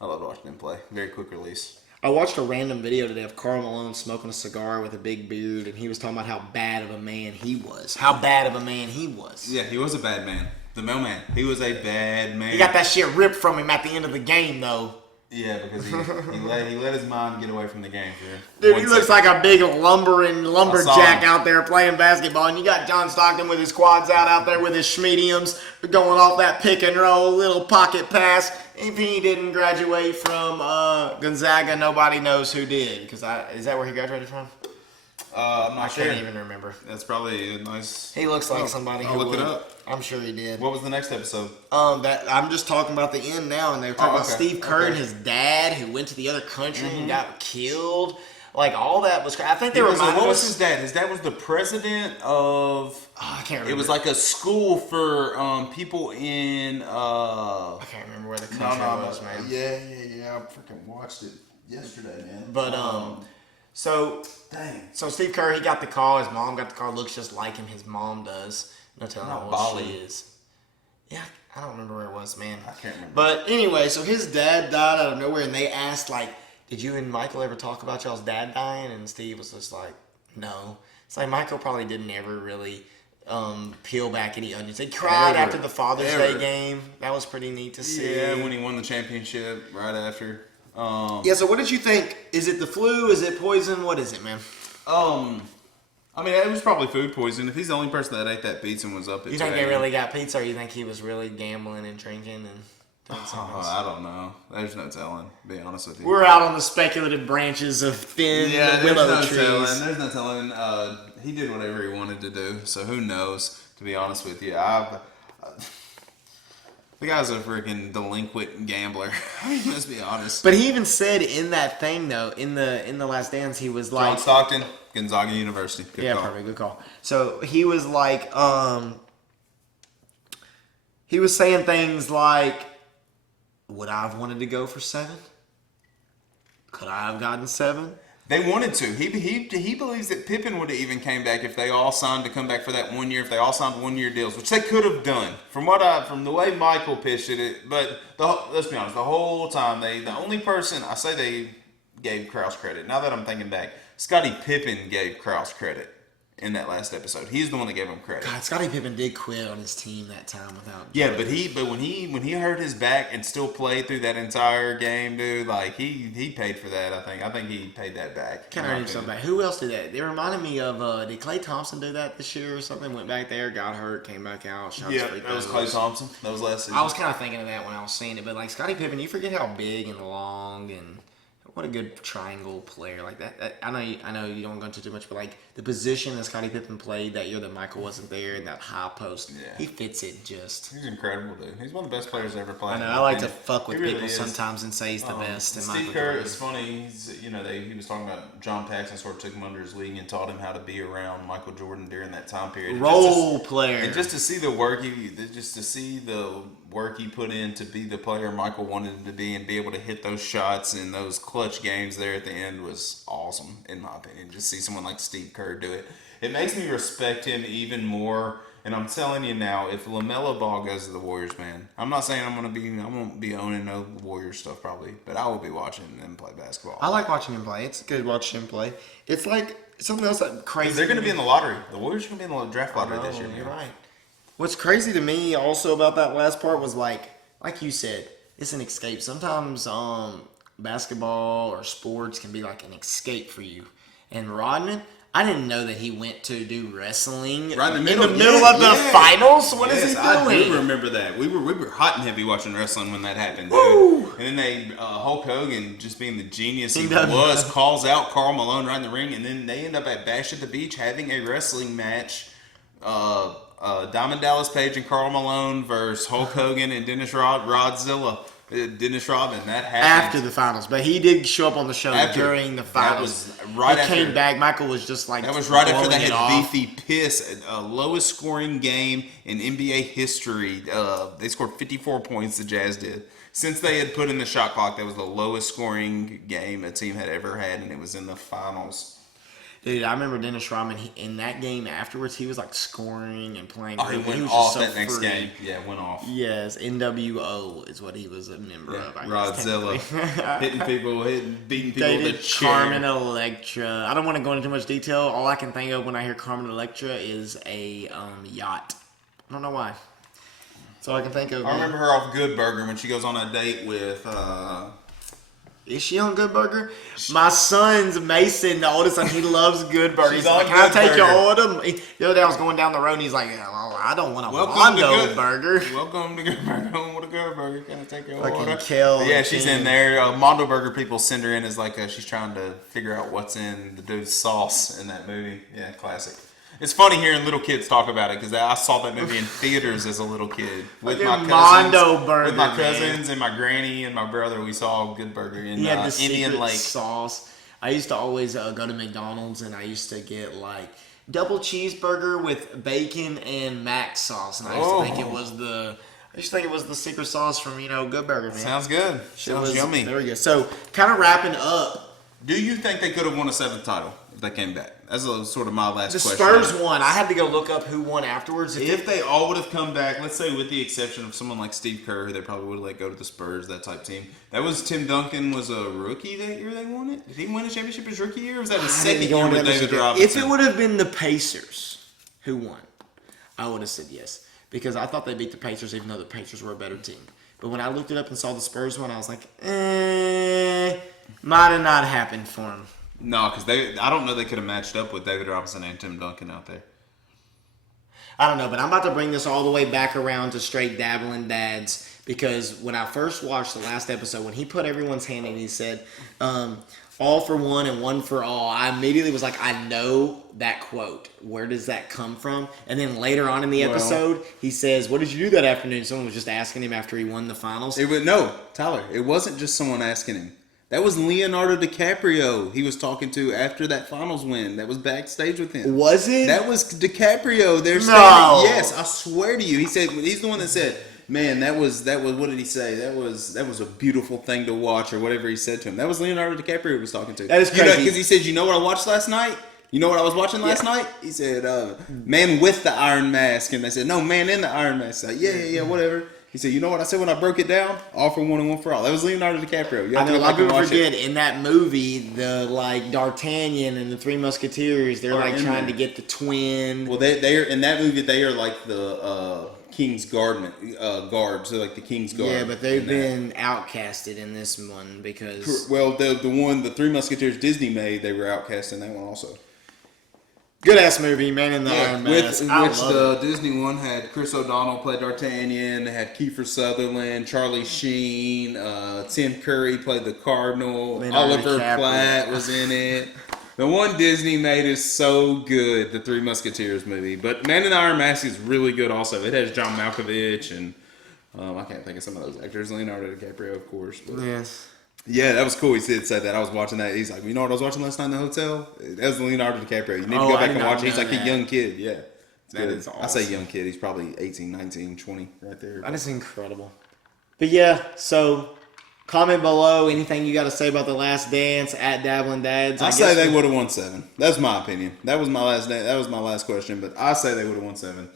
I loved watching him play. Very quick release. I watched a random video today of Karl Malone smoking a cigar with a big beard, and he was talking about how bad of a man he was. How bad of a man he was. Yeah, he was a bad man. The mailman. He was a bad man. He got that shit ripped from him at the end of the game, though. Yeah, because he let his mind get away from the game. Dude, he looks like a big lumberjack out there playing basketball, and you got John Stockton with his quads out there with his schmediums going off that pick and roll, little pocket pass. If he didn't graduate from Gonzaga, nobody knows who did. Is that where he graduated from? I'm not I sure. can't even remember. That's probably a nice. He looks like somebody who I'll look would. it up. I'm sure he did. What was the next episode? That I'm just talking about the end now, and they were talking about okay. Steve Kerr and his dad who went to the other country and got killed. Like all that was. I think they were. What was his dad? His dad was the president of. I can't remember. It was like a school for people in. I can't remember where the country was, man. Yeah. I freaking watched it yesterday, man. But so Dang. so Steve Kerr, he got the call. His mom got the call. Looks just like him. His mom does. No telling how Not old she Bali. is. Yeah, I don't remember where it was, man. I can't remember. But anyway, so his dad died out of nowhere, and they asked, like, did you and Michael ever talk about y'all's dad dying? And Steve was just like, no. It's like Michael probably didn't ever really peel back any onions. He cried after the Father's Day game. That was pretty neat to see. Yeah, when he won the championship right after. Yeah, so what did you think? Is it the flu? Is it poison? What is it, man? I mean, it was probably food poisoning. If he's the only person that ate that pizza and was up at You 2 think they a.m. really got pizza, or you think he was really gambling and drinking and doing something else? I don't know. There's no telling, to be honest with you. We're out on the speculative branches of thin willow trees. There's no telling. He did whatever he wanted to do, so who knows, to be honest with you. The guy's a freaking delinquent gambler. Let's be honest. But he even said in that thing though, in the Last Dance, he was like, John Stockton, Gonzaga University. Good yeah, call. perfect, good call. So he was like, he was saying things like, would I have wanted to go for 7? Could I have gotten 7? They wanted to. He believes that Pippen would have even came back if they all signed to come back for that 1 year. If they all signed 1 year deals, which they could have done, from the way Michael pitched it. But let's be honest, the whole time the only person I say they gave Krause credit. Now that I'm thinking back, Scottie Pippen gave Krause credit in that last episode. He's the one that gave him credit. God, Scottie Pippen did quit on his team that time without. Yeah, but when he hurt his back and still played through that entire game, dude, like he paid for that. I think he paid that back. Kind of hurt himself back. Who else did that? They reminded me of did Klay Thompson do that this year or something? Went back there, got hurt, came back out, shot his free that was throws. Klay Thompson. That was last season. I was kind of thinking of that when I was seeing it, but like Scottie Pippen, you forget how big and long and what a good triangle player like that. I know you don't go into too much, but like the position that Scottie Pippen played that year that Michael wasn't there in that high post, he fits it just. He's incredible, dude. He's one of the best players ever played. I know. I like to fuck with He really people is. sometimes and say he's the best. And Steve Michael Kerr, Jordan. it's funny. He was talking about John Paxson sort of took him under his wing and taught him how to be around Michael Jordan during that time period. Role player. And just to see the work he put in to be the player Michael wanted him to be and be able to hit those shots in those clutch games there at the end was awesome, in my opinion. Just see someone like Steve Kerr do it. It makes me respect him even more. And I'm telling you now, if LaMelo Ball goes to the Warriors, man, I'm not saying I won't be owning no Warriors stuff probably, but I will be watching them play basketball. I like watching him play. It's good to watch him play. It's like something else that crazy. They're going to be in the lottery. The Warriors are going to be in the draft lottery this year. You're right. What's crazy to me also about that last part was like you said, it's an escape. Sometimes basketball or sports can be like an escape for you. And Rodman, I didn't know that he went to do wrestling Right in the of yeah, the finals. What is he doing? I do remember that. We were hot and heavy watching wrestling when that happened, dude. Woo! And then they Hulk Hogan, just being the genius he He was, calls out Karl Malone right in the ring, and then they end up at Bash at the Beach having a wrestling match. Diamond Dallas Page and Karl Malone versus Hulk Hogan and Dennis Rodman. That happened After the finals, but he did show up on the show during the finals. That was right after. Came back. Michael was just like That was right after they blowing it had off. beefy piss, lowest scoring game in NBA history. They scored 54 points. The Jazz did. Since they had put in the shot clock, that was the lowest scoring game a team had ever had, and it was in the finals. Dude, I remember Dennis Rodman in that game afterwards. He was like scoring and playing. Oh, he great. went was off just that so next free. game. Yeah, went off. Yes, NWO is what he was a member of. I guess, Rodzilla, hitting people, beating people with a Dated chair. Carmen Electra. I don't want to go into too much detail. All I can think of when I hear Carmen Electra is a yacht. I don't know why. That's all I can think of. I remember her off Good Burger when she goes on a date with. Is she on Good Burger? My son's Mason, the oldest son, he loves Good Burger. He's She's like, on can I Good take your Burger." order? The other day I was going down the road and he's like, oh, I don't want a Welcome to Mondo Good Burger. Welcome to Good Burger. Home with a Good Burger. Can I take your Fucking order? Kel But yeah, and she's Ken. in there. Mondo Burger people send her in as like she's trying to figure out what's in the dude's sauce in that movie. Yeah, classic. It's funny hearing little kids talk about it because I saw that movie in theaters as a little kid with my Fucking cousins, Mondo Burger, with my man. cousins and my granny and my brother. We saw Good Burger in He had the Indian secret Lake. sauce. I used to always go to McDonald's and I used to get like double cheeseburger with bacon and mac sauce, and I used to think it was the secret sauce from Good Burger. Man. Sounds good. It Sounds was- yummy. There we go. So kind of wrapping up. Do you think they could have won a 7th title if they came back? That's sort of my last The question. Spurs won. I had to go look up who won afterwards. If they all would have come back, let's say with the exception of someone like Steve Kerr, who they probably would have let go to the Spurs, that type team. That was Tim Duncan was a rookie that year they won it? Did he win a championship his rookie year? Or was that his second year with David Robinson? If it would have been the Pacers who won, I would have said yes. Because I thought they beat the Pacers even though the Pacers were a better team. But when I looked it up and saw the Spurs one, I was like, might have not happened for them. No, because I don't know they could have matched up with David Robinson and Tim Duncan out there. I don't know, but I'm about to bring this all the way back around to straight Dabbling Dads, because when I first watched the last episode, when he put everyone's hand in, he said, all for one and one for all, I immediately was like, I know that quote. Where does that come from? And then later on in the episode, he says, what did you do that afternoon? Someone was just asking him after he won the finals. Tyler, it wasn't just someone asking him. That was Leonardo DiCaprio he was talking to after that finals win. That was backstage with him. Was it? That was DiCaprio. They're No. standing. Yes, I swear to you. He said he's the one that said, "Man, that was what did he say? That was a beautiful thing to watch," or whatever he said to him. That was Leonardo DiCaprio he was talking to. That is crazy. Because he said, "You know what I watched last night? You know what I was watching last night?" He said, "Man with the iron mask," and they said, "No, man in the iron mask." Like, yeah, whatever. He said, "You know what I said when I broke it down? All for one and one for all." That was Leonardo DiCaprio. You I have to know a go lot of back and people watch forget it. in that movie, the D'Artagnan and the Three Musketeers, they're Are like in trying there. to get the twin. Well, they are in that movie. They are like the King's guard, so like the King's guard. Yeah, but they've in that. been outcasted in this one because Well, the Three Musketeers Disney made, they were outcast in that one also. good ass movie, Man in the Iron Mask. I Which love the it. Disney one had Chris O'Donnell play D'Artagnan, they had Kiefer Sutherland, Charlie Sheen, Tim Curry played the Cardinal, Leonardo Oliver DiCaprio. Platt was in it. The one Disney made is so good, the Three Musketeers movie. But Man in the Iron Mask is really good also. It has John Malkovich and I can't think of some of those actors. Leonardo DiCaprio, of course. But. Yes. Yeah, that was cool. He said that. I was watching that. He's like, you know what I was watching last night in the hotel? That was Leonardo DiCaprio. You need to Oh, go I back did and not watch it. He's know like that. a young kid. Yeah. It's That good. is I say awesome. young kid. He's probably 18, 19, 20 right there. That is incredible. But yeah, so comment below anything you got to say about The Last Dance at Dabbling Dads. I say they would have won 7. That's my opinion. That was my last question, but I say they would have won 7.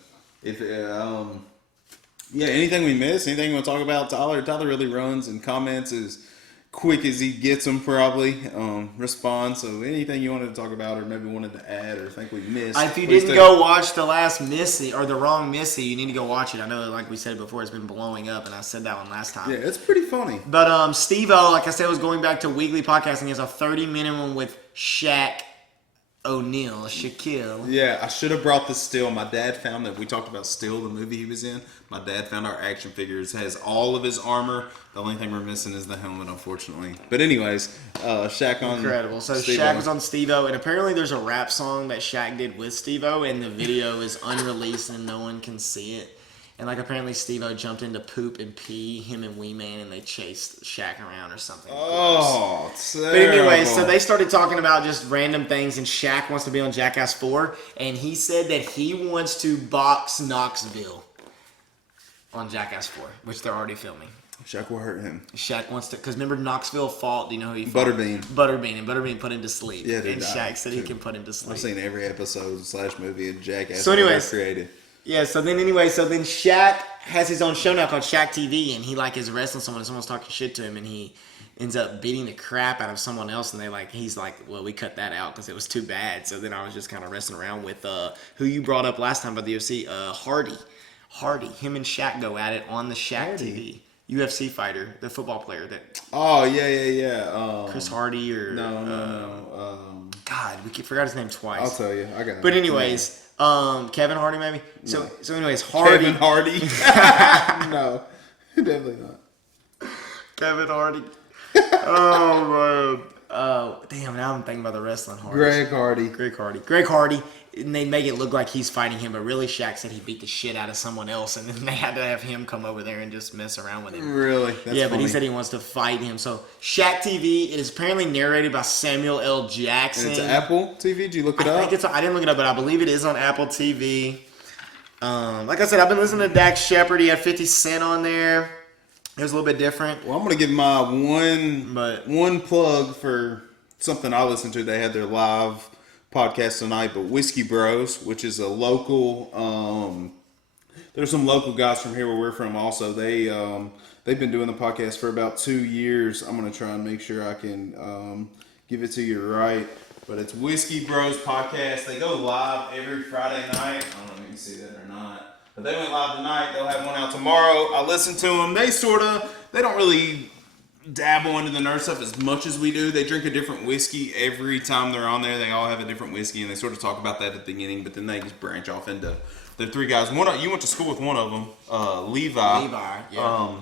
If anything we missed, anything you want to talk about, Tyler really runs and comments his quick as he gets them, probably respond. So anything you wanted to talk about, or maybe wanted to add, or think we missed. If you please didn't do. go watch the last Missy or the wrong Missy, you need to go watch it. I know, like we said before, it's been blowing up, and I said that one last time. Yeah, it's pretty funny. But Steve-O, like I said, was going back to weekly podcasting. He has a 30 minimum with Shaq O'Neal, Shaquille. Yeah, I should have brought the still. My dad found that we talked about Still, the movie he was in. My dad found our action figures. Has all of his armor. The only thing we're missing is the helmet, unfortunately. But anyways, Shaq on Incredible. So Steve-O. Shaq was on Steve-O, and apparently there's a rap song that Shaq did with Steve-O, and the video is unreleased and no one can see it. And like apparently Steve-O jumped into poop and pee, him and Wee Man, and they chased Shaq around or something. Oh, But anyway, so they started talking about just random things, and Shaq wants to be on Jackass 4, and he said that he wants to box Knoxville on Jackass 4, which they're already filming. Shaq will hurt him. Shaq wants to, because remember Knoxville fought, do you know who he fought? Butterbean. Butterbean, and Butterbean put him to sleep. Yeah, they and died, Shaq said he can put him to sleep. I've seen every episode / movie of Jackass So anyways, created. Yeah, so then Shaq has his own show now called Shaq TV, and he like is wrestling someone, and someone's talking shit to him, and he ends up beating the crap out of someone else, and he's like, well, we cut that out because it was too bad. So then I was just kind of wrestling around with who you brought up last time about the UFC, Hardy. Him and Shaq go at it on the Shaq TV. UFC fighter, the football player that. Oh yeah. Chris Hardy or no. God, forgot his name twice. I'll tell you. I got it. But anyways. Kevin Hardy maybe. So anyways, Hardy. Kevin Hardy. No, definitely not. Kevin Hardy. Oh man. Damn. Now I'm thinking about the wrestling Hardy. Greg Hardy. And they make it look like he's fighting him, but really Shaq said he beat the shit out of someone else, and then they had to have him come over there and just mess around with him. Really? That's But he funny. said he wants to fight him. So Shaq TV. It is apparently narrated by Samuel L. Jackson. And it's Apple TV. Did you look it up? I didn't look it up, but I believe it is on Apple TV. Like I said, I've been listening to Dax Shephard. He had 50 Cent on there. It was a little bit different. Well, I'm gonna give my one plug for something I listened to. They had their live podcast tonight, but Whiskey Bros, which is a local. There's some local guys from here where we're from. Also, they've been doing the podcast for about 2 years. I'm gonna try and make sure I can give it to you right. But it's Whiskey Bros podcast. They go live every Friday night. I don't know if you can see that or not. But they went live tonight. They'll have one out tomorrow. I listened to them. They don't really dabble into the nerd stuff as much as we do. They drink a different whiskey every time they're on there. They all have a different whiskey, and they sort of talk about that at the beginning, but then they just branch off into the three guys. You went to school with one of them, Levi.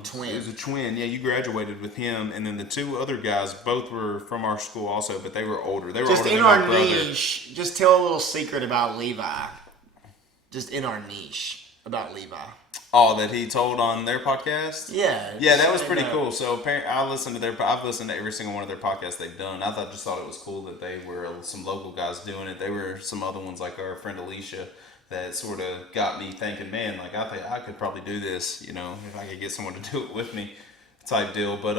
Twin. He was a twin. Yeah, you graduated with him, and then the two other guys both were from our school also, but they were older. They were Just older in than my our brother. niche, just tell a little secret about Levi. Just in our niche about Levi. Oh, that he told on their podcast? Yeah, that was pretty cool. So I've listened to every single one of their podcasts they've done. I just thought it was cool that they were some local guys doing it. They were some other ones like our friend Alicia that sort of got me thinking, man, like I think I could probably do this, if I could get someone to do it with me, type deal. But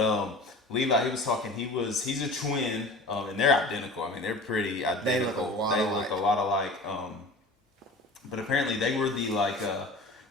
Levi, he was talking. He's a twin, and they're identical. I mean, they're pretty identical. They look a lot alike. But apparently they were the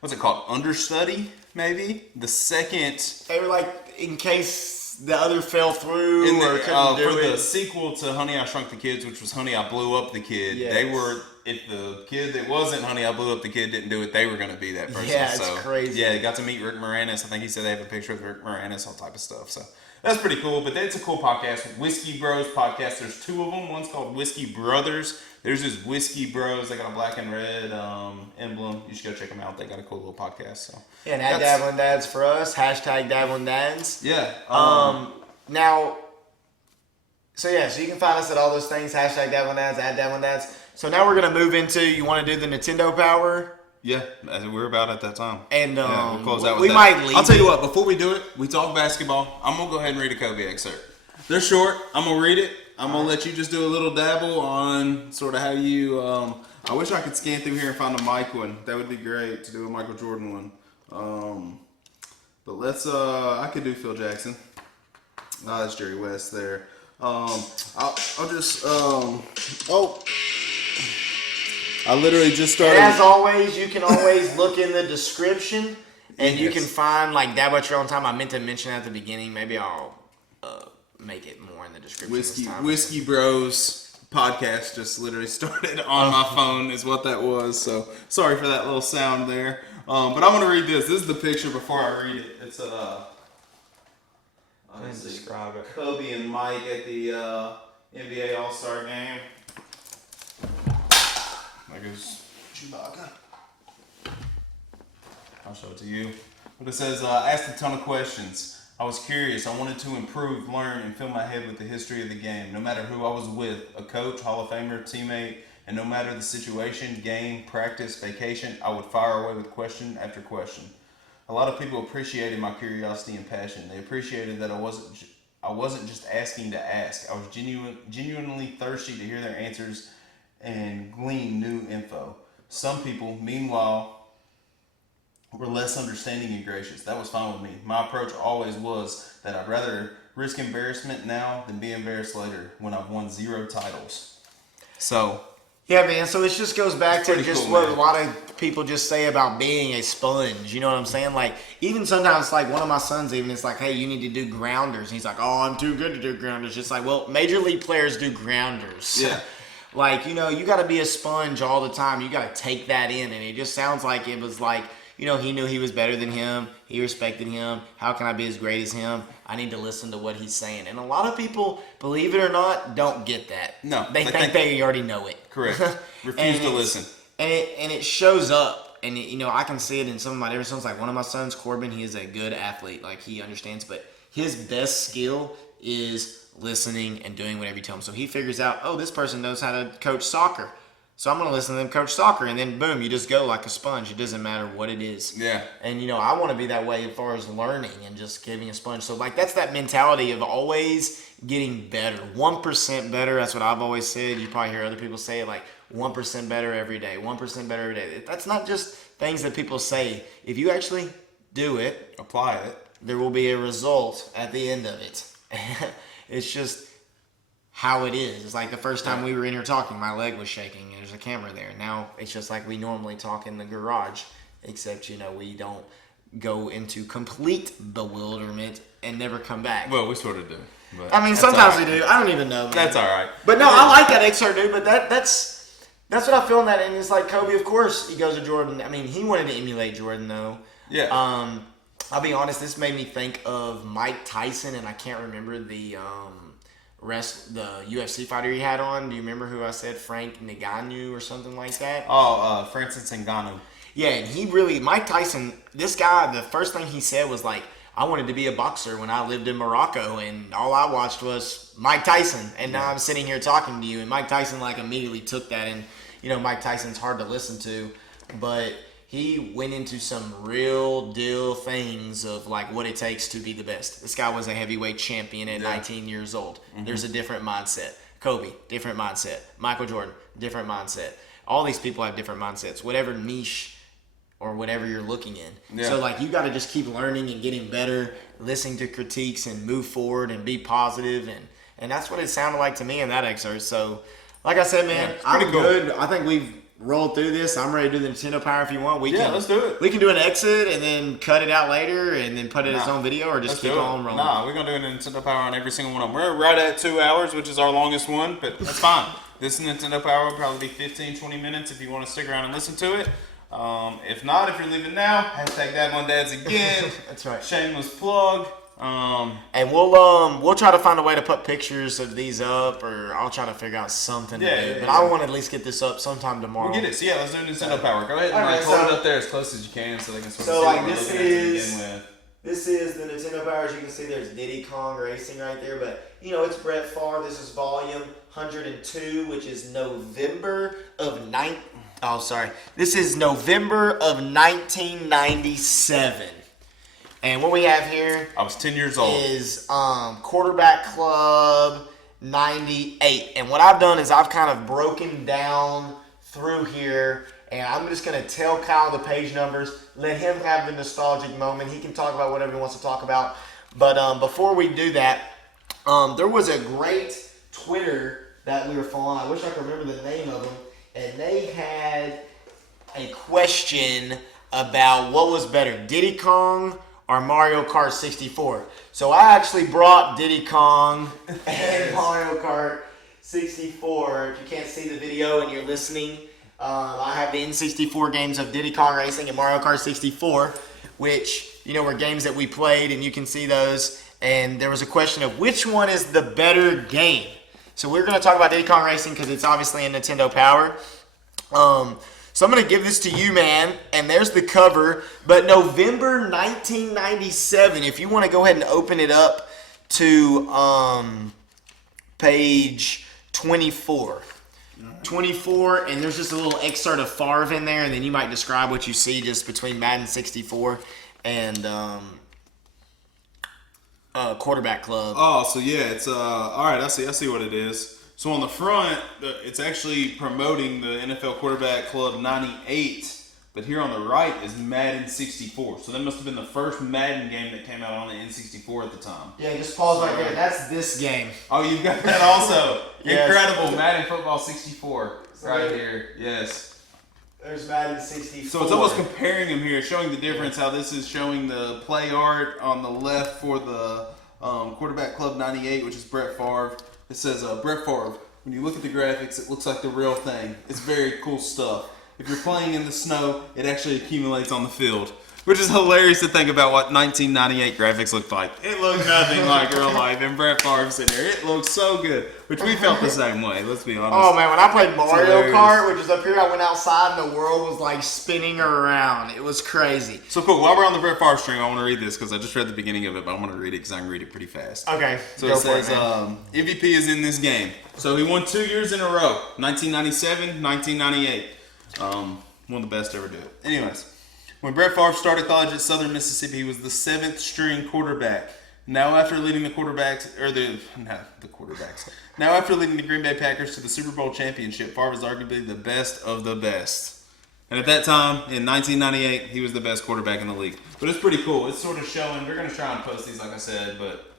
what's it called? Understudy, maybe? The second. They were like, in case the other fell through or couldn't do for it. the sequel to Honey, I Shrunk the Kids, which was Honey, I Blew Up the Kid. Yes. They were, if the kid that wasn't Honey, I Blew Up the Kid didn't do it, they were going to be that person. Yeah, it's crazy. Yeah, they got to meet Rick Moranis. I think he said they have a picture of Rick Moranis, all type of stuff. So that's pretty cool. But it's a cool podcast. Whiskey Bros podcast. There's two of them. One's called Whiskey Brothers. There's this Whiskey Bros. They got a black and red emblem. You should go check them out. They got a cool little podcast. So Yeah, and at Dabbling Dads for us. Hashtag Dabbling Dads. yeah. Now, so you can find us at all those things. Hashtag Dabbling Dads, at Dabbling Dads. So now we're going to move into, you want to do the Nintendo Power? Yeah, we're about at that time. And we'll close out with we that. might leave. I'll tell you what, before we do it, we talk basketball. I'm going to go ahead and read a Kobe excerpt. They're short. I'm going to read it. I'm going to let you just do a little dabble on sort of how you... I wish I could scan through here and find a Mike one. That would be great to do a Michael Jordan one. But let's... I could do Phil Jackson. That's Jerry West there. I'll just... I literally just started... And as always, you can always look in the description, and you can find, like, Dabble at your own time. I meant to mention at the beginning. Maybe I'll make it more in the description this time. Whiskey Bros podcast just literally started on my phone is what that was. So sorry for that little sound there. But I want to read this. This is the picture before I read it. It's describe it. Kobe and Mike at the NBA All-Star game. There goes Chewbacca. I'll show it to you. But it says, asked a ton of questions. I was curious. I wanted to improve, learn, and fill my head with the history of the game. No matter who I was with, a coach, Hall of Famer, teammate, and no matter the situation, game, practice, vacation, I would fire away with question after question. A lot of people appreciated my curiosity and passion. They appreciated that I wasn't just asking to ask. I was genuinely thirsty to hear their answers and glean new info. Some people, meanwhile, were less understanding and gracious. That was fine with me. My approach always was that I'd rather risk embarrassment now than be embarrassed later when I've won 0 titles. So, yeah, man. So it just goes back to just cool, what man. a lot of people just say about being a sponge. You know what I'm saying? Like, even sometimes, like, one of my sons even is like, hey, you need to do grounders. And he's like, oh, I'm too good to do grounders. It's like, well, major league players do grounders. yeah. Like, you know, you got to be a sponge all the time. You got to take that in. And it just sounds like it was like, you know, he knew he was better than him. He respected him. How can I be as great as him? I need to listen to what he's saying. And a lot of people, believe it or not, don't get that. No, They think they already know it. Correct. Refuse to listen. And it shows up. And, you know, I can see it in some of my different sons. Like, one of my sons, Corbin, he is a good athlete. Like, he understands. But his best skill is listening and doing whatever you tell him. So he figures out, oh, this person knows how to coach soccer. So I'm going to listen to them coach soccer, and then boom, you just go like a sponge. It doesn't matter what it is. Yeah. And, you know, I want to be that way as far as learning and just giving a sponge. So, like, that's that mentality of always getting better. 1% better, that's what I've always said. You probably hear other people say it, like 1% better every day, 1% better every day. That's not just things that people say. If you actually do it, Apply it. there will be a result at the end of it. It's just how it is. It's like the first time we were in here talking, my leg was shaking and there's a camera there. Now it's just like we normally talk in the garage, except, you know, we don't go into complete bewilderment and never come back. Well, we sort of do. But I mean, that's sometimes all right. we do. I don't even know, man. That's all right. But no, I like that excerpt, dude. But that's what I feel in that. And it's like Kobe, of course, he goes to Jordan. I mean, he wanted to emulate Jordan, though. Yeah. I'll be honest. This made me think of Mike Tyson, and I can't remember the UFC fighter he had on. Do you remember who I said? Frank Ngannou or something like that? Oh, Francis Ngannou. Yeah, and he really, Mike Tyson, this guy, the first thing he said was like, I wanted to be a boxer when I lived in Morocco, and all I watched was Mike Tyson, and now I'm sitting here talking to you, and Mike Tyson like immediately took that, and you know, Mike Tyson's hard to listen to, but he went into some real deal things of like what it takes to be the best. This guy was a heavyweight champion at 19 years old. Mm-hmm. There's a different mindset. Kobe, different mindset. Michael Jordan, different mindset. All these people have different mindsets, whatever niche or whatever you're looking in. Yeah. So like you got to just keep learning and getting better, listening to critiques and move forward and be positive, and that's what it sounded like to me in that excerpt. So like I said, man, I'm cool. good. I think we've rolled through this. I'm ready to do the Nintendo Power if you want. Let's do it. We can do an exit and then cut it out later and then put it as its own video, or just keep on rolling. Nah, we're going to do a Nintendo Power on every single one of them. We're right at 2 hours, which is our longest one, but that's fine. This Nintendo Power will probably be 15, 20 minutes if you want to stick around and listen to it. If not, if you're leaving now, hashtag Dabbling Dads again. That's right. Shameless plug. And we'll try to find a way to put pictures of these up, or I'll try to figure out something to do. But I want to at least get this up sometime tomorrow. We'll get it. So yeah, let's do Nintendo Power. Go ahead and Alright, hold so- it up there as close as you can so they can sort of So, see like, what we're this looking at to is- begin with. This is the Nintendo Power. As you can see, there's Diddy Kong Racing right there. But, you know, it's Brett Favre. This is volume 102, which is November of This is November of 1997. And what we have here I was 10 years old. is Quarterback Club 98. And what I've done is I've kind of broken down through here, and I'm just going to tell Kyle the page numbers, let him have the nostalgic moment. He can talk about whatever he wants to talk about. But before we do that, there was a great Twitter that we were following. I wish I could remember the name of them. And they had a question about what was better, Diddy Kong are Mario Kart 64. So I actually brought Diddy Kong and Mario Kart 64. If you can't see the video and you're listening, I have the N64 games of Diddy Kong Racing and Mario Kart 64, which, were games that we played, and you can see those. And there was a question of which one is the better game. So we're going to talk about Diddy Kong Racing because it's obviously in Nintendo Power. So I'm going to give this to you, man, and there's the cover. But November 1997, if you want to go ahead and open it up to page 24. 24, and there's just a little excerpt of Favre in there, and then you might describe what you see just between Madden 64 and Quarterback Club. Oh, so yeah, it's all right. I see what it is. So on the front, it's actually promoting the NFL Quarterback Club 98, but here on the right is Madden 64. So that must have been the first Madden game that came out on the N64 at the time. Yeah, just pause right there. That's this game. Oh, you've got that also. Yes. Incredible. Madden Football 64 right here. Yes. There's Madden 64. So it's almost comparing them here, showing the difference, how this is showing the play art on the left for the Quarterback Club 98, which is Brett Favre. It says, Brett Favre, when you look at the graphics, it looks like the real thing. It's very cool stuff. If you're playing in the snow, it actually accumulates on the field. Which is hilarious to think about what 1998 graphics looked like. It looked nothing like real life, and Brett Favre's in there. It looks so good. Which we felt the same way, let's be honest. Oh man, when I played Mario Kart, which was up here, I went outside and the world was like spinning around. It was crazy. So cool, while we're on the Brett Favre string, I want to read this because I just read the beginning of it, but I want to read it because I can read it pretty fast. Okay. So it says, MVP is in this game. So he won 2 years in a row, 1997, 1998. One of the best to ever do it. Anyways. When Brett Favre started college at Southern Mississippi, he was the 7th string quarterback. Now after leading the Green Bay Packers to the Super Bowl championship, Favre is arguably the best of the best. And at that time, in 1998, he was the best quarterback in the league. But it's pretty cool. It's sort of showing, we're going to try and post these like I said, but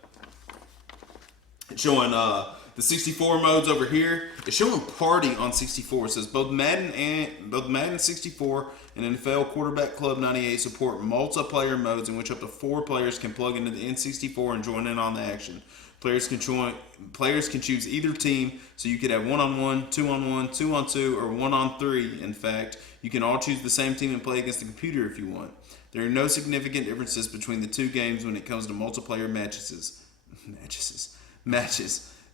it's showing the 64 modes over here. It's showing Party on 64. It says both Madden 64 and NFL Quarterback Club 98 support multiplayer modes in which up to 4 players can plug into the N64 and join in on the action. Players can choose either team, so you could have 1-on-1, 2-on-1, 2-on-2, or 1-on-3. In fact, you can all choose the same team and play against the computer if you want. There are no significant differences between the two games when it comes to multiplayer matches.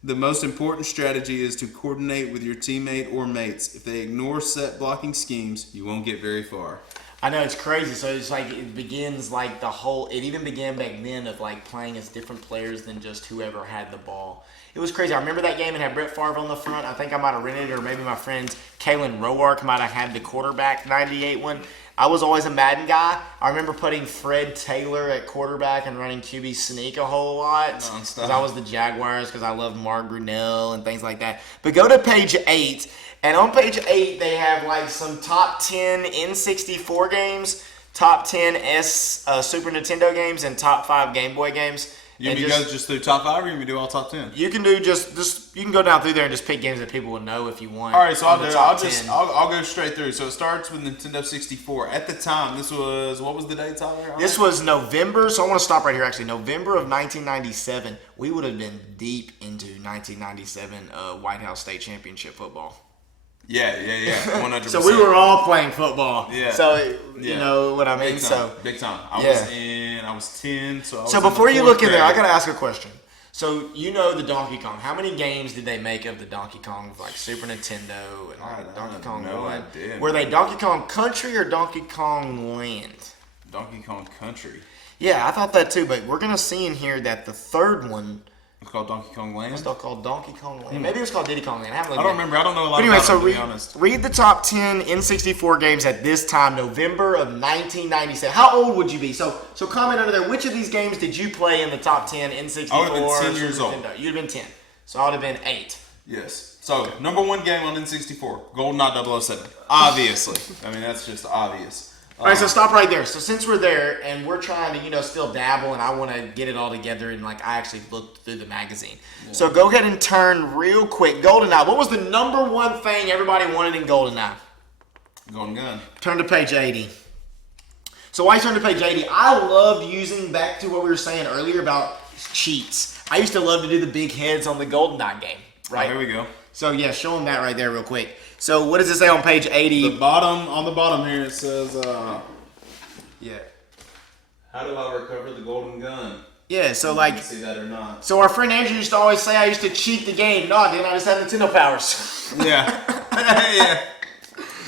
The most important strategy is to coordinate with your teammate or mates. If they ignore set blocking schemes, you won't get very far. I know, it's crazy. So it's like it begins like it even began back then of like playing as different players than just whoever had the ball. It was crazy. I remember that game and had Brett Favre on the front. I think I might have rented it, or maybe my friend Kalen Roark might have had the quarterback 98 one. I was always a Madden guy. I remember putting Fred Taylor at quarterback and running QB sneak a whole lot. Because I was the Jaguars, because I loved Mark Brunell and things like that. But go to page 8, and on page 8 they have like some top 10 N64 games, top 10 Super Nintendo games, and top 5 Game Boy games. You can go just through top 5, or you can do all top 10? You can do just you can go down through there and just pick games that people would know if you want. All right, so I'll go straight through. So it starts with Nintendo 64. At the time, this was, what was the date, Tyler? This was November, so I want to stop right here actually. November of 1997. We would have been deep into 1997 White House State Championship football. Yeah, 100%. So we were all playing football. Yeah. So you know what I mean. Big time. I was 10. So before you look in there, I gotta ask a question. So you know the Donkey Kong. How many games did they make of the Donkey Kong, like Super Nintendo and Donkey Kong? No idea. Were they Donkey Kong Country or Donkey Kong Land? Donkey Kong Country. Yeah, I thought that too. But we're gonna see in here that the third one. It's called Donkey Kong Land? It's still called Donkey Kong Land. Maybe it was called Diddy Kong Land. I don't remember. I don't know a lot but anyway, about so it, to be honest. Read the top 10 N64 games at this time, November of 1997. How old would you be? So comment under there. Which of these games did you play in the top 10 N64? I would have been 10 years old. You'd have been 10. So I would have been 8. Yes. So, number 1 game on N64, GoldenEye 007. Obviously. I mean, that's just obvious. All right, so stop right there. So since we're there and we're trying to, still dabble, and I want to get it all together, and I actually looked through the magazine. Yeah. So go ahead and turn real quick. GoldenEye. What was the number 1 thing everybody wanted in GoldenEye? Golden Gun. Turn to page 80. So why turn to page 80? I loved using, back to what we were saying earlier about cheats. I used to love to do the big heads on the GoldenEye game, right? Oh, here we go. So yeah, show them that right there real quick. So what does it say on page 80? On the bottom here it says, Yeah. how do I recover the golden gun? Yeah, so You like, can see that or not. so our friend Andrew used to always say I used to cheat the game. No, I didn't. I just had Nintendo powers. Yeah. Yeah.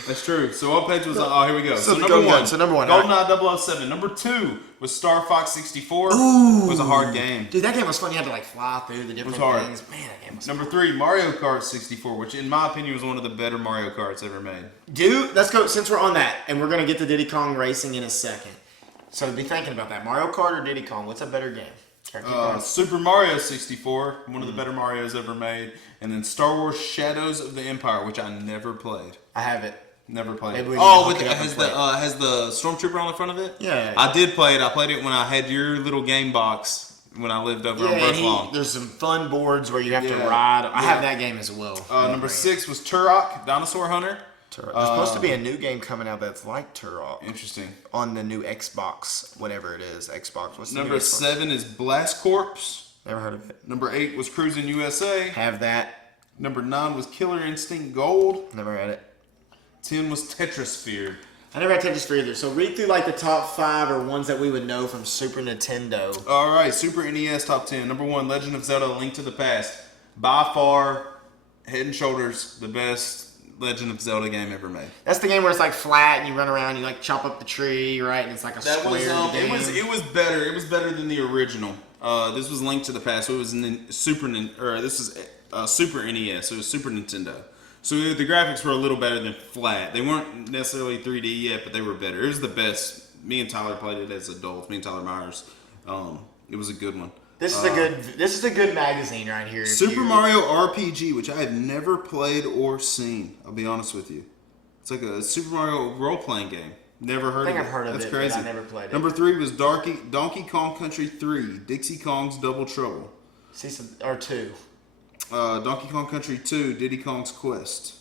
That's true. So what page was here we go. So So go number ahead. one. So number one, GoldenEye 007. Number 2 was Star Fox 64. It was a hard game. Dude, that game was fun. You had to like fly through the different hard. things. Man, that game was Number 3, Mario Kart 64, which in my opinion was one of the better Mario Karts ever made. Dude, let's go, since we're on that, and we're going to get to Diddy Kong Racing in a second. So be thinking about that. Mario Kart or Diddy Kong? What's a better game? Keep going. Super Mario 64, one of the better Marios ever made. And then Star Wars Shadows of the Empire, which I never played. I have it. Never played Maybe it. we can Oh, hook with it up and has play the it. has the Stormtrooper on the front of it? Yeah. I did play it. I played it when I had your little game box when I lived over on Yeah, and Brooklawn. there's some fun boards where you have to Yeah. ride. I Yeah. have that game as well. Number 6 was Turok, Dinosaur Hunter. There's supposed to be a new game coming out that's like Turok Interesting. on the new Xbox, whatever it is. Xbox. What's the new Number Xbox? 7 is Blast Corps. Never heard of it. Number 8 was Cruising USA. Have that. Number 9 was Killer Instinct Gold. Never had it. 10 was Tetrasphere. I never had Tetris either. So read through like the top 5 or ones that we would know from Super Nintendo. All right, Super NES top 10. Number 1, Legend of Zelda: A Link to the Past. By far, head and shoulders, the best Legend of Zelda game ever made. That's the game where it's like flat and you run around, you like chop up the tree, right? And it's like a That square was game. it was better. It was better than the original. This was Link to the Past. So it was Super NES. So it was Super Nintendo. So the graphics were a little better than flat. They weren't necessarily 3D yet, but they were better. It was the best. Me and Tyler played it as adults. Me and Tyler Myers. It was a good one. This is a good magazine right here. Super Mario RPG, which I have never played or seen. I'll be honest with you. It's like a Super Mario role-playing game. Never heard of it. I think I've heard of That's it, crazy. but I never played it. Number 3 was Donkey Kong Country 3, Dixie Kong's Double Trouble. See some or 2. Donkey Kong Country 2, Diddy Kong's Quest.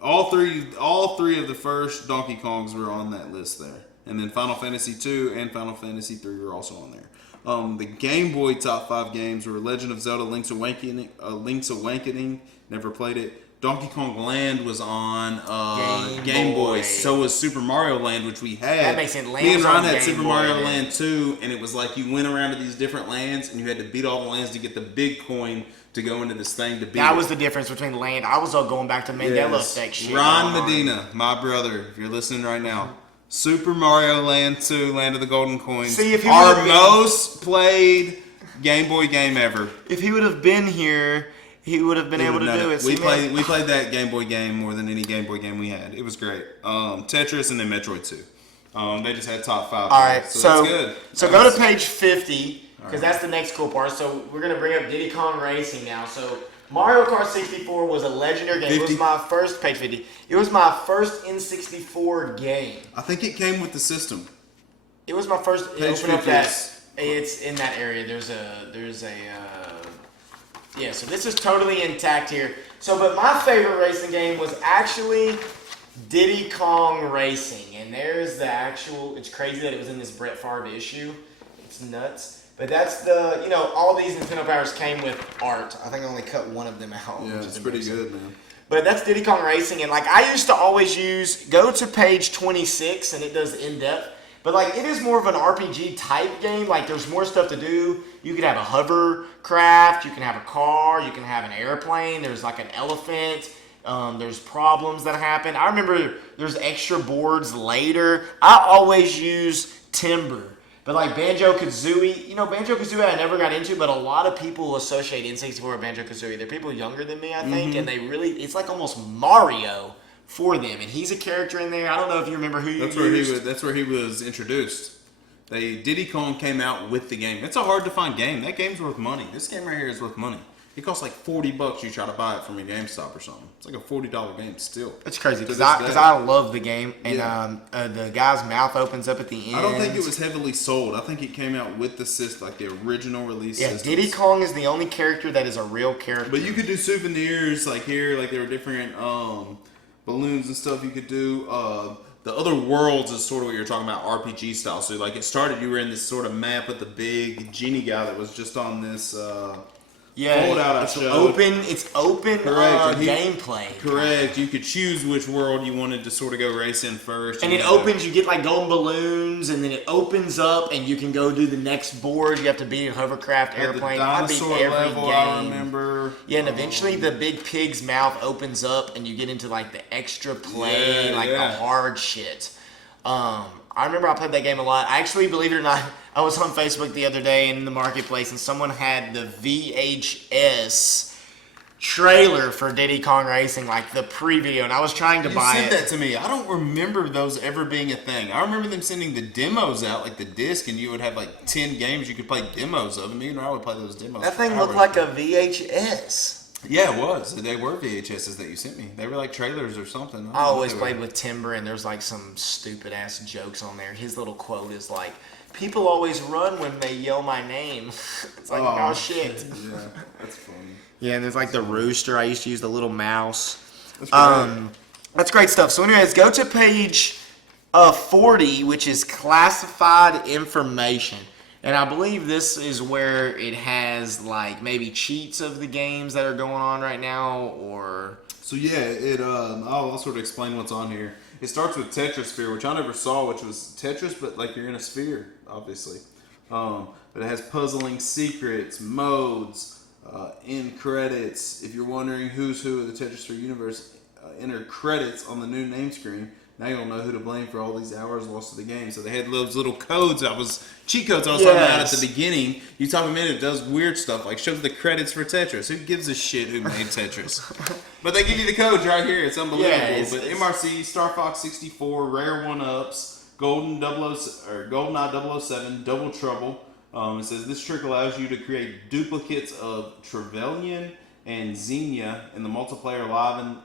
All three of the first Donkey Kongs were on that list there. And then Final Fantasy 2 and Final Fantasy 3 were also on there. The Game Boy top 5 games were Legend of Zelda: Link's Awakening. Never played it. Donkey Kong Land was on Game Boy. So was Super Mario Land, which we had. That makes sense. Land Me and was Ron on had Game Super Boy, Mario yeah. Land 2, and it was like you went around to these different lands, and you had to beat all the lands to get the big coin to go into this thing to beat That it. was the difference between land. I was all going back to Mandela effect shit. Ron going on. Medina, my brother, if you're listening right now. Super Mario Land 2, Land of the Golden Coins. See, if he our would've been- most played Game Boy game ever. If he would have been here, he would have been able to do it. We See, man, played that Game Boy game more than any Game Boy game we had. It was great. Tetris and then Metroid 2. They just had top 5. All right, so so that's good. So go to page 50 because that's the next cool part. So we're gonna bring up Diddy Kong Racing now. So Mario Kart 64 was a legendary game. 50. It was my first page 50. It was my first N64 game. I think it came with the system. It was my first. Page Open up 50 that. is- It's in that area. Yeah. So this is totally intact here. So, but my favorite racing game was actually Diddy Kong Racing, and there's the actual. It's crazy that it was in this Brett Favre issue. It's nuts. But that's the, all these Nintendo powers came with art. I think I only cut one of them out. Yeah, which it's is pretty embarrassing. good, man. But that's Diddy Kong Racing, and like I used to always go to page 26, and it does in-depth. But like it is more of an RPG type game. Like there's more stuff to do. You could have a hovercraft, you can have a car, you can have an airplane. There's like an elephant. There's problems that happen. I remember there's extra boards later. I always use timber. But like Banjo-Kazooie, Banjo-Kazooie I never got into, but a lot of people associate N64 with Banjo-Kazooie. They're people younger than me, I think, and it's like almost Mario for them. And he's a character in there. I don't know if you remember who you used. That's where he was introduced. Diddy Kong came out with the game. It's a hard to find game. That game's worth money. This game right here is worth money. It costs like $40 you try to buy it from your GameStop or something. It's like a $40 game still. It's crazy To because this day. I love the game, and Yeah. the guy's mouth opens up at the end. I don't think it was heavily sold. I think it came out with the system, like the original release Yeah, systems. Diddy Kong is the only character that is a real character. But you could do souvenirs like here, like there were different balloons and stuff you could do. the other worlds is sort of what you're talking about, RPG style. So like it started, you were in this sort of map with the big genie guy that was just on this fold out. It's open. It's open Correct. gameplay. Correct. You could choose which world you wanted to sort of go race in first. And it opens. You get like golden balloons, and then it opens up, and you can go do the next board. You have to beat a hovercraft airplane. The I beat dinosaur every level, game. I remember. Yeah, and eventually the big pig's mouth opens up, and you get into like the extra play, the hard shit. I remember I played that game a lot. I actually, believe it or not, I was on Facebook the other day in the marketplace, and someone had the VHS trailer for Diddy Kong Racing, like the pre-video, and I was trying to buy it. You sent that to me. I don't remember those ever being a thing. I remember them sending the demos out, like the disc, and you would have like 10 games you could play demos of. Me and I would play those demos. That thing looked like a VHS. Yeah, it was. They were VHSs that you sent me. They were like trailers or something. I always played with Timber, and there's like some stupid ass jokes on there. His little quote is like, "People always run when they yell my name." It's like, oh shit. Yeah, that's funny. Yeah, and there's like the rooster. I used to use the little mouse. That's great stuff. So anyways, go to page 40, which is classified information. And I believe this is where it has like maybe cheats of the games that are going on right now, or... So yeah, I'll sort of explain what's on here. It starts with Tetrasphere, which I never saw, which was Tetris, but like you're in a sphere, obviously. But it has puzzling secrets, modes, end credits. If you're wondering who's who of the Tetrasphere universe, enter credits on the new name screen. Now you'll know who to blame for all these hours lost to the game. So they had those little codes. Cheat codes I was talking about at the beginning. You talk a minute, it does weird stuff, like shows the credits for Tetris. Who gives a shit who made Tetris? But they give you the codes right here. It's unbelievable. Yeah, but MRC, Star Fox 64, Rare 1-Ups, GoldenEye 007, Double Trouble. It says this trick allows you to create duplicates of Trevelyan and Xenia in the multiplayer live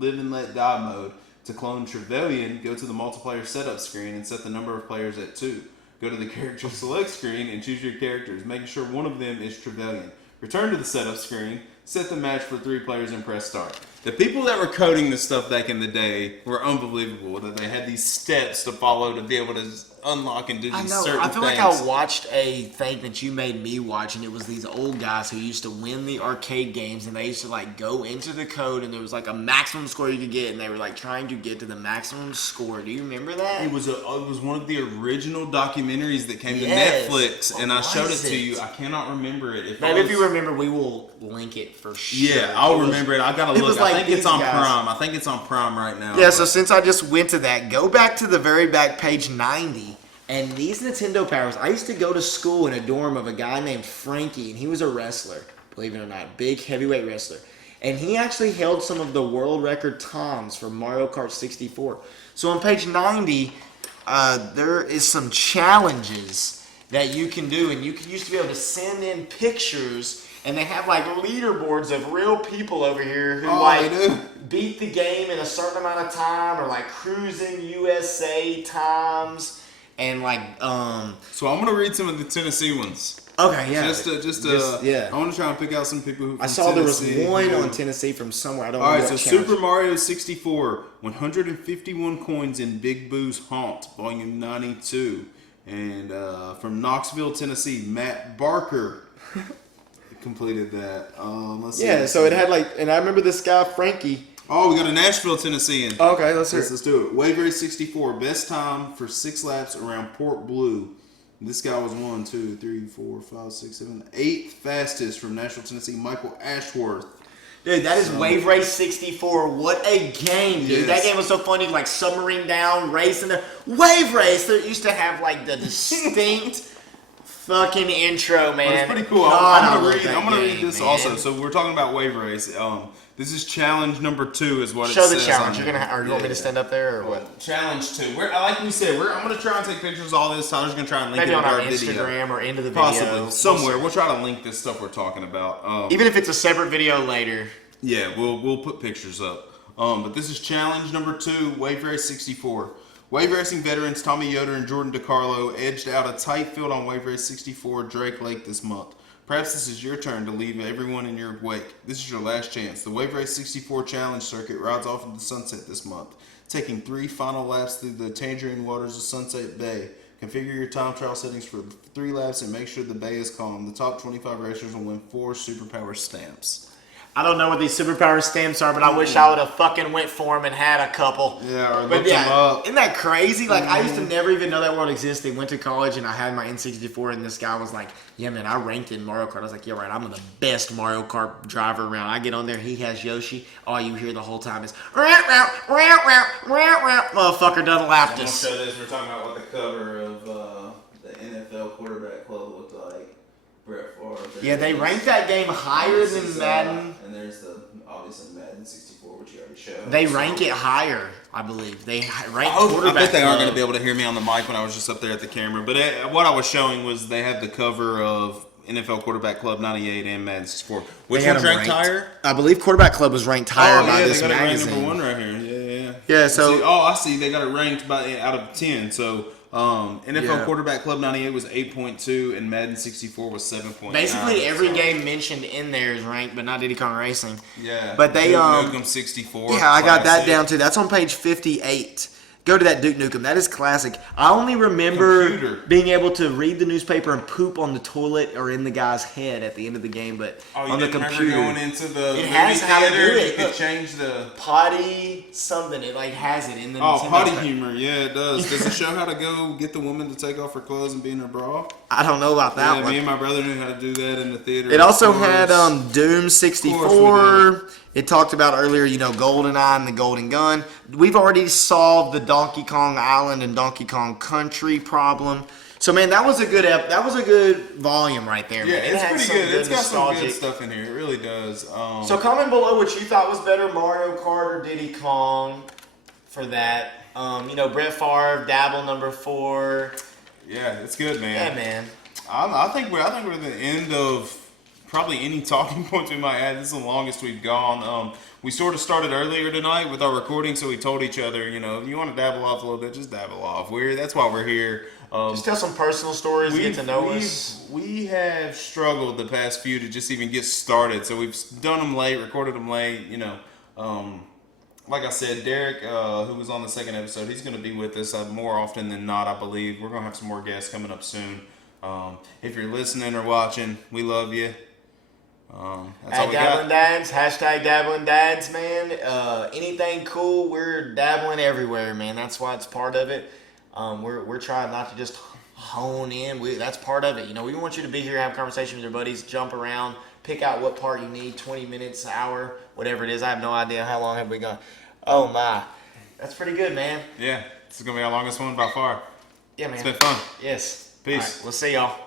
and let die mode. To clone Trevelyan, go to the multiplayer setup screen and set the number of players at 2. Go to the character select screen and choose your characters, making sure one of them is Trevelyan. Return to the setup screen, set the match for 3 players and press start. The people that were coding this stuff back in the day were unbelievable, that they had these steps to follow to be able to unlock and do these certain things. I feel like I watched a thing that you made me watch, and it was these old guys who used to win the arcade games, and they used to like go into the code, and there was like a maximum score you could get, and they were like trying to get to the maximum score. Do you remember that? It was one of the original documentaries that came to Netflix, and I showed it to you. I cannot remember it. Maybe if you remember, we will link it for sure. Yeah, I'll remember it. I gotta look. I think it's on Prime. I think it's on Prime right now. Yeah, so since I just went to that, go back to the very back, page 90. And these Nintendo powers, I used to go to school in a dorm of a guy named Frankie, and he was a wrestler, believe it or not, big heavyweight wrestler. And he actually held some of the world record times for Mario Kart 64. So on page 90, there is some challenges that you can do, and you used to be able to send in pictures, and they have like leaderboards of real people over here who beat the game in a certain amount of time, or like cruising USA times. And like, so I'm gonna read some of the Tennessee ones. Okay, yeah. I want to try and pick out some people who. I saw Tennessee. There was one on Tennessee from somewhere. I don't know. All right, so Super Mario 64, 151 coins in Big Boo's Haunt, Volume 92, and from Knoxville, Tennessee, Matt Barker completed that. Let's see. Yeah, so it had like, and I remember this guy Frankie. Oh, we got a Nashville, Tennessee. Okay, let's hear it. Let's do it. Wave Race 64, best time for 6 laps around Port Blue. This guy was 1, 2, 3, 4, 5, 6, 7, 8th fastest from Nashville, Tennessee, Michael Ashworth. Dude, that is Wave Race 64. What a game, dude. Yes. That game was so funny, like submarine down, racing there. Wave Race, they used to have like the distinct fucking intro, man. It's pretty cool. I'm gonna read this man. Also. So we're talking about Wave Race. This is challenge number 2 is what it says. Show the challenge. You're gonna. Or you want me to stand up there or what? Challenge 2. Like we said, I'm gonna try and take pictures of all this. Tyler's gonna try and link maybe it on to our video. Instagram or into the video. Possibly somewhere. We'll try to link this stuff we're talking about. Even if it's a separate video later. Yeah, we'll put pictures up. But this is challenge number 2, Wave Race 64. Wave racing veterans Tommy Yoder and Jordan DiCarlo edged out a tight field on Wave Race 64 Drake Lake this month. Perhaps this is your turn to leave everyone in your wake. This is your last chance. The Wave Race 64 Challenge Circuit rides off into the sunset this month, taking 3 final laps through the tangerine waters of Sunset Bay. Configure your time trial settings for 3 laps and make sure the bay is calm. The top 25 racers will win 4 superpower stamps. I don't know what these superpower stamps are, but I wish I would have fucking went for them and had a couple. Yeah, or but looked them up. Isn't that crazy? Like, I used to never even know that world existed. Went to college and I had my N64, and this guy was like, yeah, man, I ranked in Mario Kart. I was like, yeah, right, I'm the best Mario Kart driver around. I get on there, he has Yoshi. All you hear the whole time is, motherfucker done lapped us. I'm gonna show this. We're talking about what the cover of the NFL quarterback club looked like. Brett Favre. Yeah, they ranked that game higher than Madden. And there's the obviously Madden 64, which you already showed. They rank it higher, I believe. They rank I quarterback. bet they aren't club. going to be able to hear me on the mic when I was just up there at the camera. But what I was showing was they have the cover of NFL Quarterback Club 98 and Madden 64. Which They had one's them ranked higher? I believe Quarterback Club was ranked higher by this they got magazine. it ranked number 1 right here. Yeah. Yeah, so I see. They got it ranked out of 10. So NFL Quarterback Club 98 was 8.2 and Madden 64 was 7.9. basically every game mentioned in there is ranked, but not Diddy Kong Racing. Yeah. But they Duke Nukem 64. Yeah, I got that classic. down too. That's on page 58. Go to that Duke Nukem. That is classic. I only remember Computer. being able to read the newspaper and poop on the toilet or in the guy's head at the end of the game, but You on the didn't computer. remember going into the It movie has how to do theater? it. You could Look. change the... Potty something. It like has it in the Oh, Nintendo potty pack. humor. Yeah, it does. Does it show how to go get the woman to take off her clothes and be in her bra? I don't know about that Yeah, one. me and my brother knew how to do that in the theater. It also Of course. had Doom Of 64. course It talked about earlier, GoldenEye and the Golden Gun. We've already solved the Donkey Kong Island and Donkey Kong Country problem. So man, that was a good that was a good volume right there. Yeah, Man. It it's had pretty some good. It's got some nostalgic- good stuff in here. It really does. So comment below what you thought was better, Mario Kart or Diddy Kong, for that. Brett Favre, Dabble number 4. yeah, it's good, man. Yeah, man. I think we're at the end of probably any talking points we might add. This is the longest we've gone. We sort of started earlier tonight with our recording, so we told each other, if you want to dabble off a little bit, just dabble off. That's why we're here. Just tell some personal stories, get to know us. We have struggled the past few to just even get started, so we've done them late, recorded them late. Like I said, Derek, who was on the second episode, he's going to be with us more often than not, I believe. We're going to have some more guests coming up soon. If you're listening or watching, we love you. That's all we Dabbling got. Dads, hashtag Dabbling Dads, man. Anything cool, we're dabbling everywhere, man. That's why it's part of it. We're trying not to just hone in. That's part of it. We want you to be here, have a conversation with your buddies, jump around, pick out what part you need, 20 minutes, hour, whatever it is. I have no idea how long have we gone. Oh my, that's pretty good, man. Yeah, this is going to be our longest one by far. Yeah, man. It's been fun. Yes. Peace. All right, we'll see y'all.